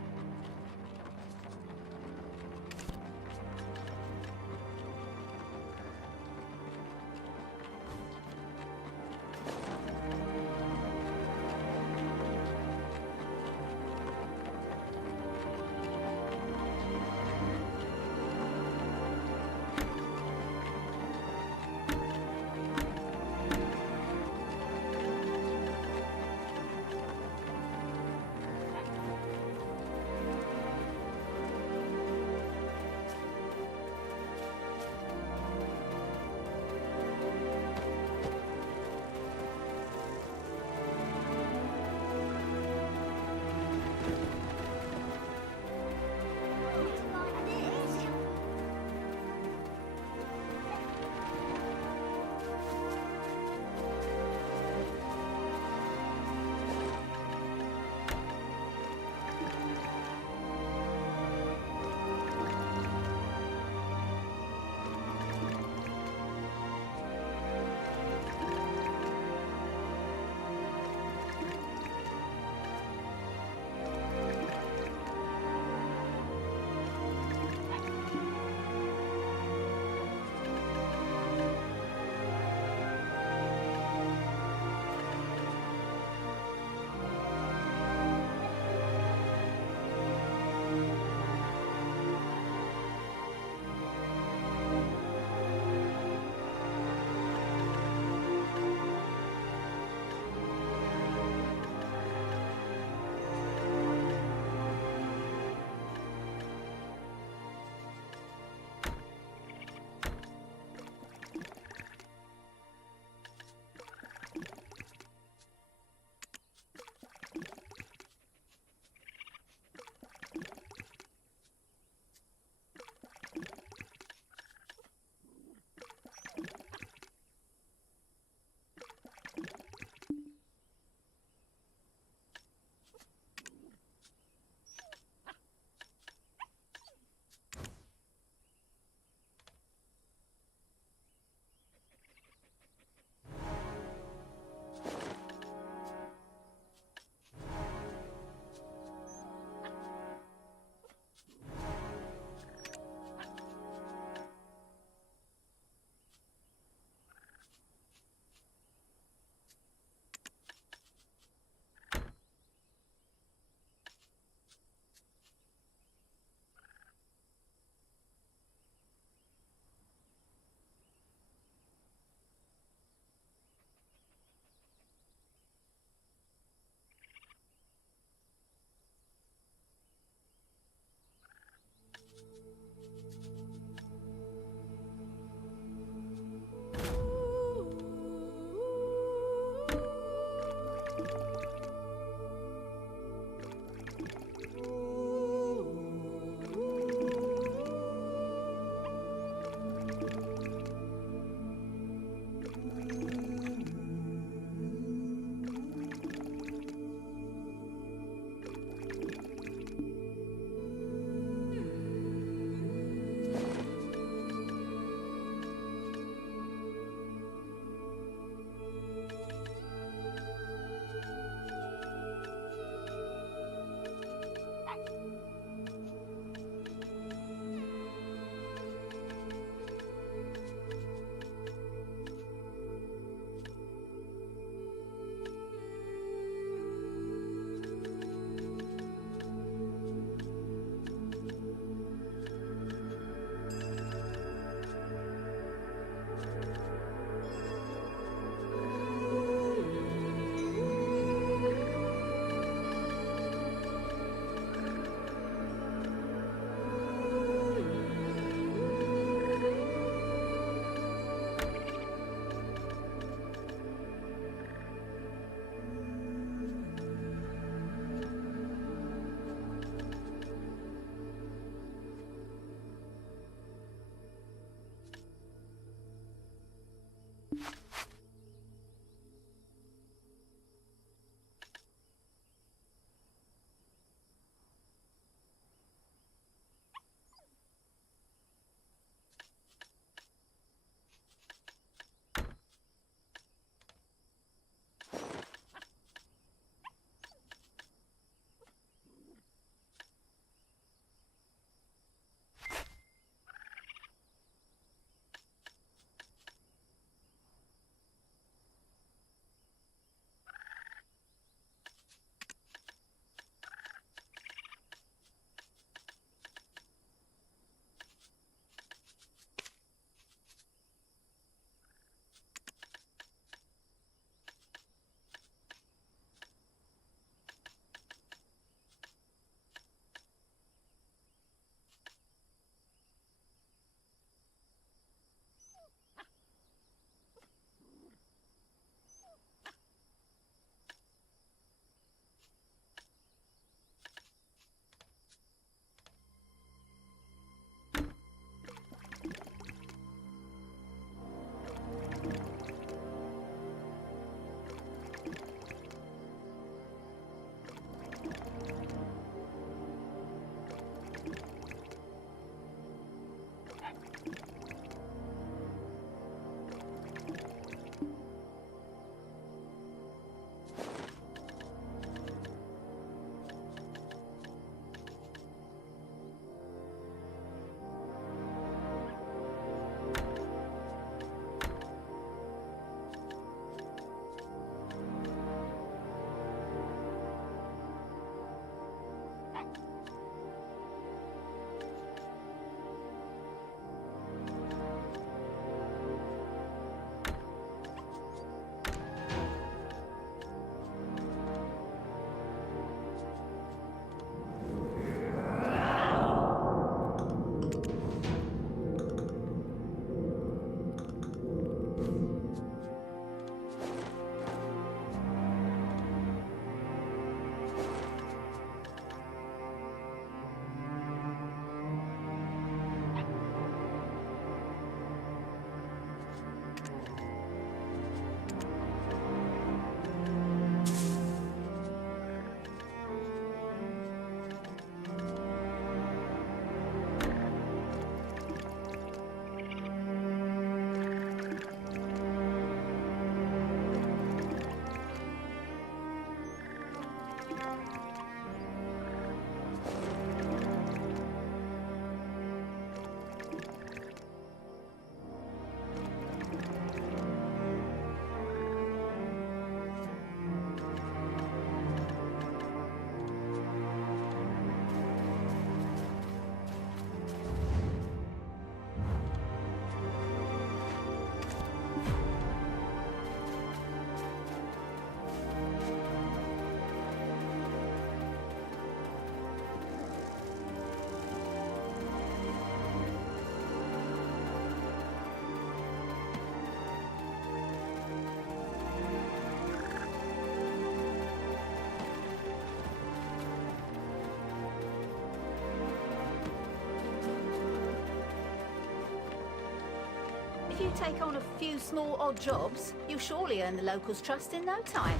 If you take on a few small odd jobs, you'll surely earn the locals' trust in no time.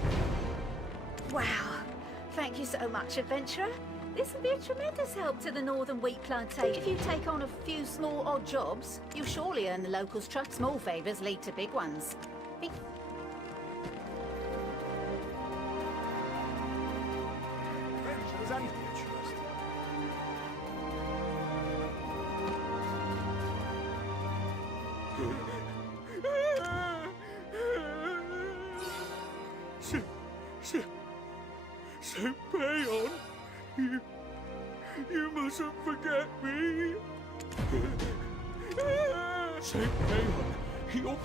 Wow. Thank you so much, adventurer. This will be a tremendous help to the Northern Wheat Plantation. If you take on a few small odd jobs, you'll surely earn the locals' trust. Small favours lead to big ones. St. Payon, you mustn't forget me. St. Payon, he'll...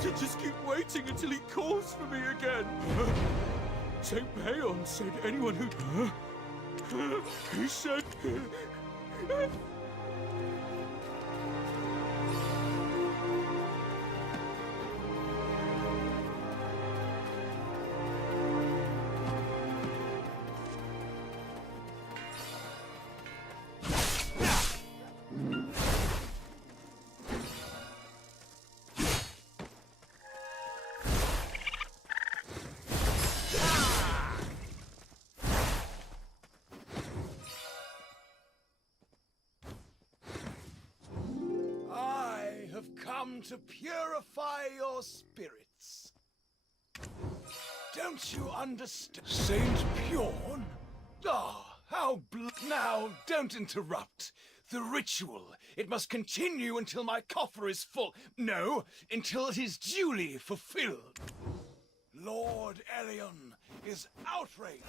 To just keep waiting until he calls for me again. St. Payon said anyone who... He said... To purify your spirits. Don't you understand? Saint Bjorn? Ah, how Now, don't interrupt. The ritual, it must continue until my coffer is full. No, until it is duly fulfilled. Lord Elion is outraged.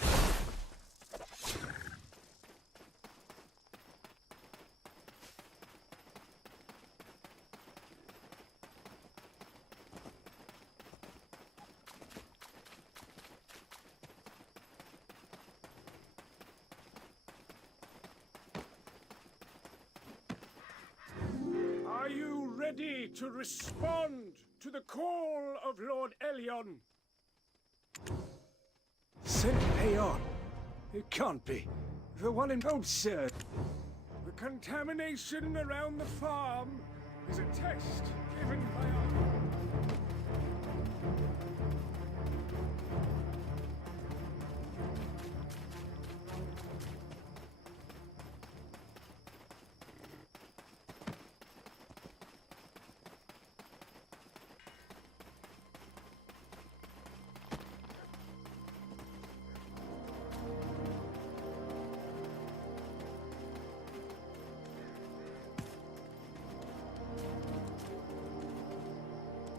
Are you ready to respond to the call of Lord Elion? St. Payon? It can't be. The one in... Oh, sir. The contamination around the farm is a test given by our...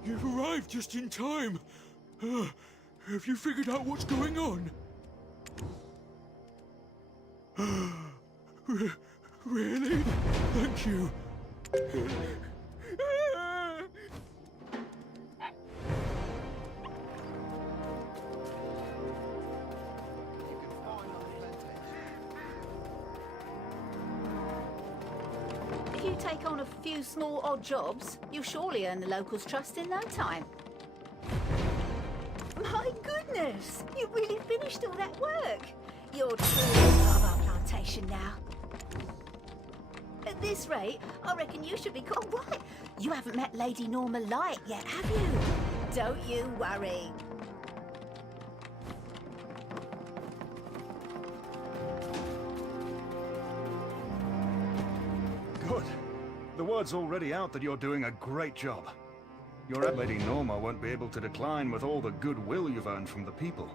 You've arrived just in time. Have you figured out what's going on? Really? Thank you. If you take on a few small odd jobs, you'll surely earn the locals' trust in no time. My goodness! You really finished all that work! You're truly part of our plantation now. At this rate, I reckon you should be called... Oh, right! You haven't met Lady Norma Light yet, have you? Don't you worry. Good. The word's already out that you're doing a great job. Your Lady Norma won't be able to decline with all the goodwill you've earned from the people.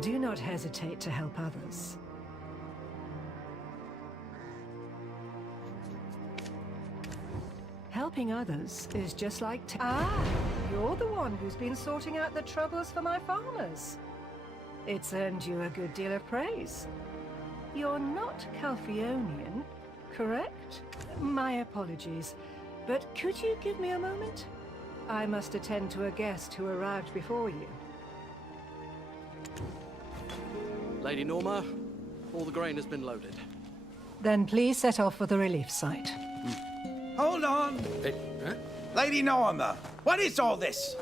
Do not hesitate to help others. Helping others is just like... you're the one who's been sorting out the troubles for my farmers. It's earned you a good deal of praise. You're not Calphionian, correct? My apologies, but could you give me a moment? I must attend to a guest who arrived before you. Lady Norma, all the grain has been loaded. Then please set off for the relief site. Hold on! Lady Norma, what is all this?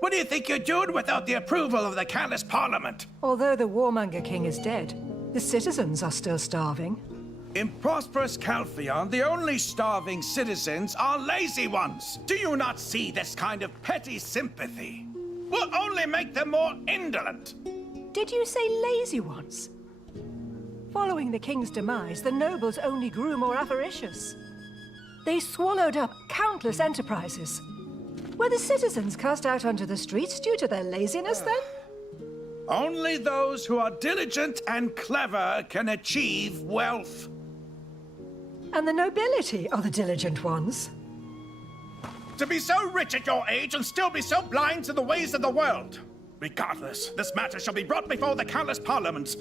What do you think you're doing without the approval of the Callous Parliament? Although the Warmonger King is dead, the citizens are still starving. In prosperous Calphion, the only starving citizens are lazy ones. Do you not see this kind of petty sympathy will only make them more indolent? Did you say lazy ones? Following the king's demise, the nobles only grew more avaricious. They swallowed up countless enterprises. Were the citizens cast out onto the streets due to their laziness, then? Only those who are diligent and clever can achieve wealth. And the nobility are the diligent ones. To be so rich at your age and still be so blind to the ways of the world. Regardless, this matter shall be brought before the Callous Parliament.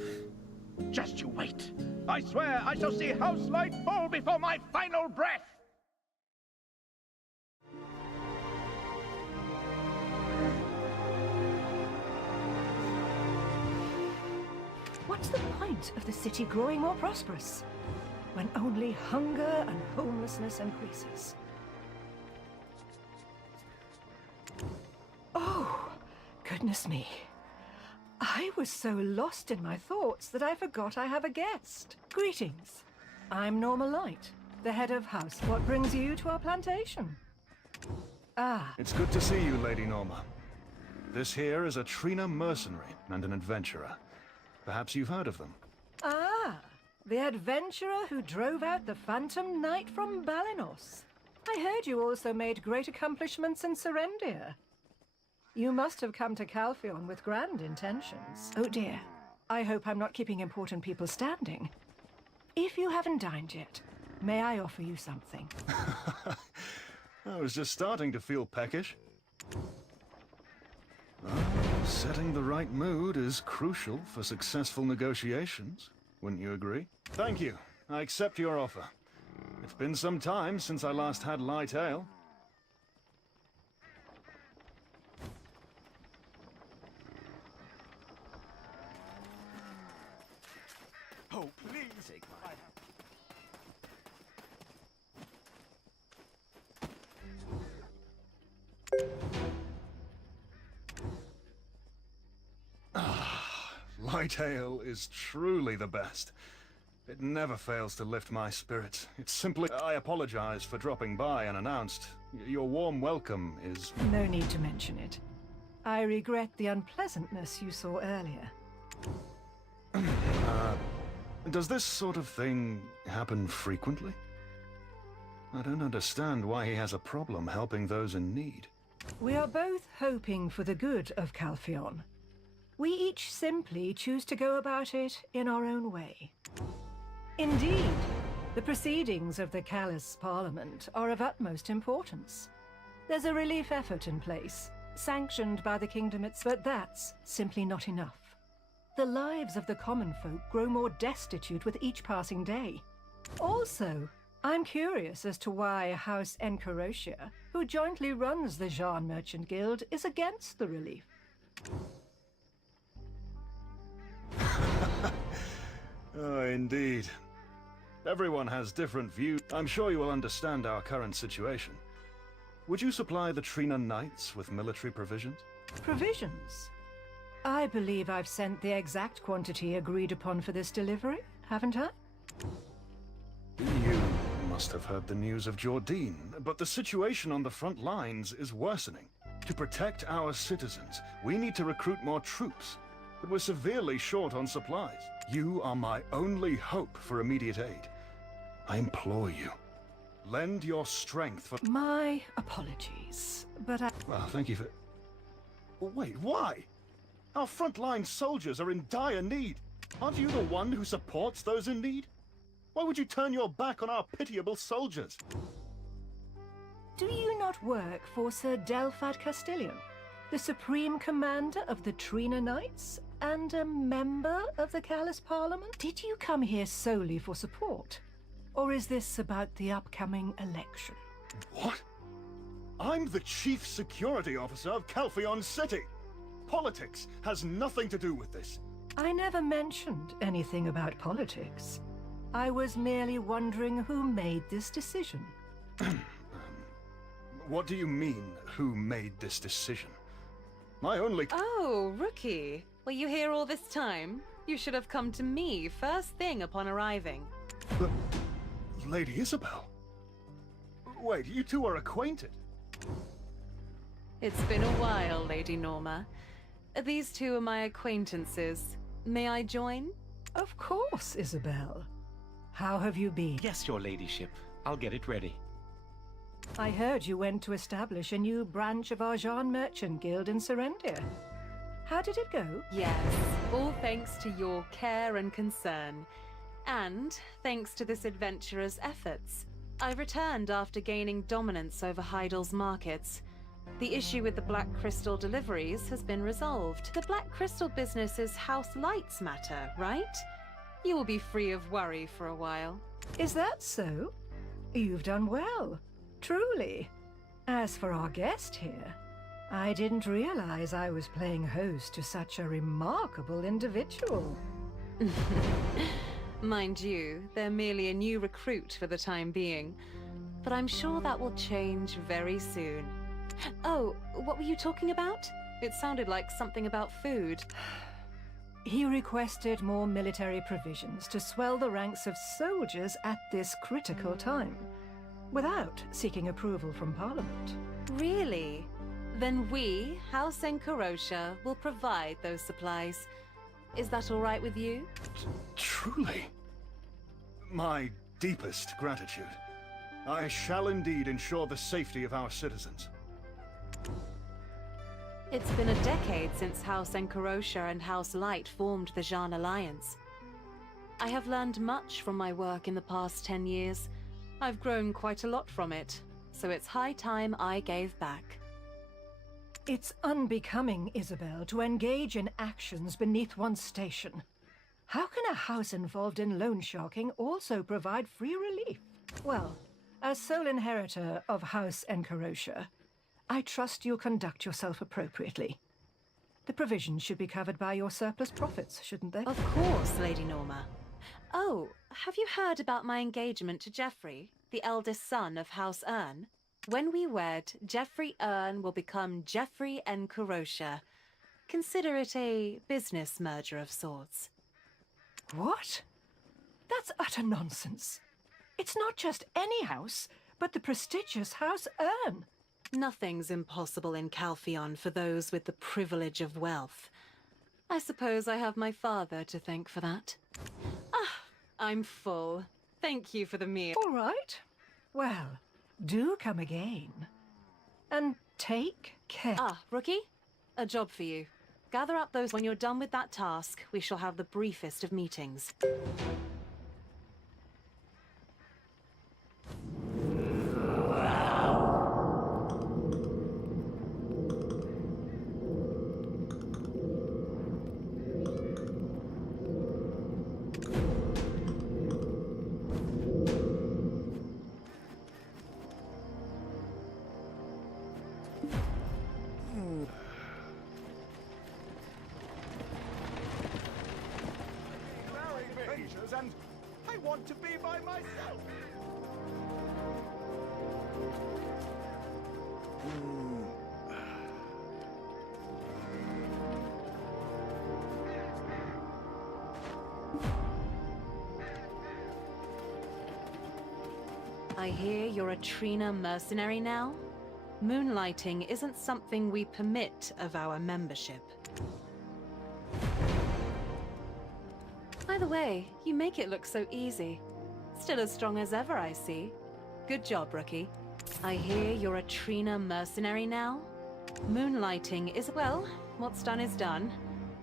Just you wait. I swear I shall see House Light fall before my final breath. What's the point of the city growing more prosperous when only hunger and homelessness increases? Oh, goodness me. I was so lost in my thoughts that I forgot I have a guest. Greetings. I'm Norma Light, the head of house. What brings you to our plantation? Ah. It's good to see you, Lady Norma. This here is a Trina mercenary and an adventurer. Perhaps you've heard of them. Ah, the adventurer who drove out the Phantom Knight from Balinos. I heard you also made great accomplishments in Serendia. You must have come to Calphion with grand intentions. Oh dear, I hope I'm not keeping important people standing. If you haven't dined yet, may I offer you something? I was just starting to feel peckish. Setting the right mood is crucial for successful negotiations. Wouldn't you agree? Thank you. I accept your offer. It's been some time since I last had light ale. Oh, please. Light ale is truly the best. It never fails to lift my spirits. It's simply... I apologize for dropping by unannounced. Your warm welcome is... No need to mention it. I regret the unpleasantness you saw earlier. Does this sort of thing happen frequently? I don't understand why he has a problem helping those in need. We are both hoping for the good of Calphion. We each simply choose to go about it in our own way. Indeed, the proceedings of the Callous Parliament are of utmost importance. There's a relief effort in place, sanctioned by the kingdom itself, but that's simply not enough. The lives of the common folk grow more destitute with each passing day. Also, I'm curious as to why House Encarotia, who jointly runs the Jean Merchant Guild, is against the relief. Oh, indeed. Everyone has different views. I'm sure you will understand our current situation. Would you supply the Trina Knights with military provisions? Provisions? I believe I've sent the exact quantity agreed upon for this delivery, haven't I? You must have heard the news of Jordine, but the situation on the front lines is worsening. To protect our citizens, we need to recruit more troops, but we're severely short on supplies. You are my only hope for immediate aid. I implore you, lend your strength for... My apologies, but I... Well, thank you for... Wait, why? Our frontline soldiers are in dire need. Aren't you the one who supports those in need? Why would you turn your back on our pitiable soldiers? Do you not work for Sir Delphad Castillion, the Supreme Commander of the Trina Knights? and a member of the Callus Parliament? Did you come here solely for support? Or is this about the upcoming election? What? I'm the Chief Security Officer of Calpheon City. Politics has nothing to do with this. I never mentioned anything about politics. I was merely wondering who made this decision. What do you mean, who made this decision? I only... Oh, Rookie. Were you here all this time? You should have come to me first thing upon arriving. But... Lady Isabel? Wait, you two are acquainted? It's been a while, Lady Norma. These two are my acquaintances. May I join? Of course, Isabel. How have you been? Yes, your ladyship. I'll get it ready. I heard you went to establish a new branch of our Jean Merchant Guild in Serendia. How did it go? Yes, all thanks to your care and concern. And thanks to this adventurer's efforts. I returned after gaining dominance over Heidel's markets. The issue with the Black Crystal deliveries has been resolved. The Black Crystal business is House Light's matter, right? You will be free of worry for a while. Is that so? You've done well. Truly. As for our guest here, I didn't realize I was playing host to such a remarkable individual. Mind you, they're merely a new recruit for the time being. But I'm sure that will change very soon. Oh, what were you talking about? It sounded like something about food. He requested more military provisions to swell the ranks of soldiers at this critical time, without seeking approval from Parliament. Really? Then we, House Enkarosha, will provide those supplies. Is that all right with you? Truly. My deepest gratitude. I shall indeed ensure the safety of our citizens. It's been a decade since House Enkarosha and House Light formed the Jean Alliance. I have learned much from my work in the past 10 years. I've grown quite a lot from it, so it's high time I gave back. It's unbecoming, Isabel, to engage in actions beneath one's station. How can a house involved in loan sharking also provide free relief? Well, as sole inheritor of House Enkarosha, I trust you'll conduct yourself appropriately. The provisions should be covered by your surplus profits, shouldn't they? Of course, Lady Norma. Oh, have you heard about my engagement to Geoffrey, the eldest son of House Ern? When we wed, Geoffrey Ern will become Geoffrey Enkarosha. Consider it a business merger of sorts. What? That's utter nonsense. It's not just any house, but the prestigious House Ern. Nothing's impossible in Calpheon for those with the privilege of wealth. I suppose I have my father to thank for that. Ah, I'm full. Thank you for the meal. All right. Well, do come again. And take care. Ah, Rookie, a job for you. Gather up those. When you're done with that task, we shall have the briefest of meetings. And I want to be by myself. I hear you're a Trina mercenary now? Moonlighting isn't something we permit of our membership. By the way, you make it look so easy. Still as strong as ever, I see. Good job, Rookie. I hear you're a Trina mercenary now? Moonlighting is, well, what's done is done.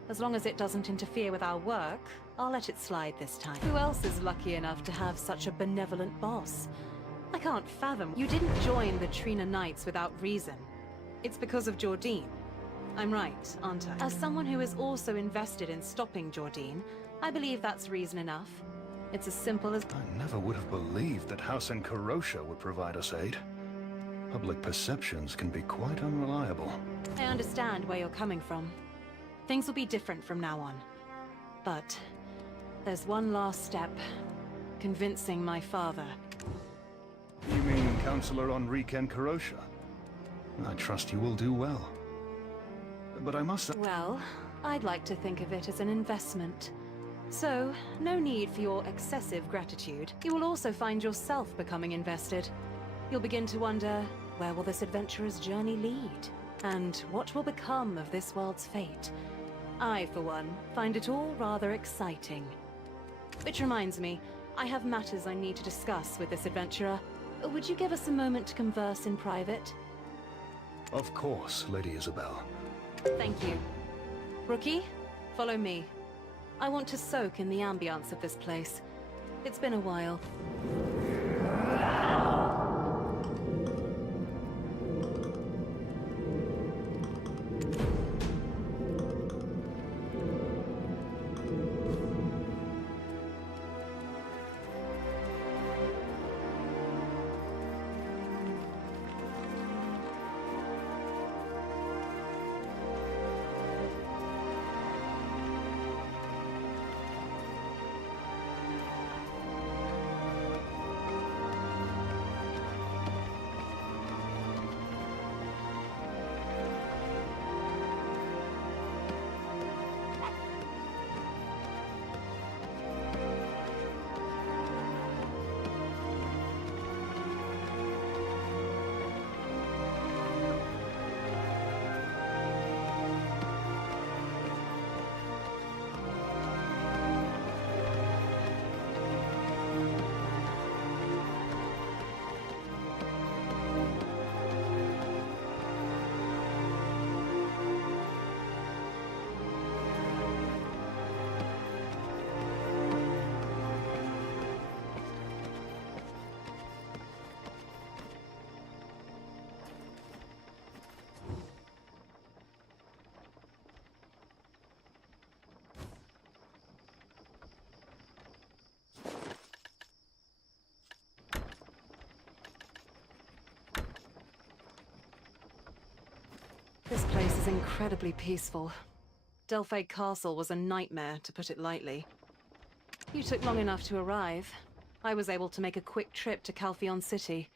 As long as it doesn't interfere with our work, I'll let it slide this time. Who else is lucky enough to have such a benevolent boss? I can't fathom. You didn't join the Trina Knights without reason. It's because of Jordine. I'm right, aren't I? As someone who is also invested in stopping Jordine, I believe that's reason enough. It's as simple as... I never would have believed that House in Karosha would provide us aid. Public perceptions can be quite unreliable. I understand where you're coming from. Things will be different from now on. But there's one last step. Convincing my father. You mean Councillor Enrique Karosha? I trust you will do well. But I must... Well, I'd like to think of it as an investment. So, no need for your excessive gratitude. You will also find yourself becoming invested. You'll begin to wonder, where will this adventurer's journey lead? And what will become of this world's fate? I, for one, find it all rather exciting. Which reminds me, I have matters I need to discuss with this adventurer. Would you give us a moment to converse in private? Of course, Lady Isabel. Thank you. Rookie, follow me. I want to soak in the ambience of this place. It's been a while. This place is incredibly peaceful. Delphi Castle was a nightmare, to put it lightly. You took long enough to arrive. I was able to make a quick trip to Calpheon City.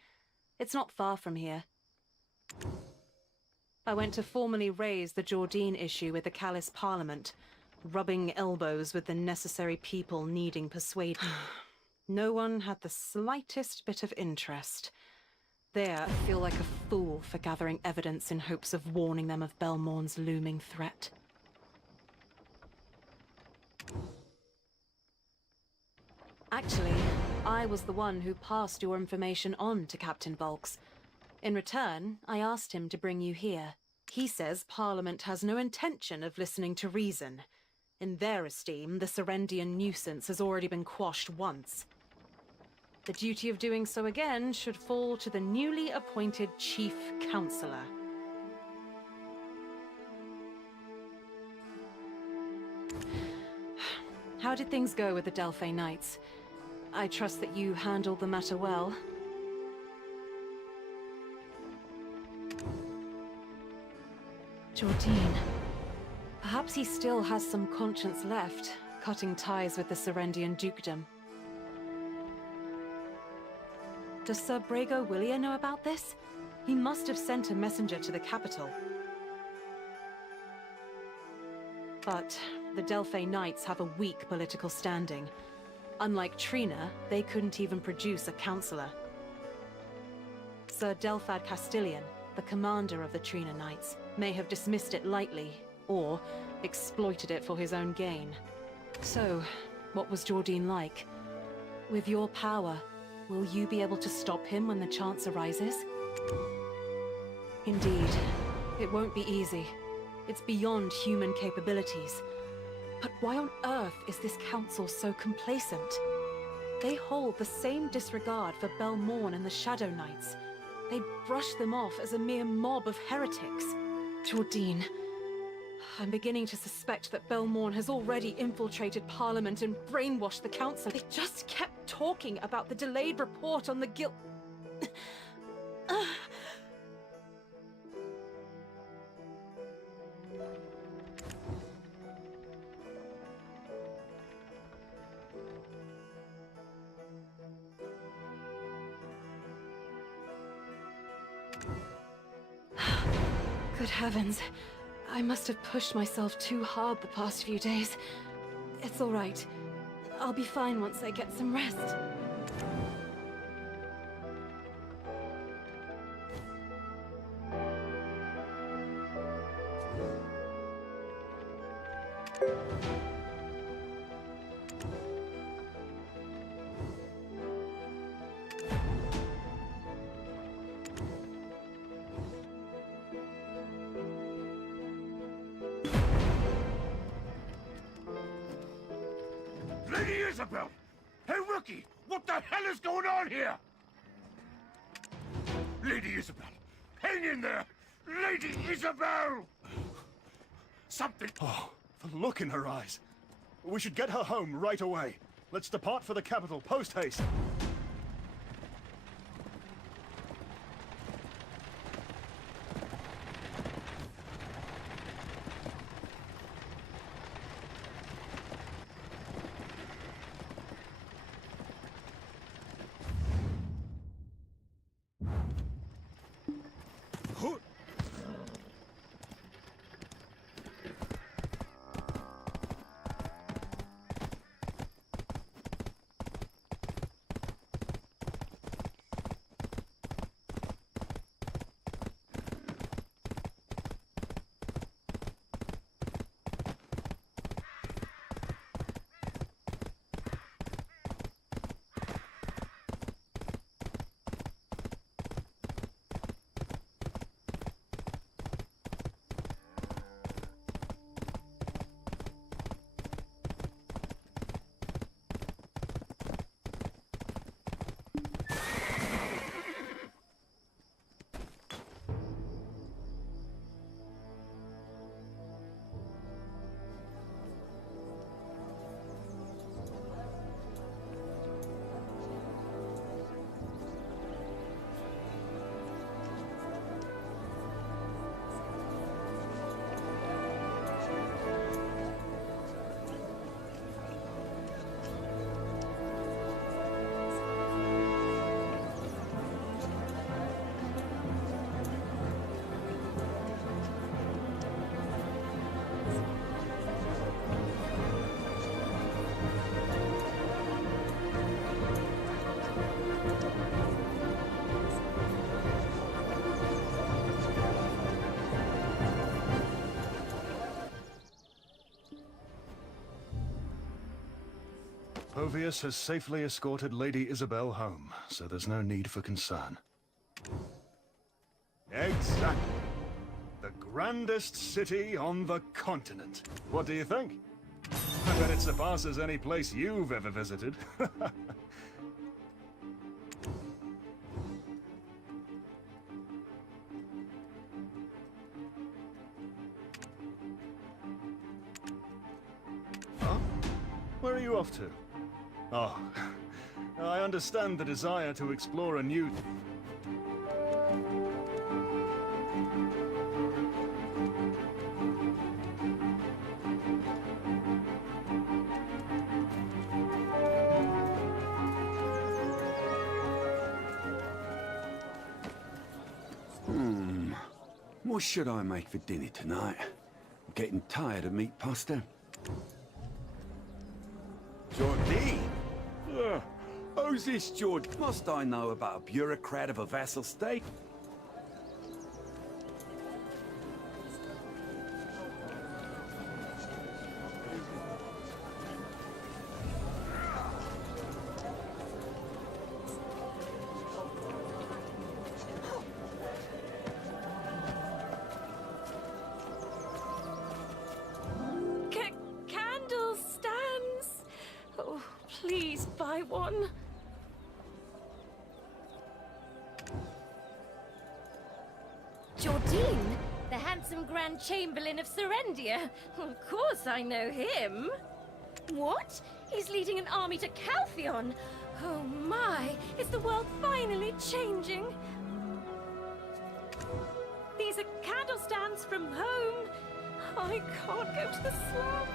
It's not far from here. I went to formally raise the Jordine issue with the Callous Parliament, rubbing elbows with the necessary people needing persuading. No one had the slightest bit of interest. There, I feel like a fool for gathering evidence in hopes of warning them of Belmorn's looming threat. Actually, I was the one who passed your information on to Captain Volks. In return, I asked him to bring you here. He says Parliament has no intention of listening to reason. In their esteem, the Serendian nuisance has already been quashed once. The duty of doing so again should fall to the newly appointed Chief Counselor. How did things go with the Delphi Knights? I trust that you handled the matter well. Jordine. Perhaps he still has some conscience left, cutting ties with the Serendian dukedom. Does Sir Brago Willia know about this? He must have sent a messenger to the capital. But the Delphi Knights have a weak political standing. Unlike Trina, they couldn't even produce a counselor. Sir Delphad Castilian, the commander of the Trina Knights, may have dismissed it lightly, or exploited it for his own gain. So, what was Jordine like? With your power, will you be able to stop him when the chance arises? Indeed, it won't be easy. It's beyond human capabilities. But why on earth is this council so complacent? They hold the same disregard for Belmorn and the Shadow Knights. They brush them off as a mere mob of heretics. Jordine, I'm beginning to suspect that Belmorn has already infiltrated Parliament and brainwashed the Council. They just kept talking about the delayed report on the guild. Good heavens. I must have pushed myself too hard the past few days. It's all right. I'll be fine once I get some rest. Lady Isabel! Hey, rookie! What the hell is going on here? Lady Isabel! Hang in there! Lady Isabel! Something... Oh, the look in her eyes. We should get her home right away. Let's depart for the capital, post-haste. Povius has safely escorted Lady Isabel home, so there's no need for concern. Exactly. The grandest city on the continent. What do you think? I bet it surpasses any place you've ever visited. Huh? Where are you off to? Oh, I understand the desire to explore a new... What should I make for dinner tonight? I'm getting tired of meat pasta. Jordine? Who's this George? Must I know about a bureaucrat of a vassal state? Candle stands! Oh, please buy one. Jordine, the handsome handsome Grand Chamberlain of Serendia. Of course I know him. What? He's leading an army to Calpheon? Oh my, is the world finally changing? These are candle stands from home. I can't go to the slum.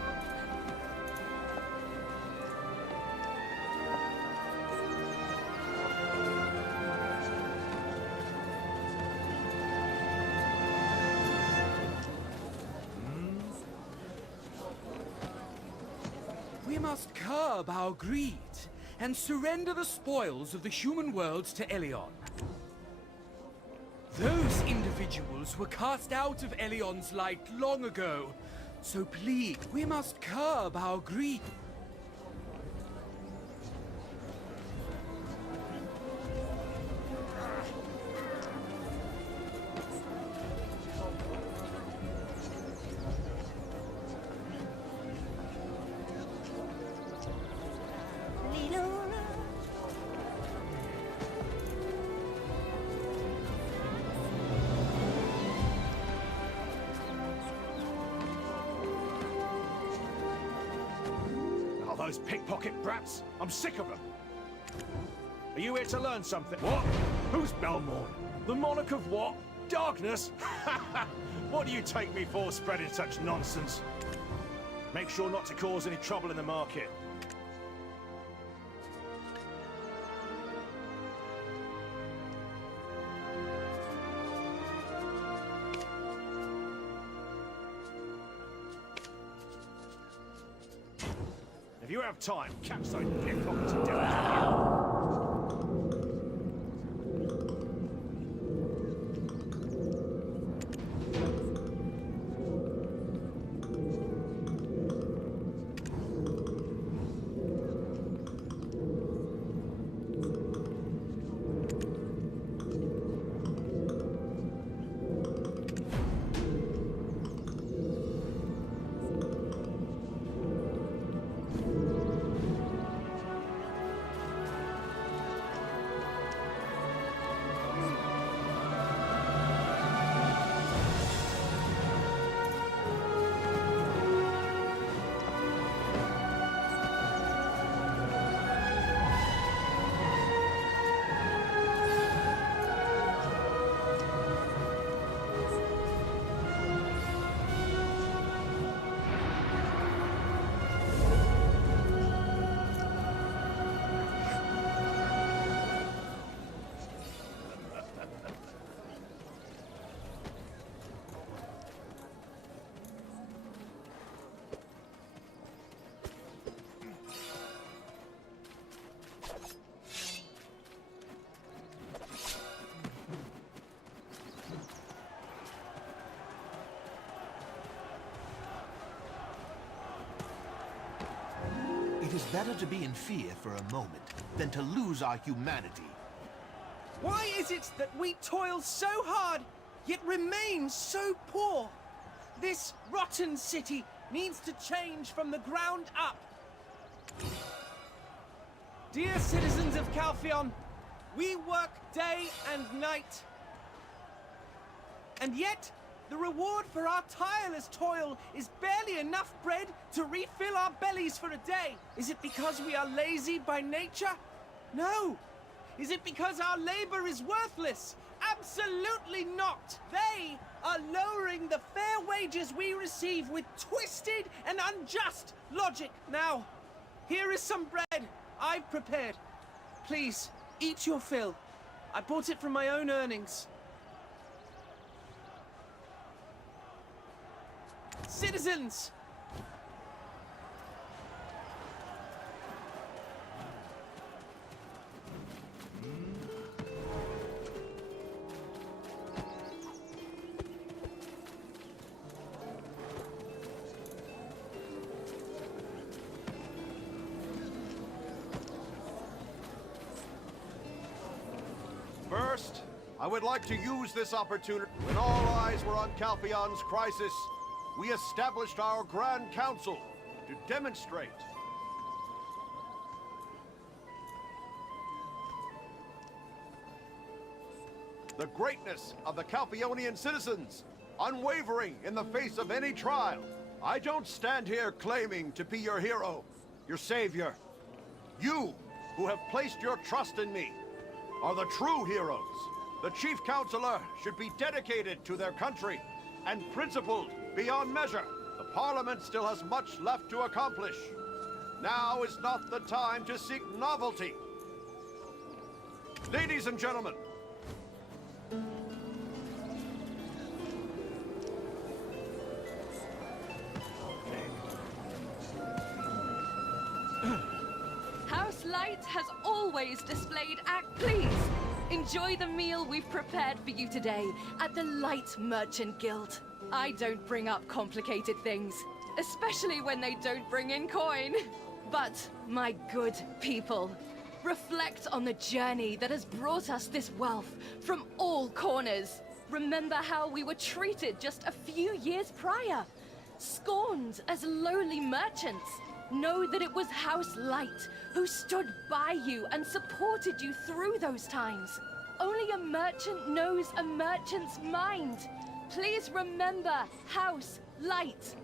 We must curb our greed and surrender the spoils of the human world to Elion. Those individuals were cast out of Elion's light long ago, so please, we must curb our greed. Those pickpocket brats! I'm sick of them! Are you here to learn something? What? Who's Belmore? The monarch of what? Darkness? What do you take me for, spreading such nonsense? Make sure not to cause any trouble in the market. If you have time, catch those pickpockets and do it. It is better to be in fear for a moment than to lose our humanity. Why is it that we toil so hard, yet remain so poor? This rotten city needs to change from the ground up. Dear citizens of Calpheon, we work day and night. And yet, the reward for our tireless toil is barely enough bread to refill our bellies for a day. Is it because we are lazy by nature? No. Is it because our labor is worthless? Absolutely not. They are lowering the fair wages we receive with twisted and unjust logic. Now, here is some bread I've prepared. Please, eat your fill. I bought it from my own earnings. Citizens! First, I would like to use this opportunity. When all eyes were on Calpheon's crisis, we established our Grand Council to demonstrate the greatness of the Calpheonian citizens unwavering in the face of any trial. I don't stand here claiming to be your hero, your savior. You, who have placed your trust in me, are the true heroes. The Chief Counselor should be dedicated to their country and principled beyond measure. The Parliament still has much left to accomplish. Now is not the time to seek novelty. Ladies and gentlemen, House Light has always displayed Please, enjoy the meal we've prepared for you today at the Light Merchant Guild. I don't bring up complicated things, especially when they don't bring in coin. But, my good people, reflect on the journey that has brought us this wealth from all corners. Remember how we were treated just a few years prior, scorned as lowly merchants. Know that it was House Light who stood by you and supported you through those times. Only a merchant knows a merchant's mind. Please remember House Light.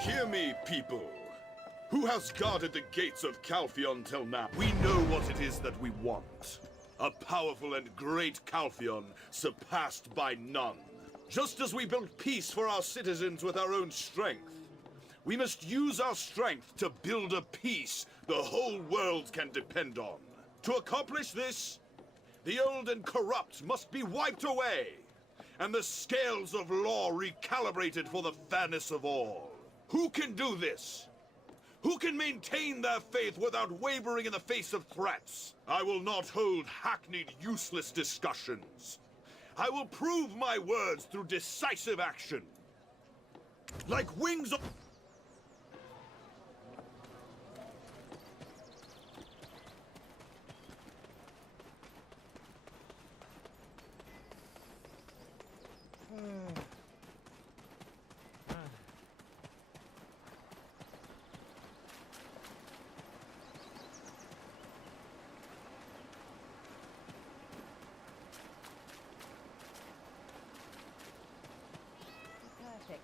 Hear me, people. Who has guarded the gates of Calpheon till now? We know what it is that we want. A powerful and great Calpheon, surpassed by none. Just as we built peace for our citizens with our own strength, we must use our strength to build a peace the whole world can depend on. To accomplish this, the old and corrupt must be wiped away, and the scales of law recalibrated for the fairness of all. Who can do this? Who can maintain their faith without wavering in the face of threats? I will not hold hackneyed, useless discussions. I will prove my words through decisive action. Like wings of...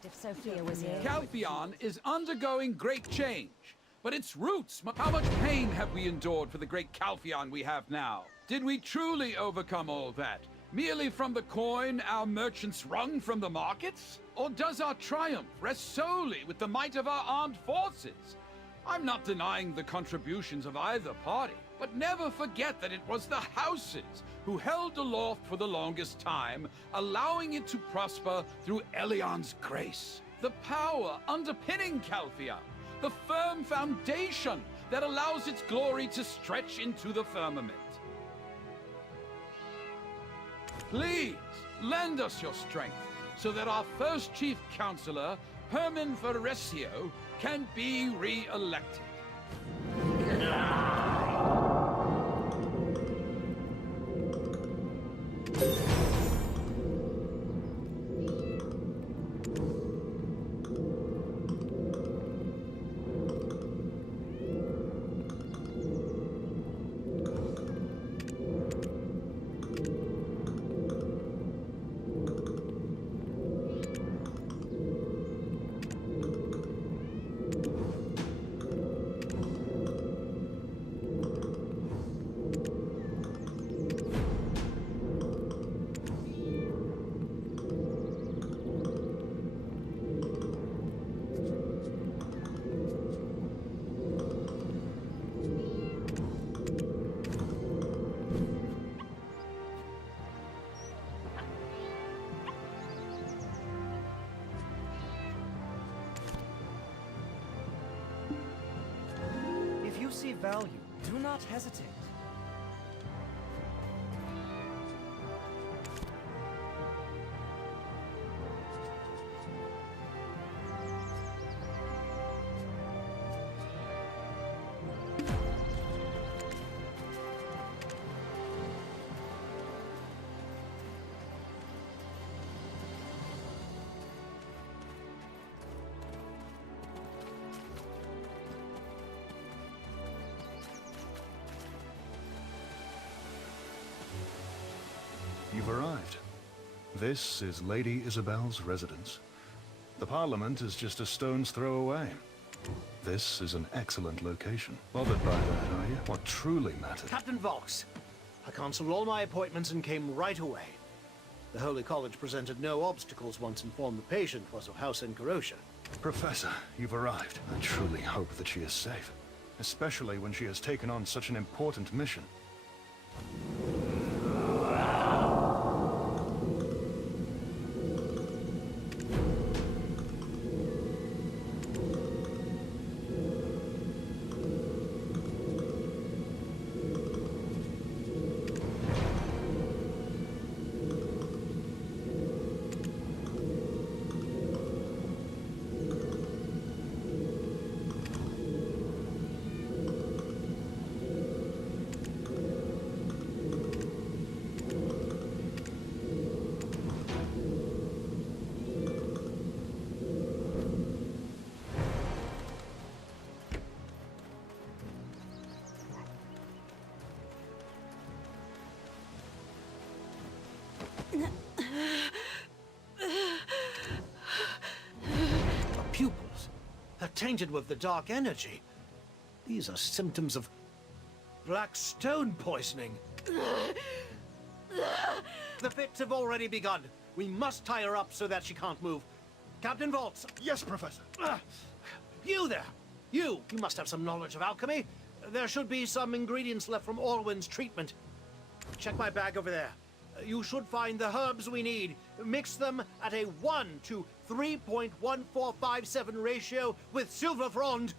If Sophia was here. Calpheon is undergoing great change, but its roots. How much pain have we endured for the great Calpheon we have now? Did we truly overcome all that merely from the coin our merchants wrung from the markets? Or does our triumph rest solely with the might of our armed forces? I'm not denying the contributions of either party, but never forget that it was the houses who held aloft for the longest time, allowing it to prosper through Elion's grace. The power underpinning Calpheon, the firm foundation that allows its glory to stretch into the firmament. Please, lend us your strength, so that our first Chief Counselor, Herman Veresio, can be re-elected. If you see value, do not hesitate. you've arrived. This is Lady Isabel's residence. The Parliament is just a stone's throw away. This is an excellent location. Bothered by that, are you? What truly matters... Captain Vox, I cancelled all my appointments and came right away. The Holy College presented no obstacles once informed the patient was of House in Corrosia. Professor, you've arrived. I truly hope that she is safe, especially when she has taken on such an important mission. Her pupils, they're tainted with the dark energy. These are symptoms of black stone poisoning. The fits have already begun. We must tie her up so that she can't move. Captain Volz. Yes, Professor. You there. You must have some knowledge of alchemy. There should be some ingredients left from Orwin's treatment. Check my bag over there. You should find the herbs we need. Mix them at a 1 to 3.1457 ratio with silver frond.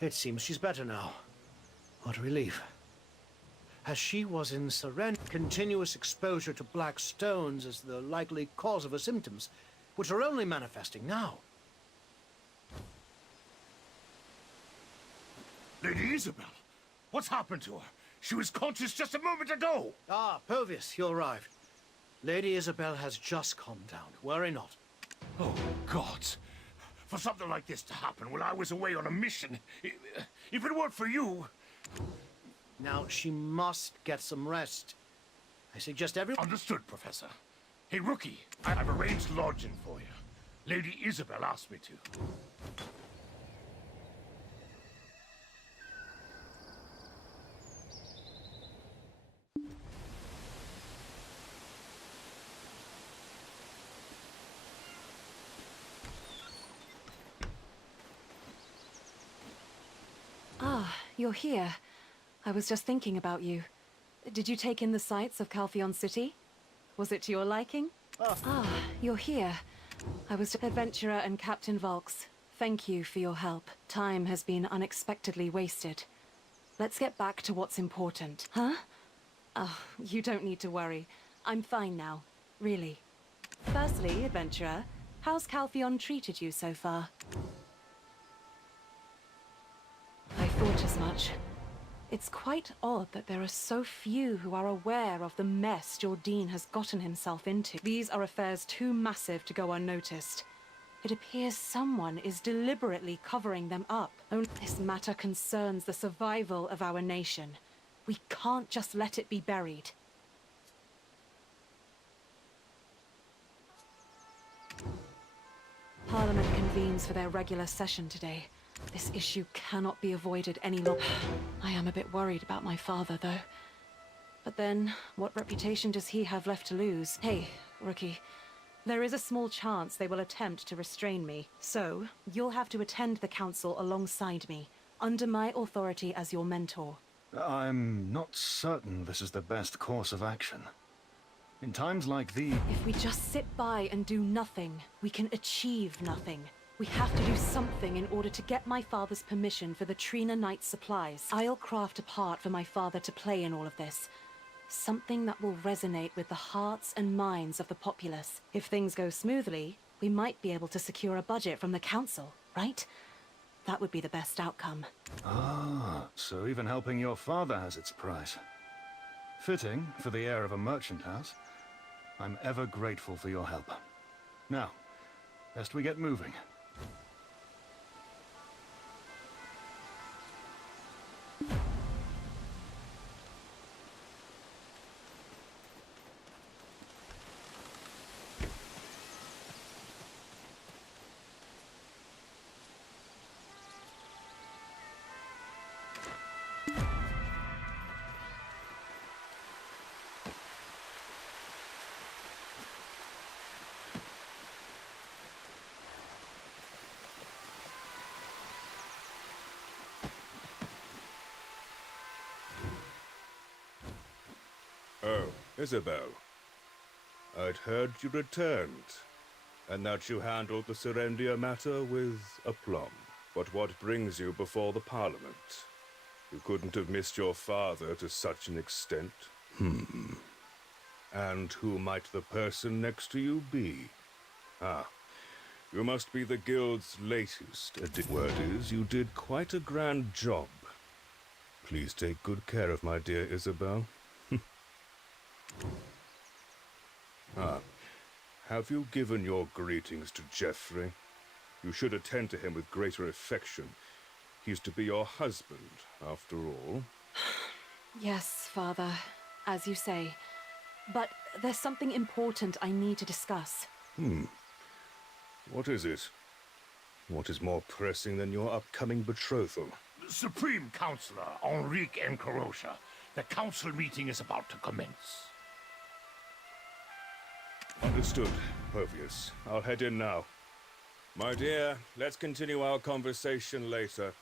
It seems she's better now. What relief. As she was in surrender, continuous exposure to black stones is the likely cause of her symptoms, which are only manifesting now. Lady Isabel, what's happened to her? She was conscious just a moment ago. Ah, Povius, you arrived. Lady Isabel has just calmed down. Worry not. Oh, gods. For something like this to happen while I was away on a mission, if it weren't for you... Now, she must get some rest. I suggest everyone... Understood, Professor. Hey, Rookie, I've arranged lodging for you. Lady Isabel asked me to. Ah, you're here. I was just thinking about you. Did you take in the sights of Calphion City? Was it to your liking? Ah, you're here. I was adventurer and Captain Volks. Thank you for your help. Time has been unexpectedly wasted. Let's get back to what's important. Huh? Oh, you don't need to worry. I'm fine now. Really. Firstly, adventurer, how's Calphion treated you so far? I thought as much. It's quite odd that there are so few who are aware of the mess Jordine has gotten himself into. These are affairs too massive to go unnoticed. It appears someone is deliberately covering them up. Only this matter concerns the survival of our nation. We can't just let it be buried. Parliament convenes for their regular session today. This issue cannot be avoided any longer. I am a bit worried about my father, though. But then, what reputation does he have left to lose? Hey, Rookie. There is a small chance they will attempt to restrain me. So, you'll have to attend the council alongside me, under my authority as your mentor. I'm not certain this is the best course of action. In times like these... If we just sit by and do nothing, we can achieve nothing. We have to do something in order to get my father's permission for the Trina Knight supplies. I'll craft a part for my father to play in all of this. Something that will resonate with the hearts and minds of the populace. If things go smoothly, we might be able to secure a budget from the council, right? That would be the best outcome. Ah, so even helping your father has its price. Fitting for the heir of a merchant house. I'm ever grateful for your help. Now, Best we get moving. Oh, Isabel. I'd heard you returned, and that you handled the Serendia matter with aplomb. But what brings you before the Parliament? You couldn't have missed your father to such an extent. And who might the person next to you be? Ah, you must be the Guild's latest. Word is, you did quite a grand job. Please take good care of my dear Isabel. Have you given your greetings to Geoffrey? You should attend to him with greater affection. He's to be your husband, after all. Yes, Father, as you say. But there's something important I need to discuss. What is it? What is more pressing than your upcoming betrothal? Supreme Councillor Enrique Encarosha, the council meeting is about to commence. Understood, Povius. I'll head in now. My dear, let's continue our conversation later.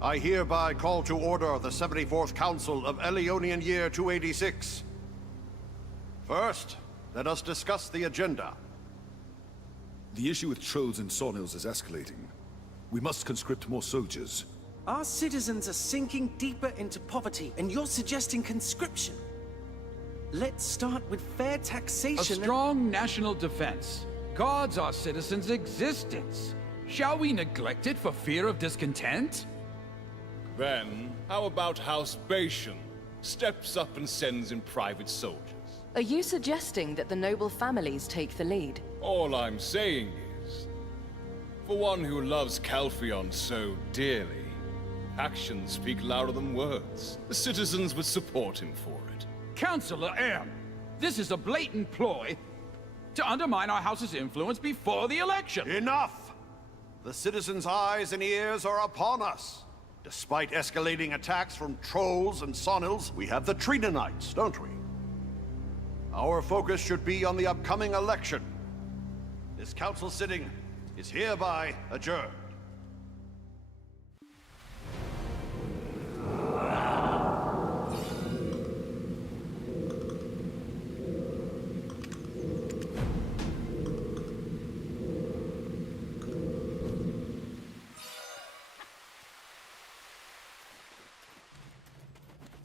I hereby call to order the 74th Council of Elionian Year 286. First, let us discuss the agenda. The issue with trolls and sawmills is escalating. We must conscript more soldiers. Our citizens are sinking deeper into poverty, and you're suggesting conscription. Let's start with fair taxation. A strong national defense guards our citizens' existence. Shall we neglect it for fear of discontent? Then, how about House Bation steps up and sends in private soldiers? Are you suggesting that the noble families take the lead? All I'm saying is, for one who loves Calphion so dearly, actions speak louder than words. The citizens would support him for it. Councillor M, this is a blatant ploy to undermine our house's influence before the election. Enough! The citizens' eyes and ears are upon us. Despite escalating attacks from trolls and sonils, we have the Tridonites, don't we? Our focus should be on the upcoming election. This council sitting is hereby adjourned.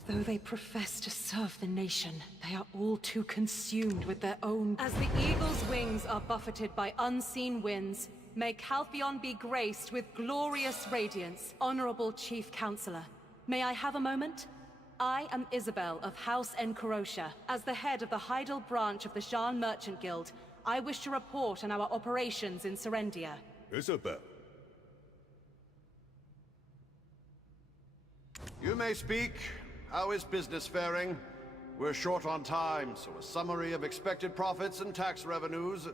Though they profess to serve the nation, they are all too consumed with their own... As the eagle's wings are buffeted by unseen winds, may Calphion be graced with glorious radiance. Honorable Chief Counselor, may I have a moment? I am Isabel of House Encarosha. As the head of the Heidel branch of the Jean Merchant Guild, I wish to report on our operations in Serendia. Isabel. You may speak. How is business faring? We're short on time, so a summary of expected profits and tax revenues.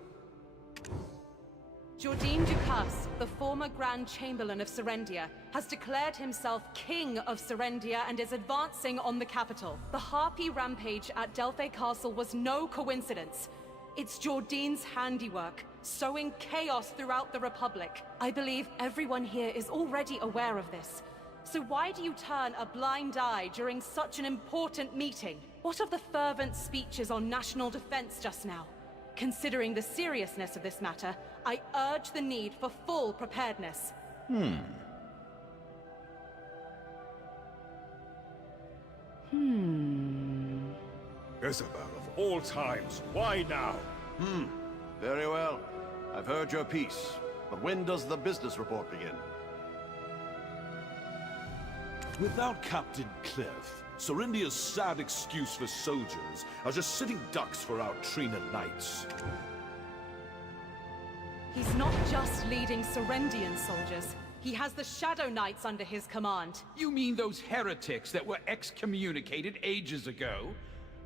Jourdain Ducasse, the former Grand Chamberlain of Serendia, has declared himself King of Serendia and is advancing on the capital. The Harpy rampage at Delphi Castle was no coincidence. It's Jourdain's handiwork, sowing chaos throughout the Republic. I believe everyone here is already aware of this. So why do you turn a blind eye during such an important meeting? What of the fervent speeches on national defense just now? Considering the seriousness of this matter, I urge the need for full preparedness. Isabel, of all times, why now? Very well. I've heard your piece. But when does the business report begin? Without Captain Cliff, Serendia's sad excuse for soldiers are just sitting ducks for our Trina knights. He's not just leading Serendian soldiers. He has the Shadow Knights under his command. You mean those heretics that were excommunicated ages ago?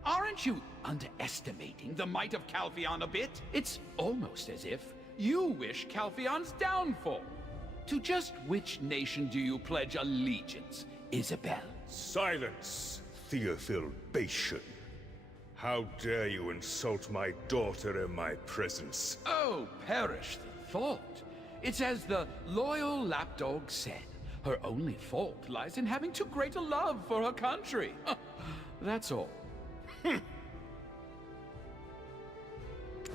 Aren't you underestimating the might of Calpheon a bit? It's almost as if you wish Calpheon's downfall. To just which nation do you pledge allegiance, Isabel? Silence, Theophil Bation. How dare you insult my daughter in my presence? Oh, perish the thought. It's as the loyal lapdog said. Her only fault lies in having too great a love for her country. That's all.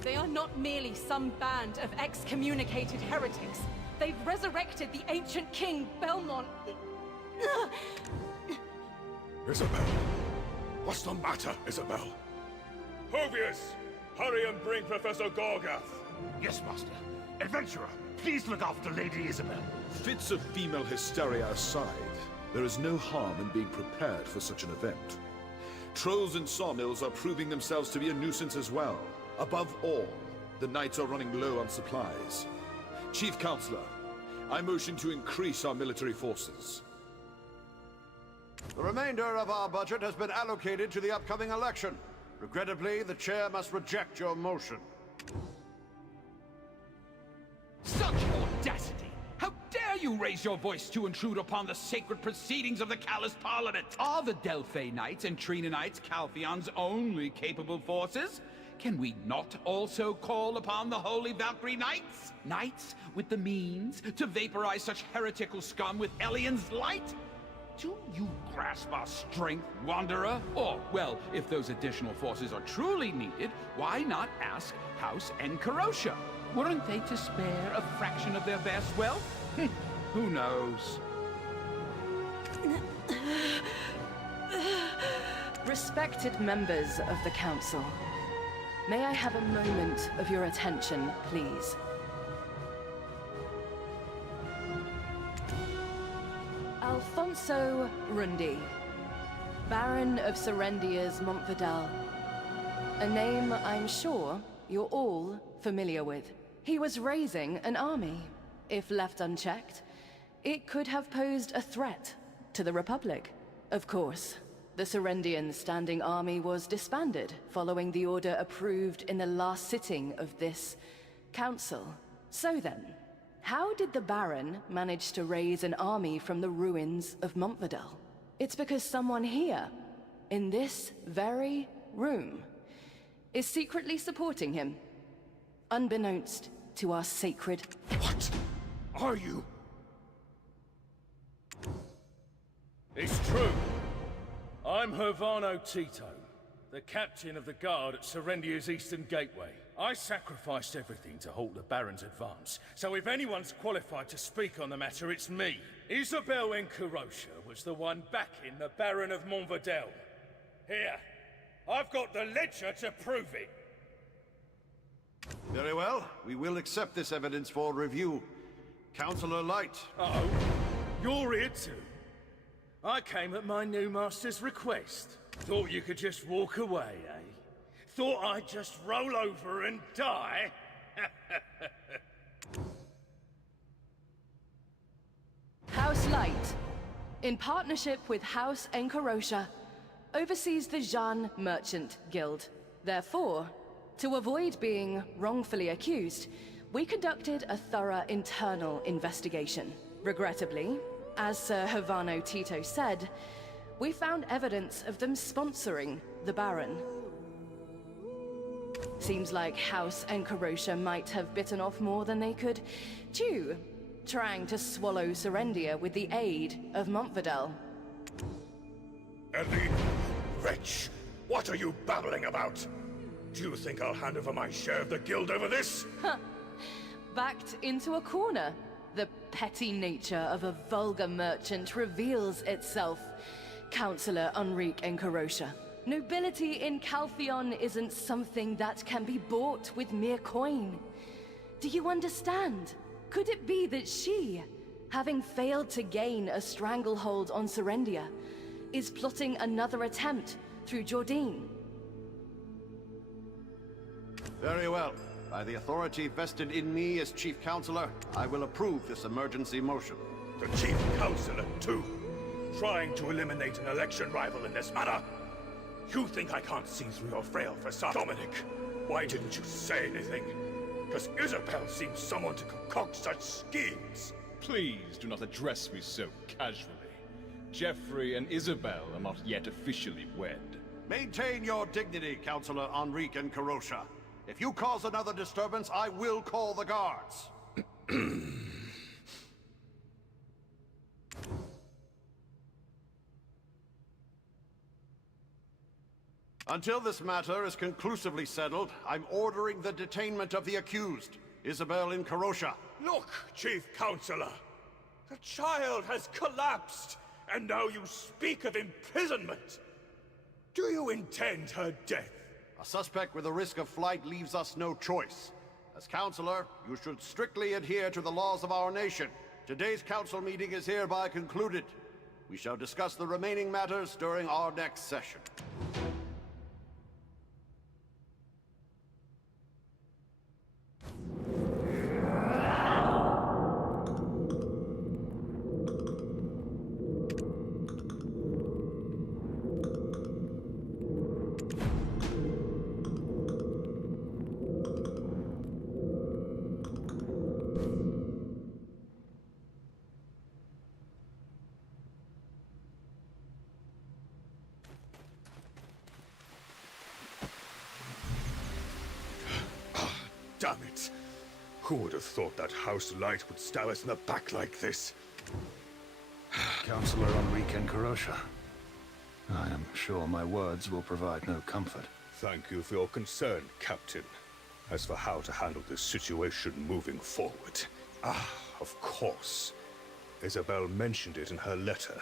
They are not merely some band of excommunicated heretics. They've resurrected the ancient king, Belmont. Isabel! What's the matter, Isabel? Hovius! Hurry and bring Professor Gorgath! Yes, Master. Adventurer, please look after Lady Isabel. Fits of female hysteria aside, there is no harm in being prepared for such an event. Trolls and sawmills are proving themselves to be a nuisance as well. Above all, the knights are running low on supplies. Chief Counselor, I motion to increase our military forces. The remainder of our budget has been allocated to the upcoming election. Regrettably, the chair must reject your motion. Such audacity! How dare you raise your voice to intrude upon the sacred proceedings of the Callous Parliament? Are the Delphi Knights and Trina Knights Calpheon's only capable forces? Can we not also call upon the Holy Valkyrie Knights? Knights with the means to vaporize such heretical scum with Elian's light? Do you grasp our strength, Wanderer? Or, well, if those additional forces are truly needed, why not ask House Enkarotia? Weren't they to spare a fraction of their vast wealth? Who knows? Respected members of the Council, may I have a moment of your attention, please? Alfonso Rundi, Baron of Serendia's Montvidal. A name I'm sure you're all familiar with. He was raising an army. If left unchecked, it could have posed a threat to the Republic. Of course, the Serendian standing army was disbanded following the order approved in the last sitting of this council. So then, how did the Baron manage to raise an army from the ruins of Montvidal? It's because someone here, in this very room, is secretly supporting him, unbeknownst to our sacred... What are you? It's true. I'm Hervano Tito, the captain of the guard at Serendia's Eastern Gateway. I sacrificed everything to halt the Baron's advance, so if anyone's qualified to speak on the matter, it's me. Isabel Enkarotia was the one backing the Baron of Montvidal. Here, I've got the ledger to prove it. Very well. We will accept this evidence for review. Councillor Light. Uh-oh. You're here too. I came at my new master's request. Thought you could just walk away, eh? Thought I'd just roll over and die? House Light, in partnership with House Enkarotia, oversees the Jeanne Merchant Guild. Therefore, to avoid being wrongfully accused, we conducted a thorough internal investigation. Regrettably, as Sir Hervano Tito said, we found evidence of them sponsoring the Baron. Seems like House Enkarotia might have bitten off more than they could chew, trying to swallow Serendia with the aid of Montvidal. Ellie, wretch! What are you babbling about? Do you think I'll hand over my share of the guild over this? Huh. Backed into a corner. The petty nature of a vulgar merchant reveals itself. Councillor Enrique Enkarotia. Nobility in Calpheon isn't something that can be bought with mere coin. Do you understand? Could it be that she having failed to gain a stranglehold on Serendia, is plotting another attempt through Jordine. Very well. By the authority vested in me as Chief Counselor, I will approve this emergency motion. The Chief Counselor, too? Trying to eliminate an election rival in this manner? You think I can't see through your frail facade? Dominic, why didn't you say anything? Because Isabel seems someone to concoct such schemes. Please do not address me so casually. Geoffrey and Isabel are not yet officially wed. Maintain your dignity, Counselor Enrique and Karosha. If you cause another disturbance, I will call the guards. Until this matter is conclusively settled, I'm ordering the detainment of the accused, Isabel and Karosha. Look, Chief Counselor. The child has collapsed, and now you speak of imprisonment. Do you intend her death? A suspect with a risk of flight leaves us no choice. As Counselor, you should strictly adhere to the laws of our nation. Today's council meeting is hereby concluded. We shall discuss the remaining matters during our next session. Damn it! Who would have thought that house light would stab us in the back like this? Counselor Enrique and Karosha. I am sure my words will provide no comfort. Thank you for your concern, Captain. As for how to handle this situation moving forward... of course. Isabel mentioned it in her letter.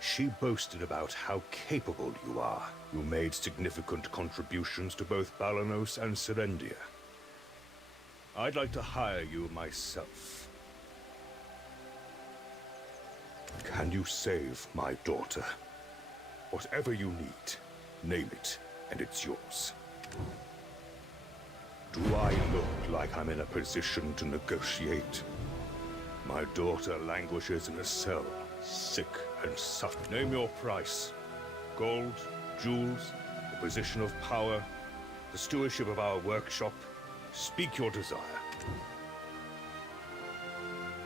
She boasted about how capable you are. You made significant contributions to both Balanos and Serendia. I'd like to hire you myself. Can you save my daughter? Whatever you need, name it, and it's yours. Do I look like I'm in a position to negotiate? My daughter languishes in a cell, sick and suffering. Name your price. Gold, jewels, the position of power, the stewardship of our workshop. Speak your desire.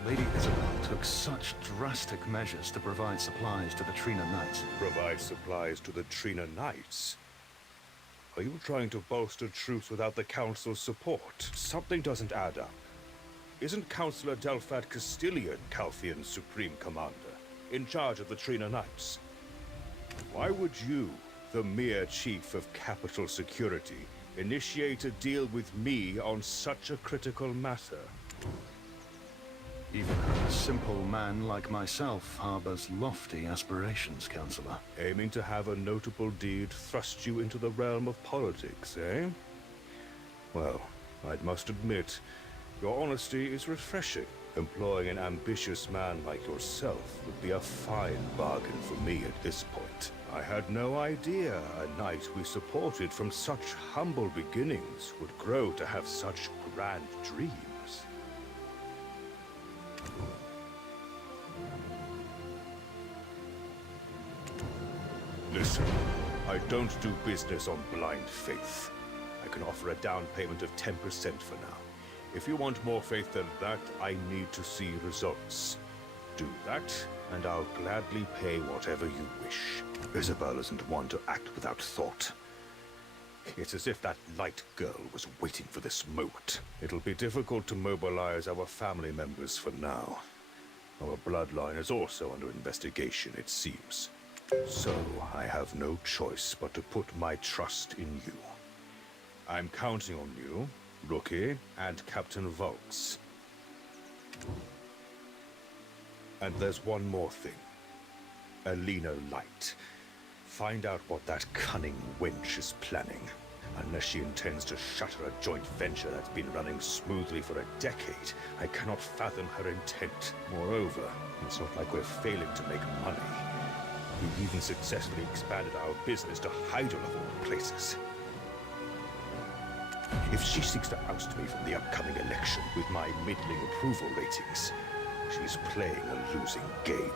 Lady Isabel took such drastic measures to provide supplies to the Trina Knights. Provide supplies to the Trina Knights? Are you trying to bolster troops without the Council's support? Something doesn't add up. Isn't Councillor Delphad Castilian Calphian's Supreme Commander, in charge of the Trina Knights? Why would you, the mere Chief of Capital Security, initiate a deal with me on such a critical matter? Even a simple man like myself harbors lofty aspirations, Counselor. Aiming to have a notable deed thrust you into the realm of politics, eh? Well, I must admit, your honesty is refreshing. Employing an ambitious man like yourself would be a fine bargain for me at this point. I had no idea a knight we supported from such humble beginnings would grow to have such grand dreams. Listen, I don't do business on blind faith. I can offer a down payment of 10% for now. If you want more faith than that, I need to see results. Do that, and I'll gladly pay whatever you wish. Isabel isn't one to act without thought. It's as if that light girl was waiting for this moment. It'll be difficult to mobilize our family members for now. Our bloodline is also under investigation, it seems. So I have no choice but to put my trust in you. I'm counting on you, Rookie, and Captain Volks. And there's one more thing. Alina Light. Find out what that cunning wench is planning. Unless she intends to shutter a joint venture that's been running smoothly for a decade, I cannot fathom her intent. Moreover, it's not like we're failing to make money. We've even successfully expanded our business to Hydra of all places. If she seeks to oust me from the upcoming election with my middling approval ratings, she's playing a losing game.